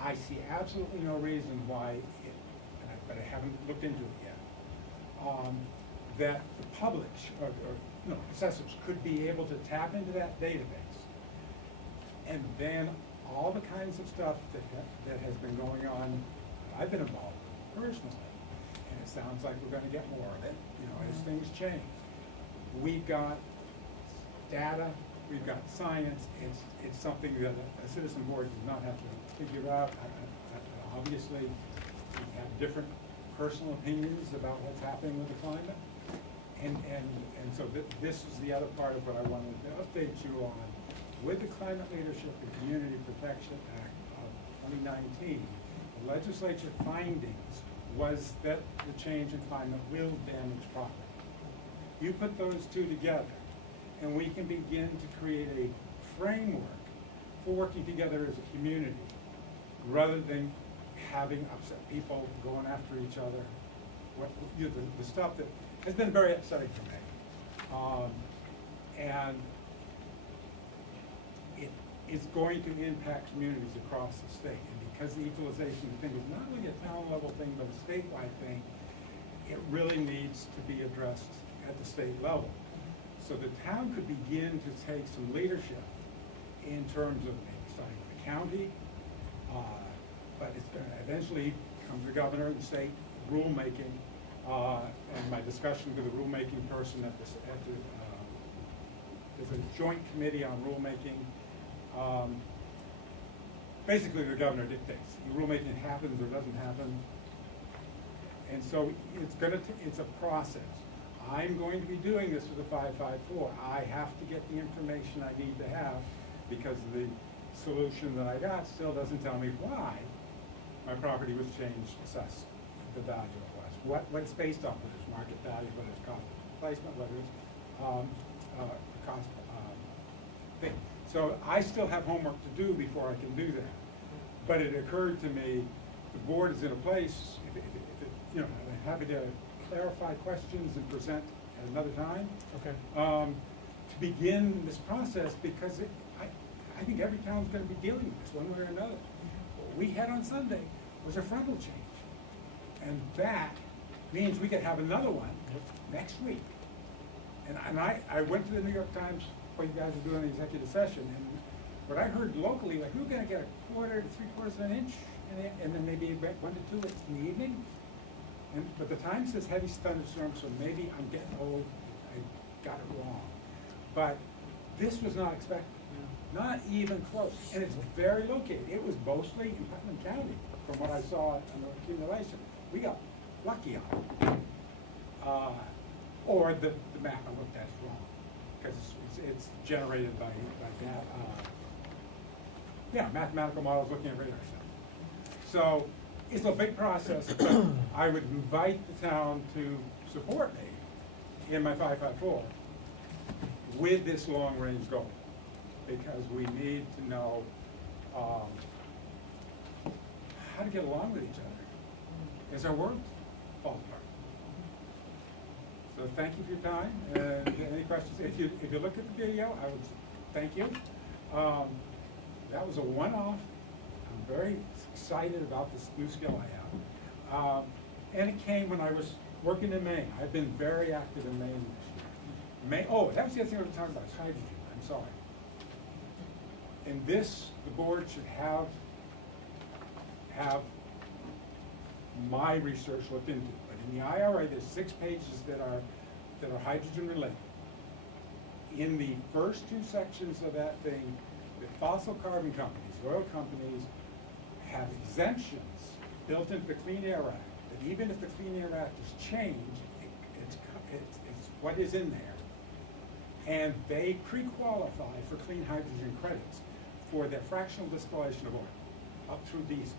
I see absolutely no reason why but I haven't looked into it yet, that the public, or assessors, could be able to tap into that database, and then all the kinds of stuff that has been going on, I've been involved with personally, and it sounds like we're gonna get more of it, as things change. We've got data, we've got science, it's something that a citizen board does not have to figure out. Obviously, we have different personal opinions about what's happening with the climate. And so this is the other part of what I wanted to update you on. With the Climate Leadership and Community Protection Act of 2019, the legislature findings was that the change in climate will damage property. You put those two together, and we can begin to create a framework for working together as a community, rather than having upset people going after each other. The stuff that has been very upsetting for me. And it is going to impact communities across the state. And because the equalization thing is not really a town level thing, but a statewide thing, it really needs to be addressed at the state level. So the town could begin to take some leadership in terms of maybe starting with the county, but it's going to eventually come to the governor and state rulemaking, and my discussion with the rulemaking person there's a joint committee on rulemaking. Basically, the governor dictates. The rulemaking happens or doesn't happen. And so it's a process. I'm going to be doing this with the 554. I have to get the information I need to have, because the solution that I got still doesn't tell me why my property was changed, assessed, the value it was. What it's based on, whether it's market value, whether it's cost of replacement, whether it's cost thing. So I still have homework to do before I can do that. But it occurred to me, the board is in a place, I'm happy to clarify questions and present at another time. Okay. To begin this process, because I think every town's gonna be dealing with this one way or another. What we had on Sunday was a frontal change. And that means we could have another one next week. And I went to the New York Times what you guys are doing in the executive session, and what I heard locally, like, we're gonna get a quarter to 3/4 of an inch, and then maybe about 1 to 2 in the evening. But the time says heavy thunderstorms, so maybe I'm getting old, I got it wrong. But this was not expected, not even close, and it's very located. It was mostly in Putnam County, from what I saw in the accumulation. We got lucky on it. Or the map I looked at is wrong, because it's generated by mathematical models looking at radar stuff. So it's a big process, but I would invite the town to support me in my 554 with this long-range goal, because we need to know how to get along with each other as our world falls apart. So thank you for your time, and any questions? If you look at the video, I would thank you. That was a one-off. I'm very excited about this new skill I have. And it came when I was working in Maine. I've been very active in Maine this year. Oh, that was the other thing we were talking about, is hydrogen. I'm sorry. In this, the board should have my research looked into. But in the IRA, there's 6 pages that are hydrogen related. In the first 2 sections of that thing, the fossil carbon companies, the oil companies, have exemptions built into the Clean Air Act, that even if the Clean Air Act is changed, it's what is in there. And they pre-qualify for clean hydrogen credits for their fractional distillation of oil, up through diesel,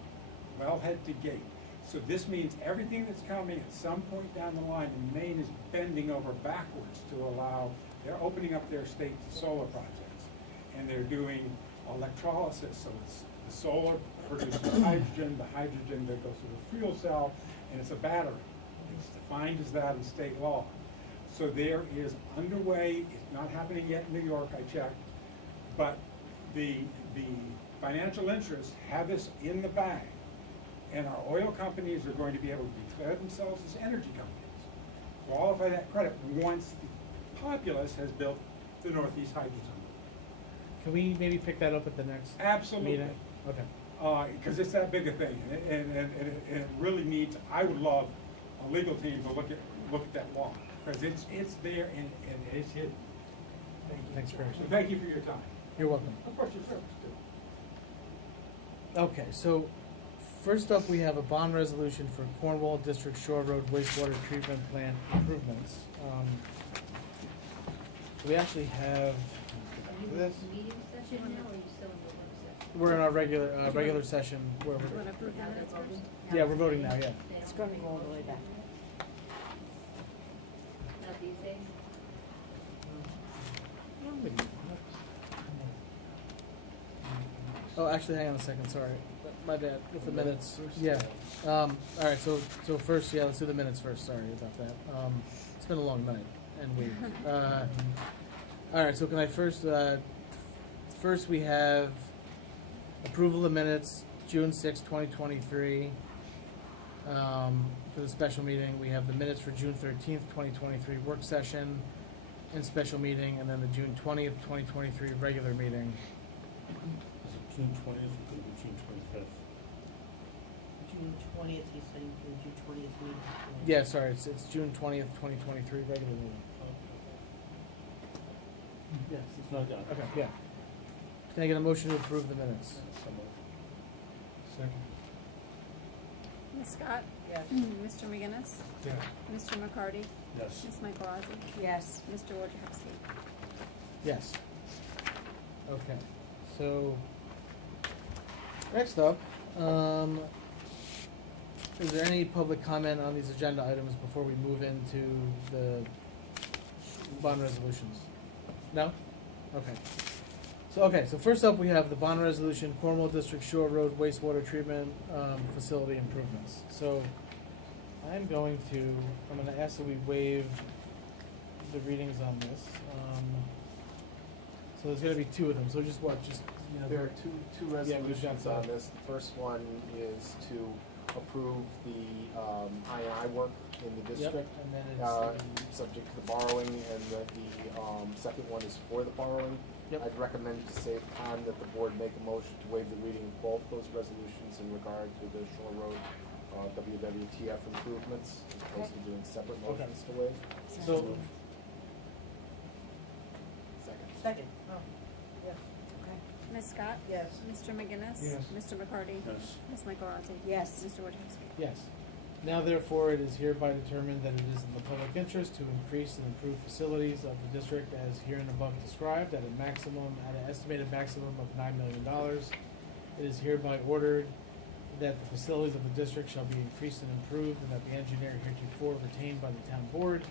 wellhead to gate. So this means everything that's coming at some point down the line in Maine is bending over backwards to allow, they're opening up their state to solar projects. And they're doing electrolysis, so it's the solar produces hydrogen, the hydrogen that goes through the fuel cell, and it's a battery. It's defined as that in state law. So there is underway, it's not happening yet in New York, I checked, but the financial interests have this in the bag. And our oil companies are going to be able to declare themselves as energy companies, qualify that credit once the populace has built the Northeast Hydrogen. Can we maybe pick that up at the next Absolutely. meeting? Okay. Because it's that big a thing, and it really needs, I would love a legal team to look at that law, because it's there and it's hidden. Thanks, Chris. So thank you for your time. You're welcome. Of course, your service too. Okay, so first up, we have a bond resolution for Cornwall District Shore Road wastewater treatment plant improvements. We actually have, this, Meeting session now, or are you still in the work session? we're in our regular session where You we're, wanna approve the minutes first? yeah, we're voting now, yeah. It's gonna go all the way back. Not these days? Oh, actually, hang on a second, sorry. My bad, with the minutes. Yeah. All right, so first, yeah, let's do the minutes first, sorry about that. It's been a long night and week. All right, so can I first we have approval of minutes, June 6, 2023. For the special meeting, we have the minutes for June 13th, 2023 work session and special meeting, and then the June 20th, 2023 regular meeting. Is it June 20th or June 25th? June 20th, he's saying, June 20th meeting. Yeah, sorry, it's June 20th, 2023 regular meeting. Yes, it's not done. Okay, yeah. Can I get a motion to approve the minutes? Second. Ms. Scott? Yes. Mr. McGinnis? Yeah. Mr. McCarty? Yes. Ms. Michael Rossi? Yes. Mr. Wojciechowski? Yes. Okay, so next up, is there any public comment on these agenda items before we move into the bond resolutions? No? Okay. So first up, we have the bond resolution, Cornwall District Shore Road wastewater treatment facility improvements. So I'm gonna ask that we waive the readings on this. So there's gonna be 2 of them, so just what, There are two Yeah, resolutions we've got on this. The first one is to approve the I&I work in the Yep, district. and then it's Subject to the borrowing, and the second one is for the borrowing. Yep. I'd recommend to save time that the board make a motion to waive the reading of both those resolutions in regard to the Shore Road WWTF improvements, as opposed to doing separate Okay. motions to waive. So, Second. Second. Oh, yeah. Ms. Scott? Yes. Mr. McGinnis? Yes. Mr. McCarty? Yes. Ms. Michael Rossi? Yes. Mr. Wojciechowski? yes. Now therefore, it is hereby determined that it is in the public interest to increase and improve facilities of the district as herein above described at an estimated maximum of $9 million. It is hereby ordered that the facilities of the district shall be increased and improved, and that the engineer heretofore retained by the town board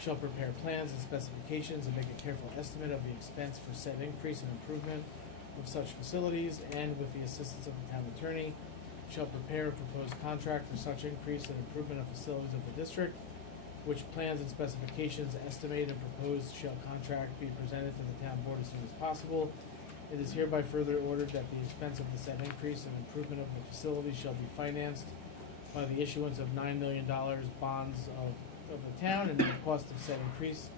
shall prepare plans and specifications and make a careful estimate of the expense for said increase and improvement of such facilities, and with the assistance of the town attorney, shall prepare a proposed contract for such increase and improvement of facilities of the district, which plans and specifications estimated and proposed shall contract be presented to the town board as soon as possible. It is hereby further ordered that the expense of the said increase and improvement of the facility shall be financed by the issuance of $9 million bonds of the town, and the cost of said increase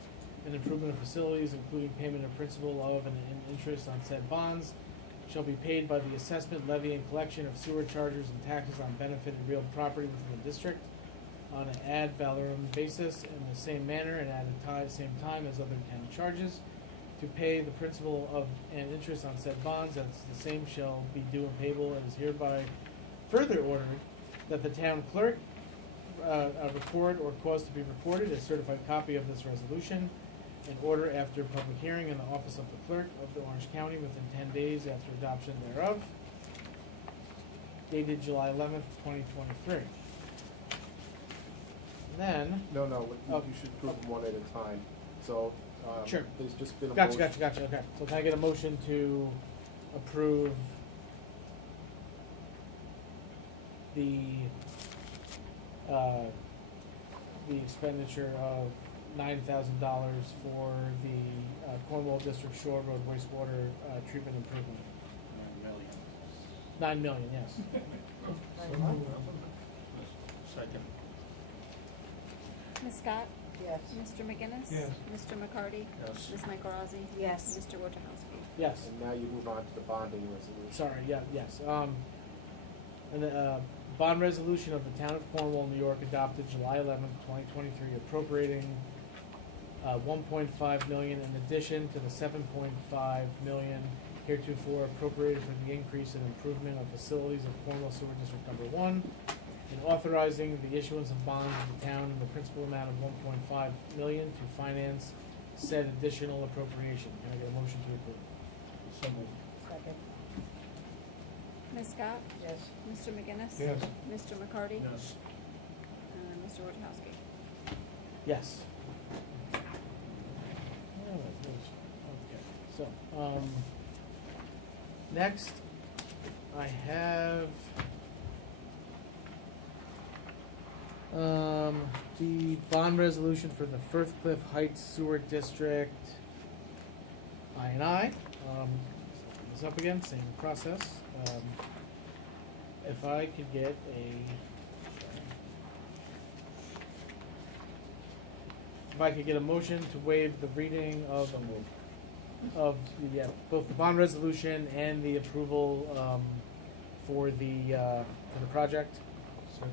and improvement of facilities, including payment of principal of and interest on said bonds, shall be paid by the assessment, levy, and collection of sewer charges and taxes on benefited real property within the district on an ad valorem basis in the same manner and at the same time as other town charges, to pay the principal of and interest on said bonds, as the same shall be due and payable, and is hereby further ordered that the town clerk record or cause to be recorded a certified copy of this resolution in order after public hearing in the office of the clerk of the Orange County within 10 days after adoption thereof, dated July 11th, 2023. Then, No, Oh. you should prove them one at a time. So, Sure. there's just been a gotcha, motion. okay. So can I get a motion to approve the expenditure of $9,000 for the Cornwall District Shore Road wastewater treatment improvement? $9 million, yes. Second. Ms. Scott? Yes. Mr. McGinnis? Yes. Mr. McCarty? Yes. Ms. Michael Rossi? Yes. Mr. Wojciechowski? Yes. And now you move on to the bonding resolution. Sorry, yes. And the bond resolution of the town of Cornwall, New York, adopted July 11th, 2023, appropriating $1.5 million in addition to the $7.5 million heretofore appropriated for the increase and improvement of facilities of Cornwall Sewer District Number 1, and authorizing the issuance of bonds of the town in the principal amount of $1.5 million to finance said additional appropriation. Can I get a motion to approve? So moved. Second. Ms. Scott? Yes. Mr. McGinnis? Yes. Mr. McCarty? Yes. And Mr. Wojciechowski? Yes. Okay, so, next, I have, the bond resolution for the Firth Cliff Heights Sewer District I&I. This up again, same process. If I could get a motion to waive the reading of So moved. both the bond resolution and the approval for the project. Second.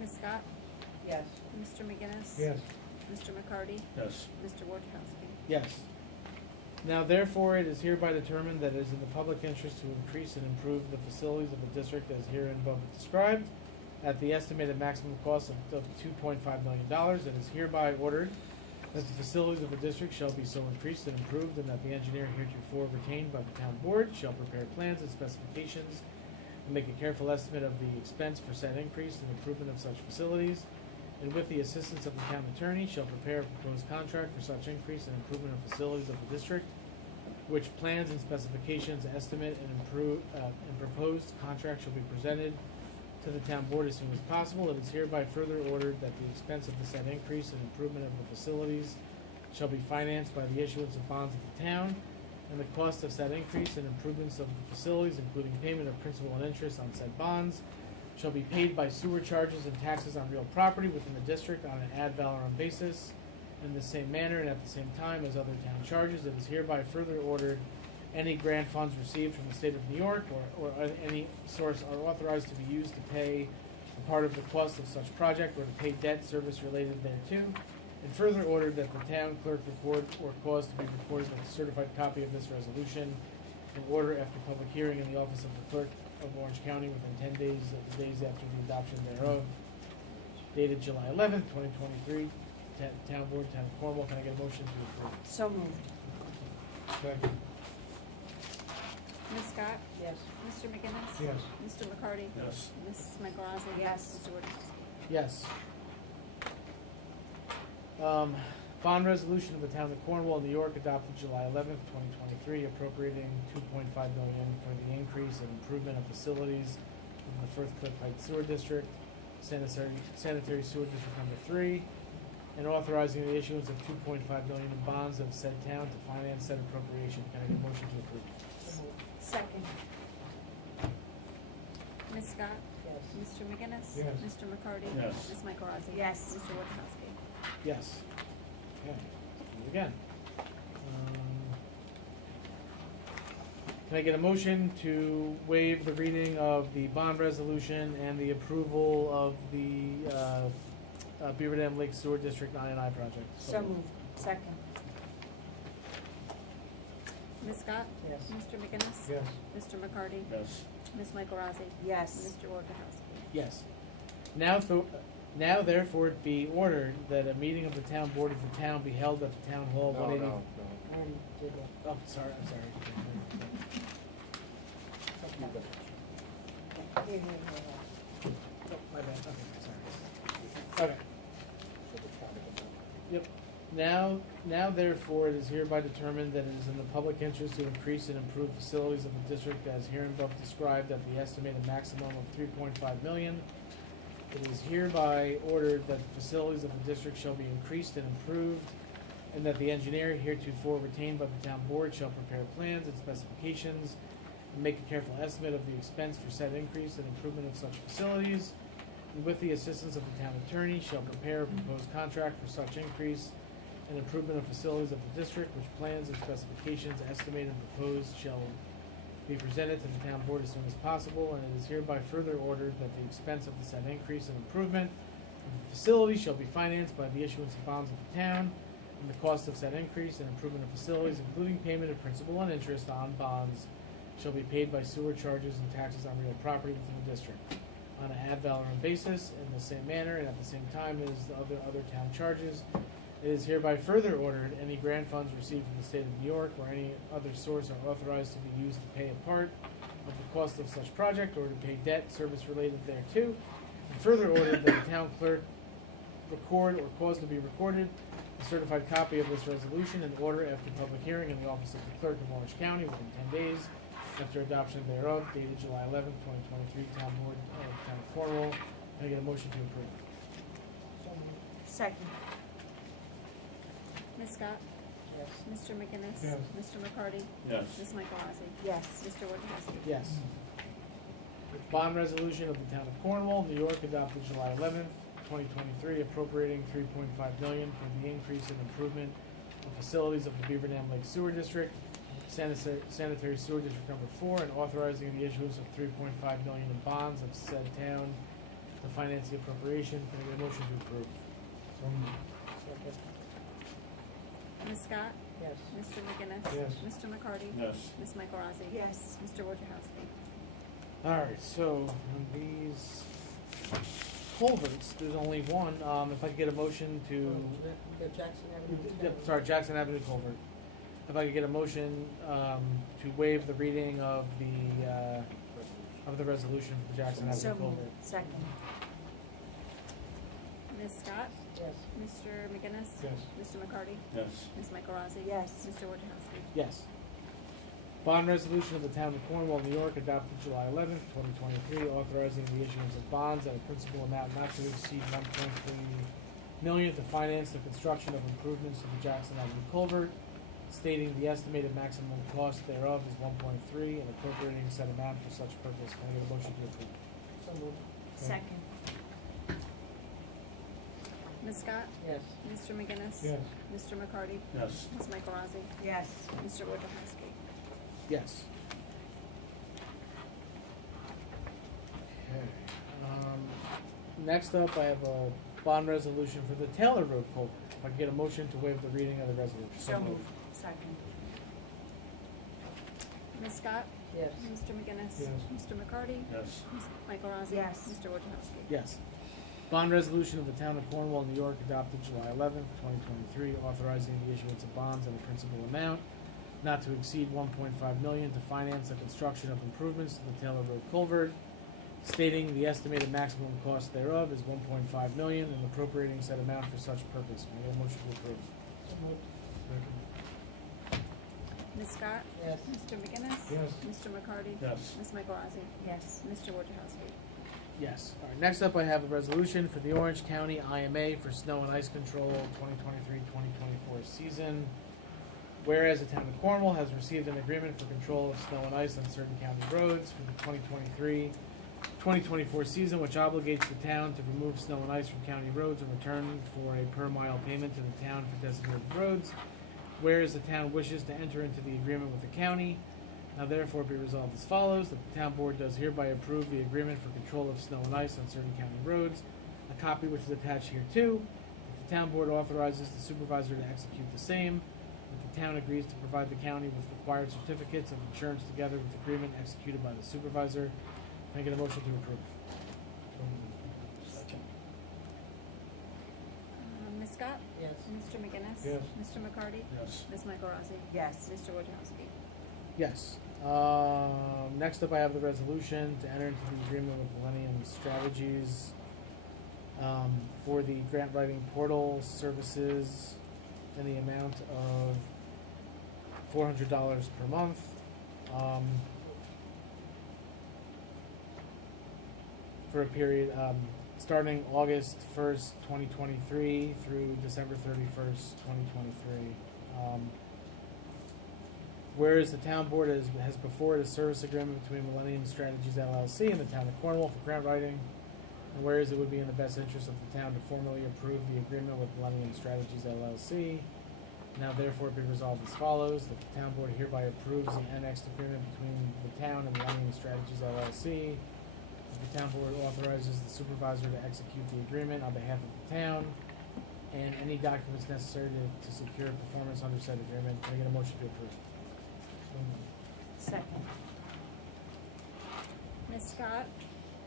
Ms. Scott? Yes. Mr. McGinnis? Yes. Mr. McCarty? Yes. Mr. Wojciechowski? Yes. Now therefore it is hereby determined that it is in the public interest to increase and improve the facilities of the district as herein above described at the estimated maximum cost of $2.5 million. It is hereby ordered that the facilities of the district shall be so increased and improved, and that the engineer heretofore retained by the town board shall prepare plans and specifications and make a careful estimate of the expense for said increase and improvement of such facilities, and with the assistance of the town attorney shall prepare a proposed contract for such increase and improvement of facilities of the district, which plans and specifications, estimate, and proposed contract shall be presented to the town board as soon as possible. It is hereby further ordered that the expense of the said increase and improvement of the facilities shall be financed by the issuance of bonds of the town, and the cost of said increase and improvements of the facilities, including payment of principal and interest on said bonds, shall be paid by sewer charges and taxes on real property within the district on an ad valorem basis. In the same manner and at the same time as other town charges, it is hereby further ordered any grant funds received from the state of New York or any source are authorized to be used to pay a part of the cost of such project or to pay debt service related thereto. And further ordered that the town clerk record or cause to be recorded a certified copy of this resolution in order after public hearing in the office of the clerk of Orange County within 10 days of the days after the adoption thereof. Dated July 11th, 2023. Town Board, Town of Cornwall. Can I get a motion to approve? So moved. Second. Ms. Scott? Yes. Mr. McGinnis? Yes. Mr. McCarty? Yes. Mrs. Mike Rosati? Yes. Mr. Wojciechowski? Yes. Bond resolution of the Town of Cornwall, New York, adopted July 11th, 2023, appropriating $2.5 million for the increase and improvement of facilities in the Firth Cliff Heights Sewer District, Sanitary Sewer District Number 3, and authorizing the issuance of $2.5 million in bonds of said town to finance said appropriation. Can I get a motion to approve? Second. Ms. Scott? Yes. Mr. McGinnis? Yes. Mr. McCarty? Yes. Ms. Mike Rosati? Yes. Mr. Wojciechowski? Yes. Okay, let's do it again. Can I get a motion to waive the reading of the bond resolution and the approval of the Beaver Dam Lake Sewer District I&I project? So moved. Second. Ms. Scott? Yes. Mr. McGinnis? Yes. Mr. McCarty? Yes. Ms. Mike Rosati? Yes. Mr. Wojciechowski? Yes. Now therefore it be ordered that a meeting of the town board of the town be held at the town hall, No, 180. no, no. I already did it. Oh, sorry, I'm sorry. Here, here, here. Oh, my bad, okay, sorry. Okay. Yep. Now therefore it is hereby determined that it is in the public interest to increase and improve facilities of the district as hereinabove described at the estimated maximum of $3.5 million. It is hereby ordered that the facilities of the district shall be increased and improved, and that the engineer heretofore retained by the town board shall prepare plans and specifications and make a careful estimate of the expense for said increase and improvement of such facilities, and with the assistance of the town attorney shall prepare a proposed contract for such increase and improvement of facilities of the district, which plans and specifications estimated and proposed shall be presented to the town board as soon as possible, and it is hereby further ordered that the expense of the said increase and improvement of the facility shall be financed by the issuance of bonds of the town, and the cost of said increase and improvement of facilities, including payment of principal and interest on bonds, shall be paid by sewer charges and taxes on real property within the district on an ad valorem basis in the same manner and at the same time as the other town charges. It is hereby further ordered any grant funds received from the state of New York or any other source are authorized to be used to pay a part of the cost of such project or to pay debt service related thereto. And further ordered that the town clerk record or cause to be recorded a certified copy of this resolution in order after public hearing in the office of the clerk of Orange County within 10 days after adoption thereof, dated July 11th, 2023, Town Board of Town of Cornwall. Can I get a motion to approve? Second. Ms. Scott? Yes. Mr. McGinnis? Yes. Mr. McCarty? Yes. Ms. Mike Rosati? Yes. Mr. Wojciechowski? Yes. Bond resolution of the Town of Cornwall, New York, adopted July 11th, 2023, appropriating $3.5 million for the increase and improvement of facilities of the Beaver Dam Lake Sewer District, Sanitary Sewer District Number 4, and authorizing the issuance of $3.5 million in bonds of said town to finance the appropriation. Can I get a motion to approve? Second. Ms. Scott? Yes. Mr. McGinnis? Yes. Mr. McCarty? Yes. Ms. Mike Rosati? Yes. Mr. Wojciechowski? All right, so on these culverts, there's only one. If I could get a motion to, We got Jackson Avenue. yep, sorry, Jackson Avenue culvert. If I could get a motion to waive the reading of the resolution for the Jackson So Avenue moved. culvert. Second. Ms. Scott? Yes. Mr. McGinnis? Yes. Mr. McCarty? Yes. Ms. Mike Rosati? Yes. Mr. Wojciechowski? Yes. Bond resolution of the Town of Cornwall, New York, adopted July 11th, 2023, authorizing the issuance of bonds at a principal amount not to exceed $1.3 million to finance the construction of improvements to the Jackson Avenue culvert, stating the estimated maximum cost thereof is 1.3 and appropriating said amount for such purpose. Can I get a motion to approve? So moved. Second. Ms. Scott? Yes. Mr. McGinnis? Yes. Mr. McCarty? Yes. Ms. Michael Rossi? Yes. Mr. Wojciechowski? Yes. Okay. Next up, I have a bond resolution for the Taylor Road culvert. If I could get a motion to waive the reading of the resolution. So moved. Second. Ms. Scott? Yes. Mr. McGinnis? Yes. Mr. McCarty? Yes. Ms. Michael Rossi? Yes. Mr. Wojciechowski? Yes. Bond resolution of the Town of Cornwall, New York, adopted July 11th, 2023, authorizing the issuance of bonds in a principal amount not to exceed 1.5 million to finance the construction of improvements to the Taylor Road culvert, stating the estimated maximum cost thereof is 1.5 million and appropriating said amount for such purpose. Can I get a motion to approve? So moved. Ms. Scott? Yes. Mr. McGinnis? Yes. Mr. McCarty? Yes. Ms. Michael Rossi? Yes. Mr. Wojciechowski? Yes. All right, next up, I have a resolution for the Orange County IMA for snow and ice control 2023-2024 season. Whereas the Town of Cornwall has received an agreement for control of snow and ice on certain county roads for the 2023-2024 season, which obligates the town to remove snow and ice from county roads in return for a per mile payment to the town for designated roads. Whereas the town wishes to enter into the agreement with the county, now therefore be resolved as follows, that the town board does hereby approve the agreement for control of snow and ice on certain county roads, a copy which is attached here too. If the town board authorizes the supervisor to execute the same, if the town agrees to provide the county with required certificates of insurance together with agreement executed by the supervisor. Can I get a motion to approve? Ms. Scott? Yes. Mr. McGinnis? Yes. Mr. McCarty? Yes. Ms. Michael Rossi? Yes. Mr. Wojciechowski? Yes. Next up, I have the resolution to enter into the agreement with Millennium Strategies for the grant writing portal services in the amount of $400 per month. For a period starting August 1st, 2023 through December 31st, 2023. Whereas the town board has before it a service agreement between Millennium Strategies LLC and the town of Cornwall for grant writing, and whereas it would be in the best interest of the town to formally approve the agreement with Millennium Strategies LLC, now therefore be resolved as follows, that the town board hereby approves the annexed agreement between the town and Millennium Strategies LLC. The town board authorizes the supervisor to execute the agreement on behalf of the town and any documents necessary to secure performance under said agreement. Can I get a motion to approve? Second. Ms. Scott?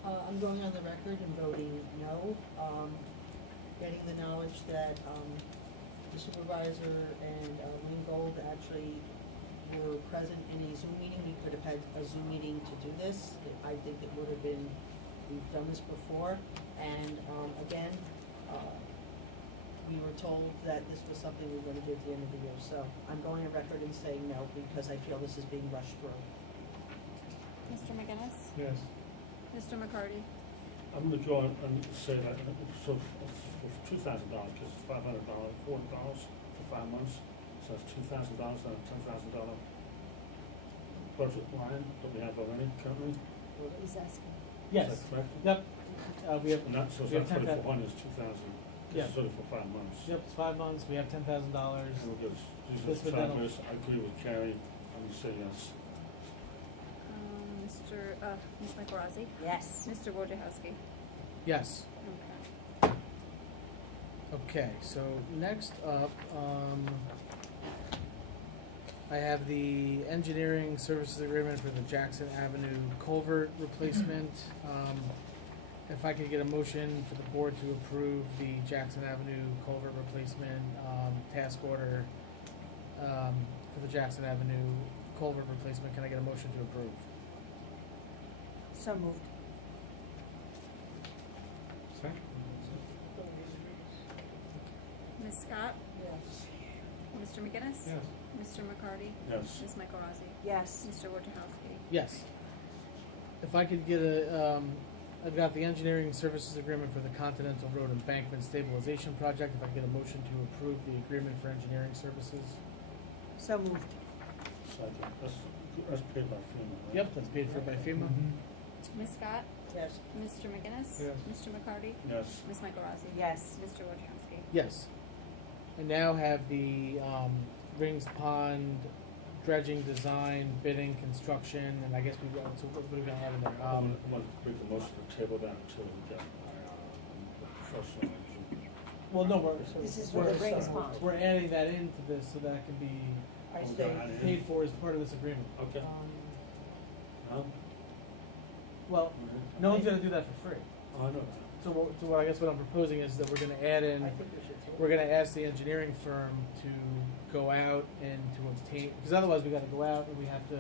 I'm going on the record and voting no. Getting the knowledge that, the supervisor and, Wayne Gold actually were present in a Zoom meeting. We could have had a Zoom meeting to do this. I think it would have been, we've done this before. And, again, we were told that this was something we were gonna do at the end of the year. So I'm going on record and saying no because I feel this is being rushed through. Mr. McGinnis? Yes. Mr. McCarty? I'm gonna go and say that, so for $2,000, because it's $500, $400 for 5 months, so that's $2,000 and a $10,000 budget line that we have already currently. He's asking. Yes. Is that correct? Yep. We have. And that, so we it's have not 10,000. 2,400, it's 2,000. Yeah. This is sort of for 5 months. Yep, it's 5 months. We have $10,000. And we'll give, these This would are then- the I agree with Carrie, I'm gonna say yes. Ms. Michael Rossi? Yes. Mr. Wojciechowski? Yes. Okay. Okay, so next up, I have the engineering services agreement for the Jackson Avenue culvert replacement. If I could get a motion for the board to approve the Jackson Avenue culvert replacement, task order, for the Jackson Avenue culvert replacement, can I get a motion to approve? So moved. Second. Ms. Scott? Yes. Mr. McGinnis? Yes. Mr. McCarty? Yes. Ms. Michael Rossi? Yes. Mr. Wojciechowski? Yes. If I could get a, I've got the engineering services agreement for the Continental Road Embankment Stabilization Project. If I could get a motion to approve the agreement for engineering services. So moved. Second, that's paid by FEMA, right? Yep, that's paid for by FEMA. Ms. Scott? Yes. Mr. McGinnis? Yes. Mr. McCarty? Yes. Ms. Michael Rossi? Yes. Mr. Wojciechowski? Yes. And now have the Rings Pond dredging design, bidding, construction, and I guess we got, so what are we gonna have in there? I'm gonna make the motion to table that until we get professional engineer. Well, no, This is for the Rings Pond. we're adding that into this so that can be I Okay. say, paid for as part of this agreement. Okay. No? Well, no one's gonna do that for free. Oh, I know that. So I guess what I'm proposing is that we're gonna add in, I think we should. we're gonna ask the engineering firm to go out and to obtain, because otherwise we gotta go out and we have to,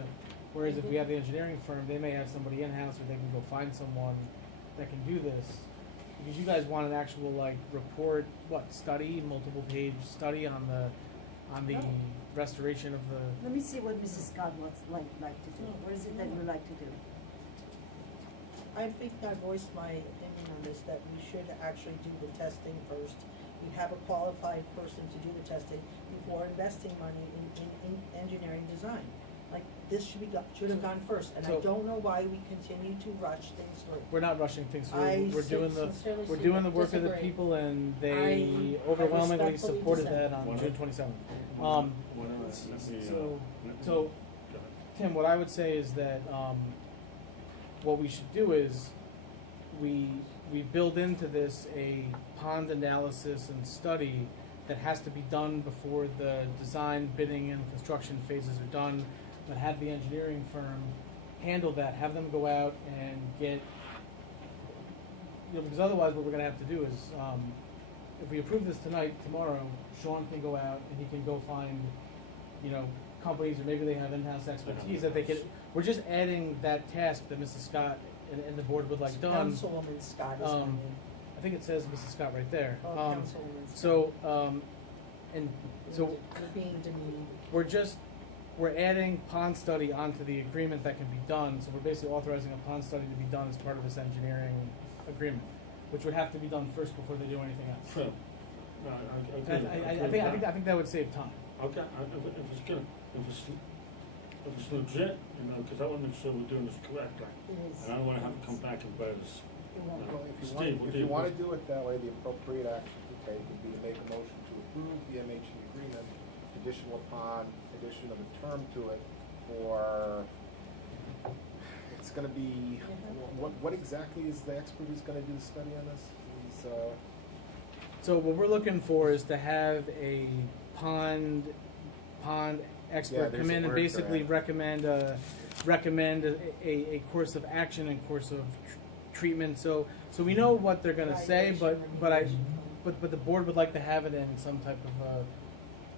whereas if we have the engineering firm, they may have somebody in-house or they can go find someone that can do this. Because you guys want an actual like report, study, multiple page study on the restoration of the, Let me see what Mrs. Scott wants, like to do. What is it that you like to do? I think I voiced my opinion on this, that we should actually do the testing first. We have a qualified person to do the testing before investing money in engineering design. Like, this should have gone first, and I So- don't know why we continue to rush things through. we're not rushing things through. I We're doing the, sincerely we're doing the work of the disagree. people and I they overwhelmingly respectfully supported dissent. that on Why June not? 27th. Let me, so- let me- so- go ahead. Tim, what I would say is that, what we should do is, we build into this a pond analysis and study that has to be done before the design, bidding, and construction phases are done, but have the engineering firm handle that, have them go out and get, because otherwise what we're gonna have to do is, if we approve this tonight, tomorrow, Sean can go out and he can go find, companies, or maybe they have in-house expertise that they could, we're just adding that task that Mrs. Scott and the board would like done. Councilwoman Scott is my name. I think it says Mrs. Scott right there. Oh, Councilwoman Scott. So, You're being demeaning. we're adding pond study onto the agreement that can be done, so we're basically authorizing a pond study to be done as part of this engineering agreement, which would have to be done first before they do anything else. Sure. No, And I think that would save time. Okay, if it's good, if it's legit, because I wanna make sure we're doing this correctly. It is. And I don't wanna have to come back and bite us. It won't No. go. Steve, what If do you wanna do it that way, the appropriate action to take would be to make a motion to approve the MHE agreement, conditional upon addition of a term to it for, it's gonna be, what exactly is the expert who's gonna do the study on this? He's, So what we're looking for is to have a pond expert there's come a in and word for basically that. recommend a course of action and course of treatment. So we know what they're gonna say, but the board would like to have it in some type of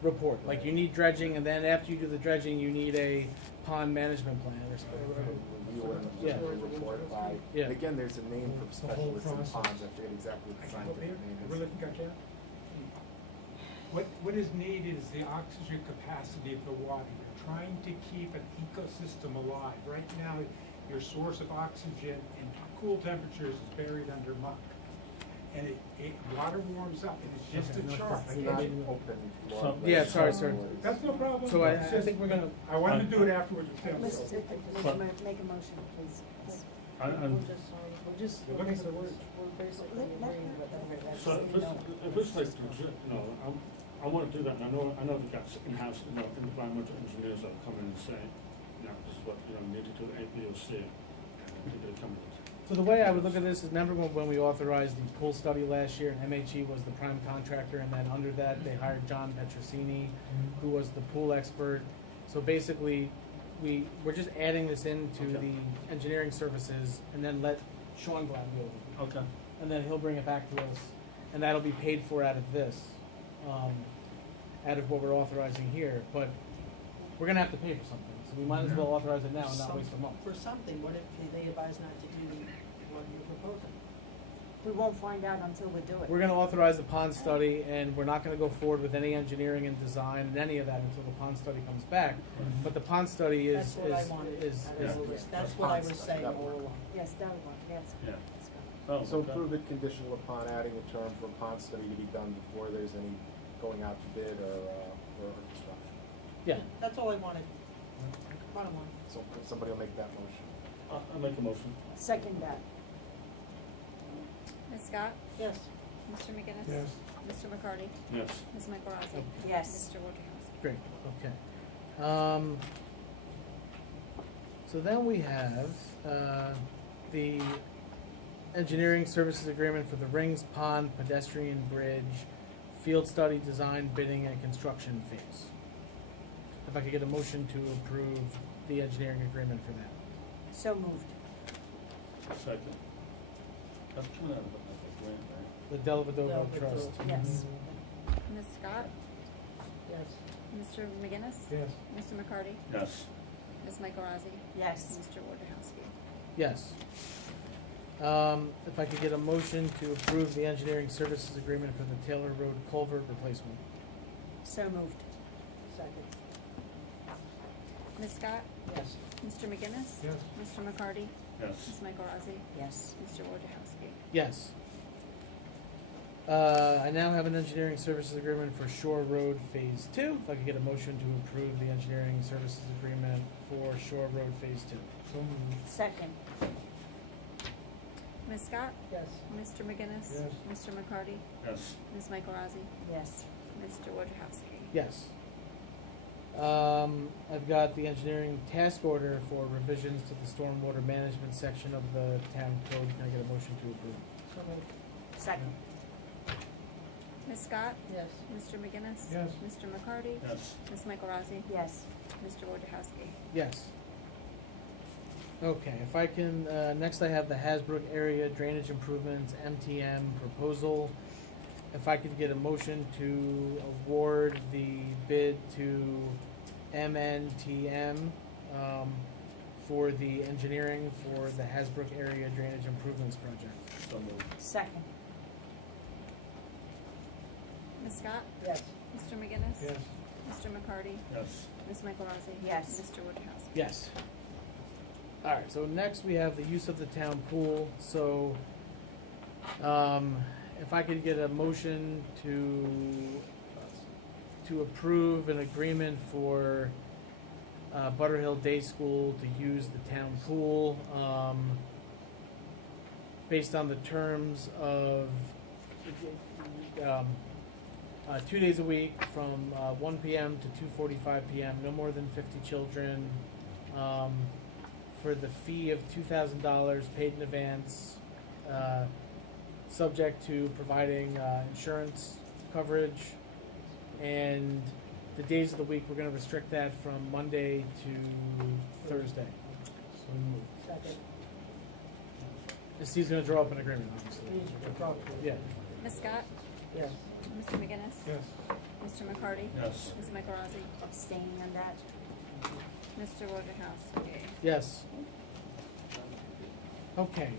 report. Like you need dredging, and then after you do the dredging, you need a pond management plan or something. review and Yeah. report by, Yeah. and again, there's a name for The whole specialists in process. ponds, I forget exactly what the scientific name is. Really think I can? What is needed is the oxygen capacity of the water. You're trying to keep an ecosystem alive. Right now, your source of oxygen in cool temperatures is buried under muck. And water warms up, and it's just a chart. It's not open floor. Yeah, sorry, sir. That's no problem. So I It's just- think we're gonna. I wanted to do it afterwards. Let's make a motion, please. I'm- We're just, You're looking for the words. we're basically agreeing with everything. So if it's like legit, I wanna do that, and I know they got in-house, environmental engineers that come in and say, this is what, need to do A, B, or C. And they're gonna come in. So the way I would look at this is, remember when we authorized the pool study last year, and MHE was the prime contractor, and then under that, they hired John Petrosini, who was the pool expert. So basically, we're just adding this into the engineering services, and then let Sean go out and do it. Okay. And then he'll bring it back to us, and that'll be paid for out of this, out of what we're authorizing here. But we're gonna have to pay for something, so we might as well authorize it now and not waste a month. For something, what if they advise not to do what you're proposing? We won't find out until we do it. We're gonna authorize the pond study, and we're not gonna go forward with any engineering and design and any of that until the pond study comes back. But the pond study is, That's what I wanted. That's what I was saying all along. Yes, that one, yes. Yeah. Let's go. Oh, So okay. approve it conditional upon adding a term for a pond study to be done before there's any going out to bid or construction. Yeah. That's all I wanted. Bottom line. So somebody will make that motion. I'll make a motion. Second that. Ms. Scott? Yes. Mr. McGinnis? Yes. Mr. McCarty? Yes. Ms. Michael Rossi? Yes. Mr. Wojciechowski? Great, okay. So then we have, the engineering services agreement for the Rings Pond pedestrian bridge, field study, design, bidding, and construction phase. If I could get a motion to approve the engineering agreement for that. So moved. Second. That's coming out of the grant, right? The Delavadova Delavadova. Trust. Yes. Ms. Scott? Yes. Mr. McGinnis? Yes. Mr. McCarty? Yes. Ms. Michael Rossi? Yes. Mr. Wojciechowski? Yes. If I could get a motion to approve the engineering services agreement for the Taylor Road culvert replacement. So moved. Second. Ms. Scott? Yes. Mr. McGinnis? Yes. Mr. McCarty? Yes. Ms. Michael Rossi? Yes. Mr. Wojciechowski? Yes. I now have an engineering services agreement for Shore Road Phase 2. If I could get a motion to approve the engineering services agreement for Shore Road Phase 2. So moved. Second. Ms. Scott? Yes. Mr. McGinnis? Yes. Mr. McCarty? Yes. Ms. Michael Rossi? Yes. Mr. Wojciechowski? Yes. I've got the engineering task order for revisions to the stormwater management section of the town code. Can I get a motion to approve? So moved. Second. Ms. Scott? Yes. Mr. McGinnis? Yes. Mr. McCarty? Yes. Ms. Michael Rossi? Yes. Mr. Wojciechowski? Yes. Okay, if I can, next I have the Hasbrook Area Drainage Improvements MTM proposal. If I could get a motion to award the bid to MNTM for the engineering for the Hasbrook Area Drainage Improvements project. So moved. Second. Ms. Scott? Yes. Mr. McGinnis? Yes. Mr. McCarty? Yes. Ms. Michael Rossi? Yes. Mr. Wojciechowski? Yes. All right, so next we have the use of the town pool. So, if I could get a motion to approve an agreement for Butterhill Day School to use the town pool, based on the terms of 2 days a week from 1 p.m. to 2:45 p.m. No more than 50 children. For the fee of $2,000 paid in advance, subject to providing insurance coverage. And the days of the week, we're going to restrict that from Monday to Thursday. So moved. Second. He's going to draw up an agreement, obviously. Yeah. Ms. Scott? Yes. Mr. McGinnis? Yes. Mr. McCarty? Yes. Ms. Michael Rossi? Abstaining on that. Mr. Wojciechowski? Yes. Okay.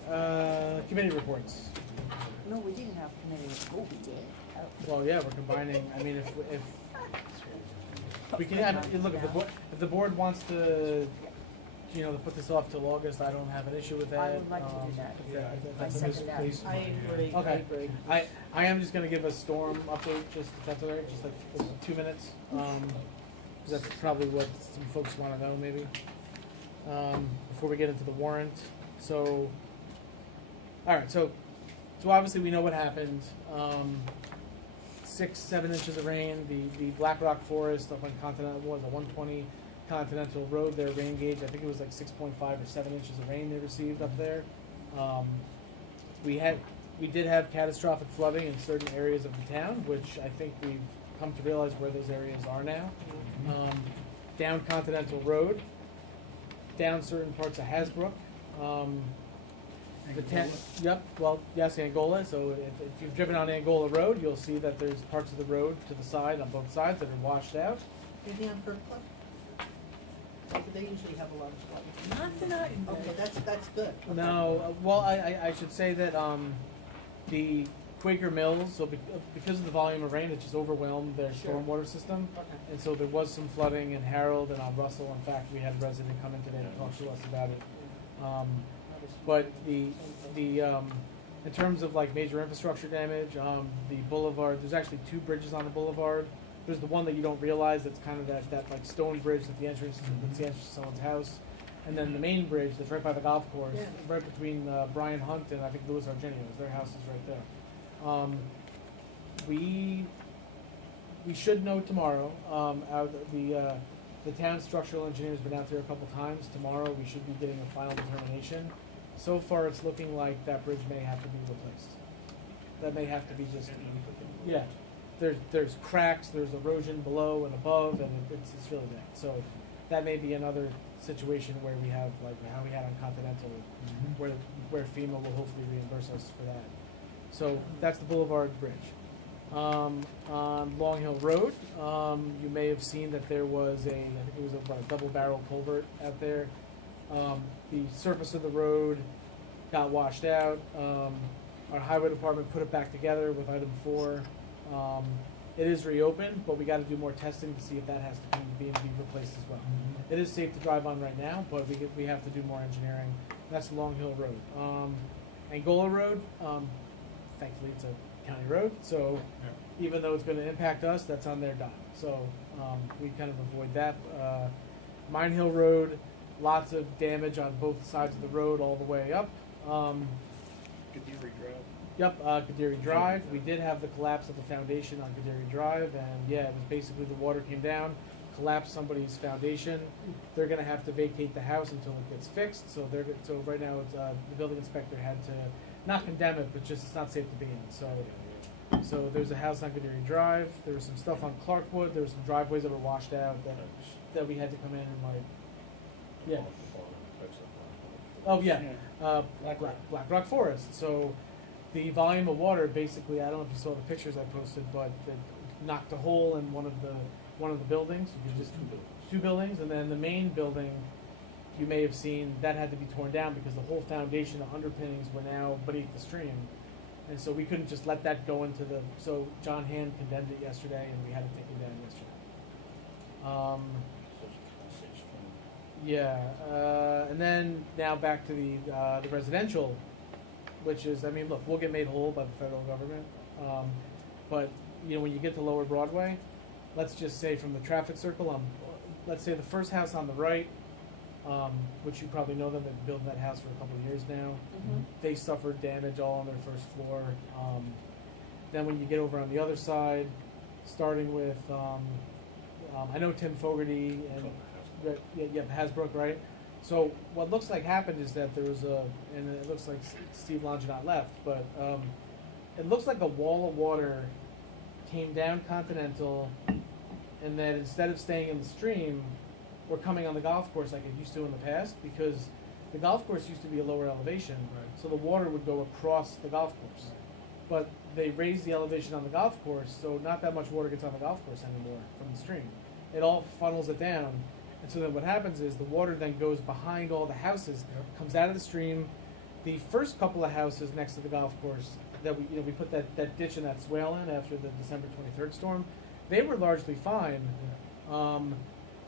Committee reports. No, we didn't have committee. Oh, we did. Oh. Well, yeah, we're combining. I mean, if we can, I mean, look, if the board wants to, you know, to put this off till August, I don't have an issue with that. I would like to do that. if I that's second that. I agree. Okay. I agree. I am just gonna give a storm update, just if that's all right, just like 2 minutes, because that's probably what some folks wanna know maybe, before we get into the warrant. So, alright, so obviously we know what happened, 6-7 inches of rain, the Black Rock Forest up on Continental, was a 120 Continental Road, their rain gauge, I think it was like 6.5 or 7 inches of rain they received up there. We did have catastrophic flooding in certain areas of the town, which I think we've come to realize where those areas are now. Down Continental Road, down certain parts of Hasbrook. Yep, well, yes, Angola. So if you've driven on Angola Road, you'll see that there's parts of the road to the side, on both sides, that are washed out. Anything on Kirkland? They usually have a lot of flooding. Not tonight. Okay, that's good. No, well, I should say that the Quaker Mills, so because of the volume of rain, it just overwhelmed their Sure. stormwater system. Okay. And so there was some flooding in Harold and on Russell. In fact, we had a resident come in today to talk to us about it. But the in terms of like major infrastructure damage, the boulevard, there's actually 2 bridges on the boulevard. There's the one that you don't realize that's kind of that like stone bridge that the entrance that's the entrance to someone's house, and then the main bridge that's right by the golf course, Yeah. right between Brian Hunt and I think Louis Argenio's. Their house is right there. We should know tomorrow. The town structural engineer's been out there a couple times. Tomorrow we should be getting a final determination. So far, it's looking like that bridge may have to be replaced. That may have to be just, yeah. There's cracks, there's erosion below and above, and it's really bad. So that may be another situation where we have, like how we had on Continental, where FEMA will hopefully reimburse us for that. So that's the Boulevard Bridge. On Long Hill Road, you may have seen that there was I think it was about a double barrel culvert out there. The surface of the road got washed out. Our highway department put it back together with item 4. It is reopened, but we got to do more testing to see if that has to be replaced as well. It is safe to drive on right now, but we have to do more engineering. That's Long Hill Road. Angola Road, thankfully it's a county road, so even though it's going to impact us, that's on their dime. So we kind of avoid that. Mine Hill Road, lots of damage on both sides of the road all the way up. Kadiri Drive. Yep, Kadiri Drive. We did have the collapse of the foundation on Kadiri Drive, and yeah, it was basically the water came down, collapsed somebody's foundation. They're going to have to vacate the house until it gets fixed. So right now, it's, the building inspector had to not condemn it, but just it's not safe to be in. So there's a house on Kadiri Drive. There was some stuff on Clarkwood. There were some driveways that were washed out that we had to come in and like, yeah. Oh yeah, Black Rock Forest. So the volume of water basically, I don't know if you saw the pictures I posted, but it knocked a hole in one of the buildings. You could just two buildings, and then the main building you may have seen that had to be torn down because the whole foundation, the underpinnings were now beneath the stream, and so we couldn't just let that go into the. So John Hand condemned it yesterday, and we had to take it down yesterday. And then now back to the residential, which is, I mean, look, we'll get made whole by the federal government, but you know when you get to Lower Broadway, let's just say from the traffic circle, let's say the first house on the right, which you probably know them, they've been building that house for a couple of years now. They suffered damage all on their first floor. Then when you get over on the other side, starting with, I know Tim Fogarty and Hasbrook, right? So what looks like happened is that there was and it looks like Steve Longinot left, but it looks like a wall of water came down Continental, and that instead of staying in the stream, we're coming on the golf course like it used to in the past, because the golf course used to be a lower elevation, so the water would go across the golf course. But they raised the elevation on the golf course, so not that much water gets on the golf course anymore from the stream. It all funnels it down. And so then what happens is the water then goes behind all the houses, comes out of the stream. The first couple of houses next to the golf course that we put that ditch and that swale in after the December 23rd storm, they were largely fine.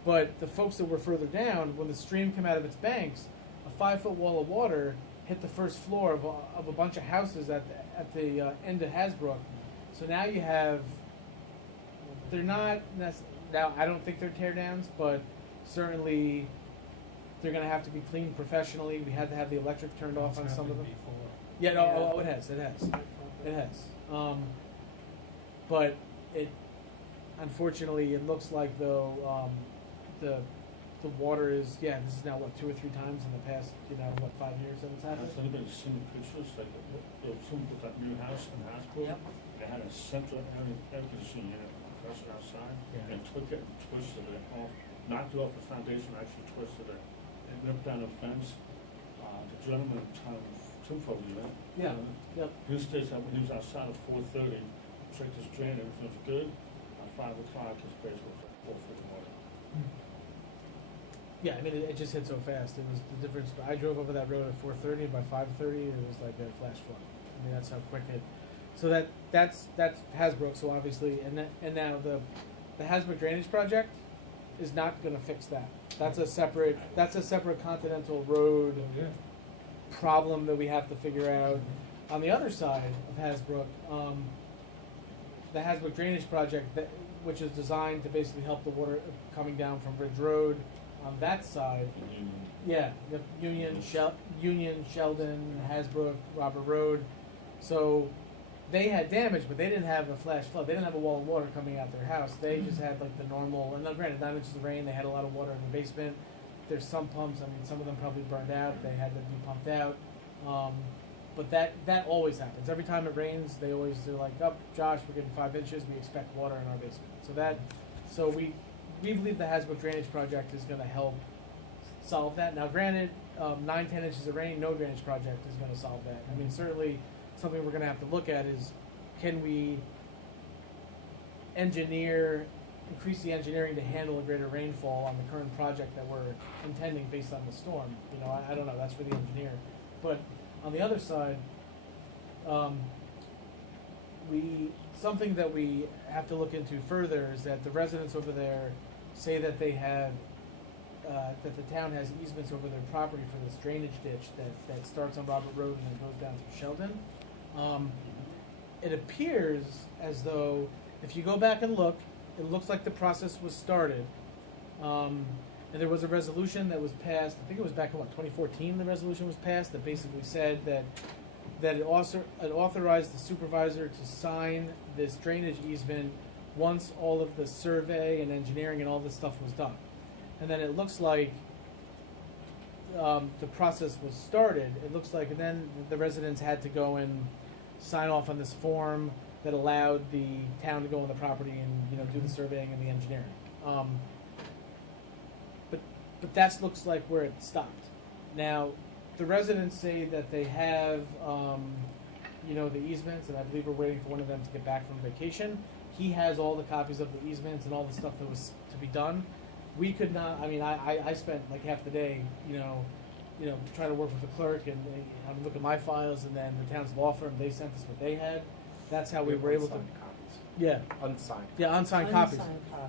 But the folks that were further down, when the stream came out of its banks, a 5-foot wall of water hit the first floor of a bunch of houses at the end of Hasbrook. So now you have, they're not now I don't think they're teardowns, but certainly they're going to have to be cleaned professionally. We had to have the electric turned off on some of them. Yeah, no, it has. But it, unfortunately, it looks like though the water is, this is now what, 2 or 3 times in the past 5 years that it's happened. Has anybody seen the pictures? Like someone put that new house in Hasbrook. They had a central air conditioning unit compressor outside, and took it and twisted it off. Knocked it off the foundation, actually twisted it, and ripped down a fence. The gentleman, Tim Fogarty, right? He states that when he was outside at 4:30, checked his drain, everything was good. At 5 o'clock, his place was like 4 feet of water. Yeah, I mean, it just hit so fast. It was the difference. I drove over that road at 4:30, and by 5:30, it was like a flash flood. I mean, that's how quick it. So that's Hasbrook. So obviously, and now the Hasbrook drainage project is not going to fix that. That's a separate Continental Road problem that we have to figure out. On the other side of Hasbrook, the Hasbrook drainage project, which is designed to basically help the water coming down from Ridge Road on that side. Yeah, the Union, Sheldon, Hasbrook, Robert Road. So they had damage, but they didn't have a flash flood. They didn't have a wall of water coming out their house. They just had like the normal, and granted, 9 inches of rain, they had a lot of water in the basement. There's some pumps, I mean, some of them probably burned out. They had to be pumped out. But that always happens. Every time it rains, they're like, oh, Josh, we're getting 5 inches. We expect water in our basement. So we believe the Hasbrook Drainage Project is going to help solve that. Now, granted, 9-10 inches of rain, no drainage project is going to solve that. I mean, certainly something we're going to have to look at is, can we increase the engineering to handle a greater rainfall on the current project that we're intending based on the storm? You know, I don't know. That's for the engineer. But on the other side, something that we have to look into further is that the residents over there say that they have that the town has easements over their property for this drainage ditch that starts on Robert Road and then goes down through Sheldon. It appears as though if you go back and look, it looks like the process was started. And there was a resolution that was passed, I think it was back in 2014 the resolution was passed, that basically said that it authorized the supervisor to sign this drainage easement once all of the survey and engineering and all this stuff was done. And then it looks like the process was started. It looks like, and then the residents had to go and sign off on this form that allowed the town to go on the property and do the surveying and the engineering. But that looks like where it stopped. Now, the residents say that they have, the easements, and I believe we're waiting for one of them to get back from vacation. He has all the copies of the easements and all the stuff that was to be done. We could not. I mean, I spent like half the day, trying to work with the clerk and have to look at my files, and then the town's law firm, they sent us what they had. That's how we were able to. Copies. Yeah. Unsigned. Yeah, unsigned copies.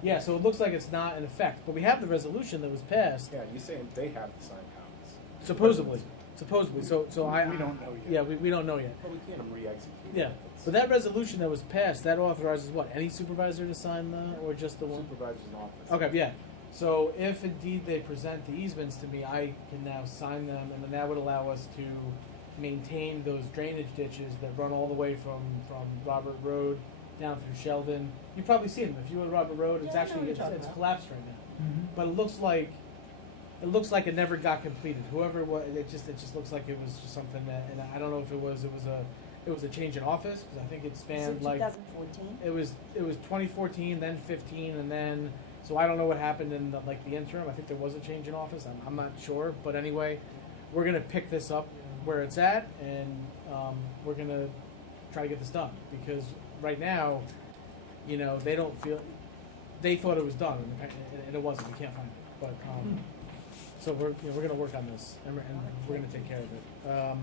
Yeah, so it looks like it's not in effect, but we have the resolution that was passed. Yeah, you're saying they have the signed copies. Supposedly. So We don't know yet. Yeah, we don't know yet. But we can't re-execute. Yeah, but that resolution that was passed, that authorizes what? Any supervisor to sign that, or just the one? Supervisor's office. Okay, yeah. So if indeed they present the easements to me, I can now sign them, and then that would allow us to maintain those drainage ditches that run all the way from Robert Road down through Sheldon. You've probably seen them. If you go to Robert Road, it's actually it's collapsed right now. Mm-hmm. But it looks like it never got completed. Whoever it was, it just looks like it was just something that, and I don't know if it was a change in office, because I think it spanned like 2014? it was 2014, then 15, and then so I don't know what happened in the interim. I think there was a change in office. I'm not sure, but anyway, we're gonna pick this up where it's at, and we're gonna try to get this done, because right now, they thought it was done, and it wasn't. We can't find it, but so we're gonna work on this, and we're gonna take care of it.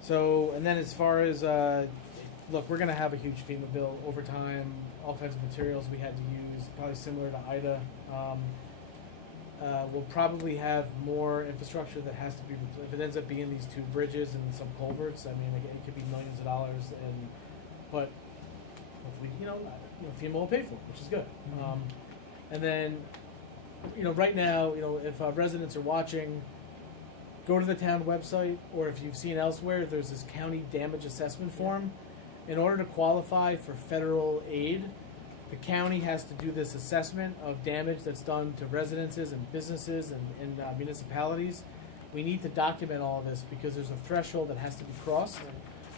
So, and then as far as look, we're gonna have a huge FEMA bill over time. All kinds of materials we had to use, probably similar to Ida. We'll probably have more infrastructure that has to be. If it ends up being these 2 bridges and some culverts, I mean, it could be millions of dollars, but hopefully, FEMA will pay for it, which is good. And then, right now, if residents are watching, go to the town website, or if you've seen elsewhere, there's this county damage assessment form. In order to qualify for federal aid, the county has to do this assessment of damage that's done to residences and businesses and municipalities. We need to document all of this because there's a threshold that has to be crossed.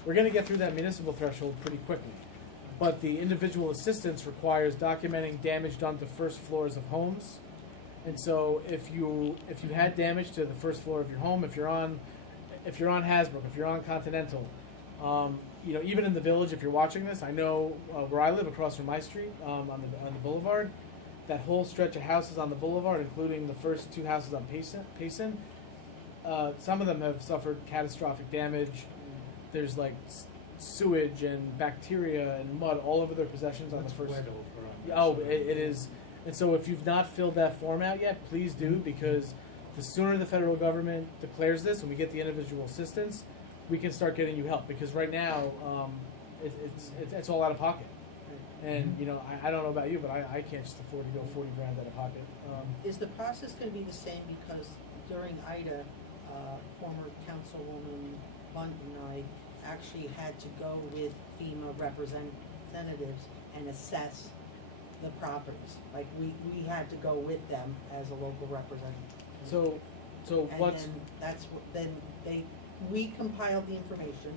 We're going to get through that municipal threshold pretty quickly. But the individual assistance requires documenting damage done to first floors of homes. And so if you had damage to the first floor of your home, if you're on Hasbrook, if you're on Continental, even in the village, if you're watching this, I know where I live across from my street on the boulevard, that whole stretch of houses on the boulevard, including the first 2 houses on Payson, some of them have suffered catastrophic damage. There's like sewage and bacteria and mud all over their possessions on the first. It is. And so if you've not filled that form out yet, please do, because the sooner the federal government declares this and we get the individual assistance, we can start getting you help. Because right now, it's all out of pocket. And, you know, I don't know about you, but I can't just afford to go 40 grand out of pocket. Is the process gonna be the same, because during Ida, former Councilwoman Bunt and I actually had to go with FEMA representatives and assess the properties. Like, we had to go with them as a local representative. So And what's, then that's, then we compiled the information,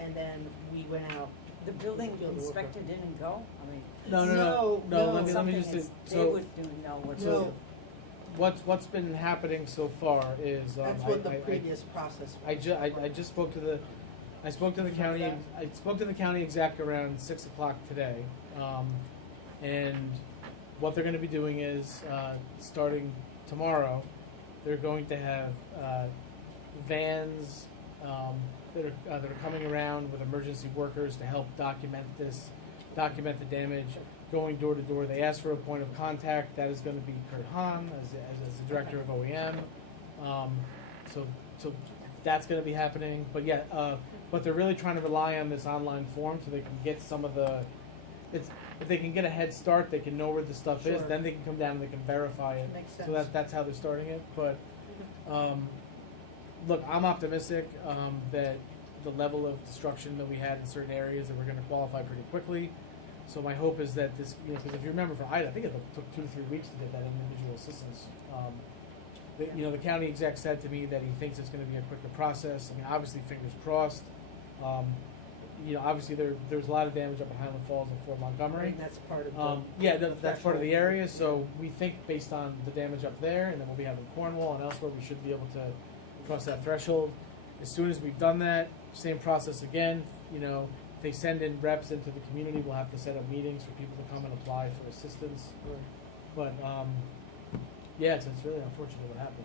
and then we went out. The building Field work. inspector didn't go? I mean. no, let me Something just, is- They so, would know what to so do. what's been happening so far is, That's what the previous process was. I just spoke to the, I spoke to the county exec around 6 o'clock today. And what they're gonna be doing is, starting tomorrow, they're going to have, vans, that are coming around with emergency workers to help document the damage, going door to door. They asked for a point of contact. That is gonna be Kurt Hahn as the director of OEM. So that's gonna be happening. But yeah, but they're really trying to rely on this online form so they can get some of the, if they can get a head start, they can know where the stuff is, Sure. then they can come down and they can verify it. Makes So sense. that's how they're starting it. But look, I'm optimistic that the level of destruction that we had in certain areas, that we're going to qualify pretty quickly. So my hope is that this, you know, because if you remember for Ida, I think it took 2 to 3 weeks to get that individual assistance. The county exec said to me that he thinks it's going to be a quicker process. I mean, obviously, fingers crossed. Obviously there's a lot of damage up in Highland Falls and Fort Montgomery. And that's part of the. That's part of the area. So we think based on the damage up there, and then we'll be having Cornwall and elsewhere, we should be able to cross that threshold. As soon as we've done that, same process again. You know, they send in reps into the community. We'll have to set up meetings for people to come and apply for assistance. But yeah, it's really unfortunate what happened.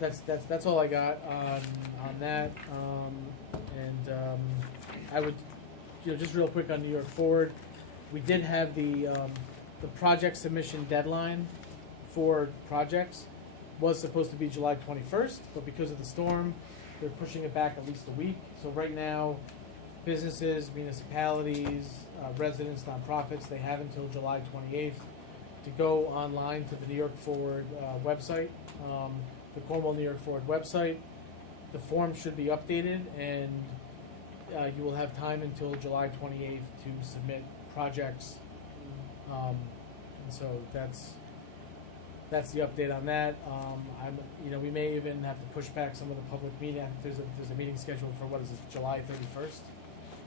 It's that's all I got on that. I would, just real quick on New York Forward, we did have the project submission deadline for projects was supposed to be July 21st, but because of the storm, they're pushing it back at least a week. So right now, businesses, municipalities, residents, nonprofits, they have until July 28th to go online to the New York Forward website, the Cornwall New York Forward website. The form should be updated, and you will have time until July 28th to submit projects. And so that's the update on that. We may even have to push back some of the public meeting. I think there's a meeting scheduled for July 31st,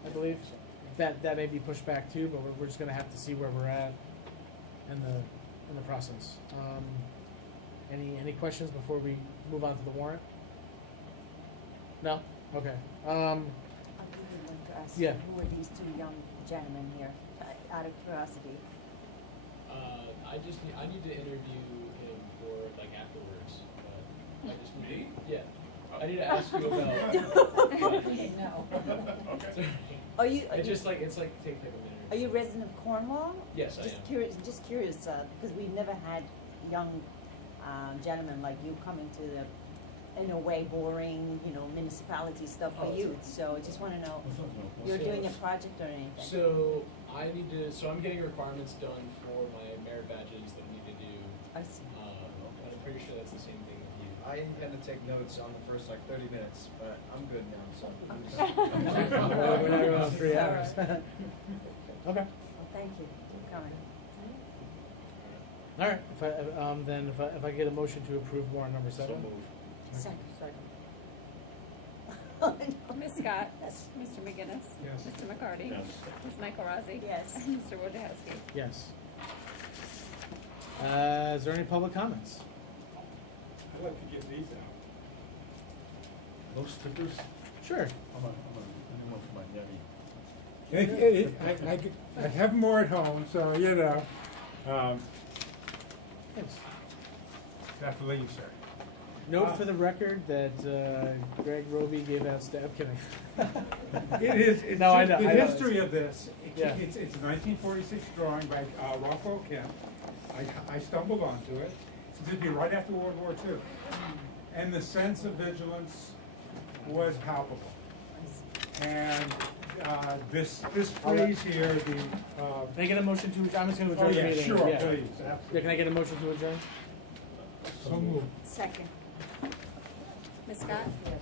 I believe. That may be pushed back too, but we're just going to have to see where we're at in the process. Any questions before we move on to the warrant? No? Okay. I really want to ask, Yeah. who are these two young gentlemen here, out of curiosity? I need to interview him for afterwards. I just need Me? I need to ask you about. No. Okay. Are you? It's like take a minute. Are you a resident of Cornwall? Yes, I am. Just curious, because we've never had young gentlemen like you coming to the, in a way, boring, municipality stuff for youth. So I just want to know, you're doing a project or anything? So I'm getting requirements done for my merit badges that I need to do. I see. But I'm pretty sure that's the same thing with you. I intend to take notes on the first 30 minutes, but I'm good now, so. We're not around 3 hours. Okay. Well, thank you. Keep coming. All right. If I get a motion to approve warrant number 7. So moved. Second. Ms. Scott? Yes. Mr. McGinnis? Yes. Mr. McCarty? Yes. Ms. Michael Rossi? Yes. And Mr. Wojciechowski? Yes. Is there any public comments? I'd like to get these out. Those stickers? Sure. I'm a for my Debbie. I have more at home, so Thanks. that's for you, sir. Note for the record that Greg Roby gave out I'm kidding. It is, it's No, I just know, the I know. history of this. Yeah. It's a 1946 drawing by Rockwell Kemp. I stumbled onto it. This would be right after World War II. And the sense of vigilance was palpable. And This phrase here, the, Can I get a motion to, I'm just gonna adjourn the meeting. sure, Yeah. please, Yeah, absolutely. can I get a motion to adjourn? So moved. Second. Ms. Scott? Yes.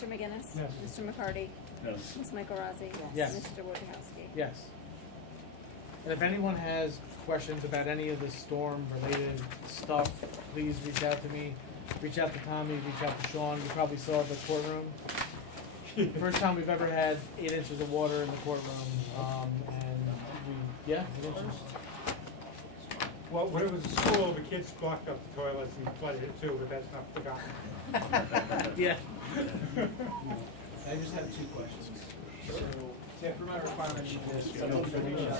Mr. McGinnis? Yes. Mr. McCarty? Yes. Ms. Michael Rossi? Yes. Mr. Wojciechowski? Yes. And if anyone has questions about any of the storm-related stuff, please reach out to me. Reach out to Tommy, reach out to Sean. You probably saw the courtroom. First time we've ever had 8 inches of water in the courtroom, and we, yeah, 8 inches. Well, when it was a school, the kids blocked up the toilets and flooded it too, but that's not forgotten. Yeah. I just have two questions. So, for my requirement, you just reach out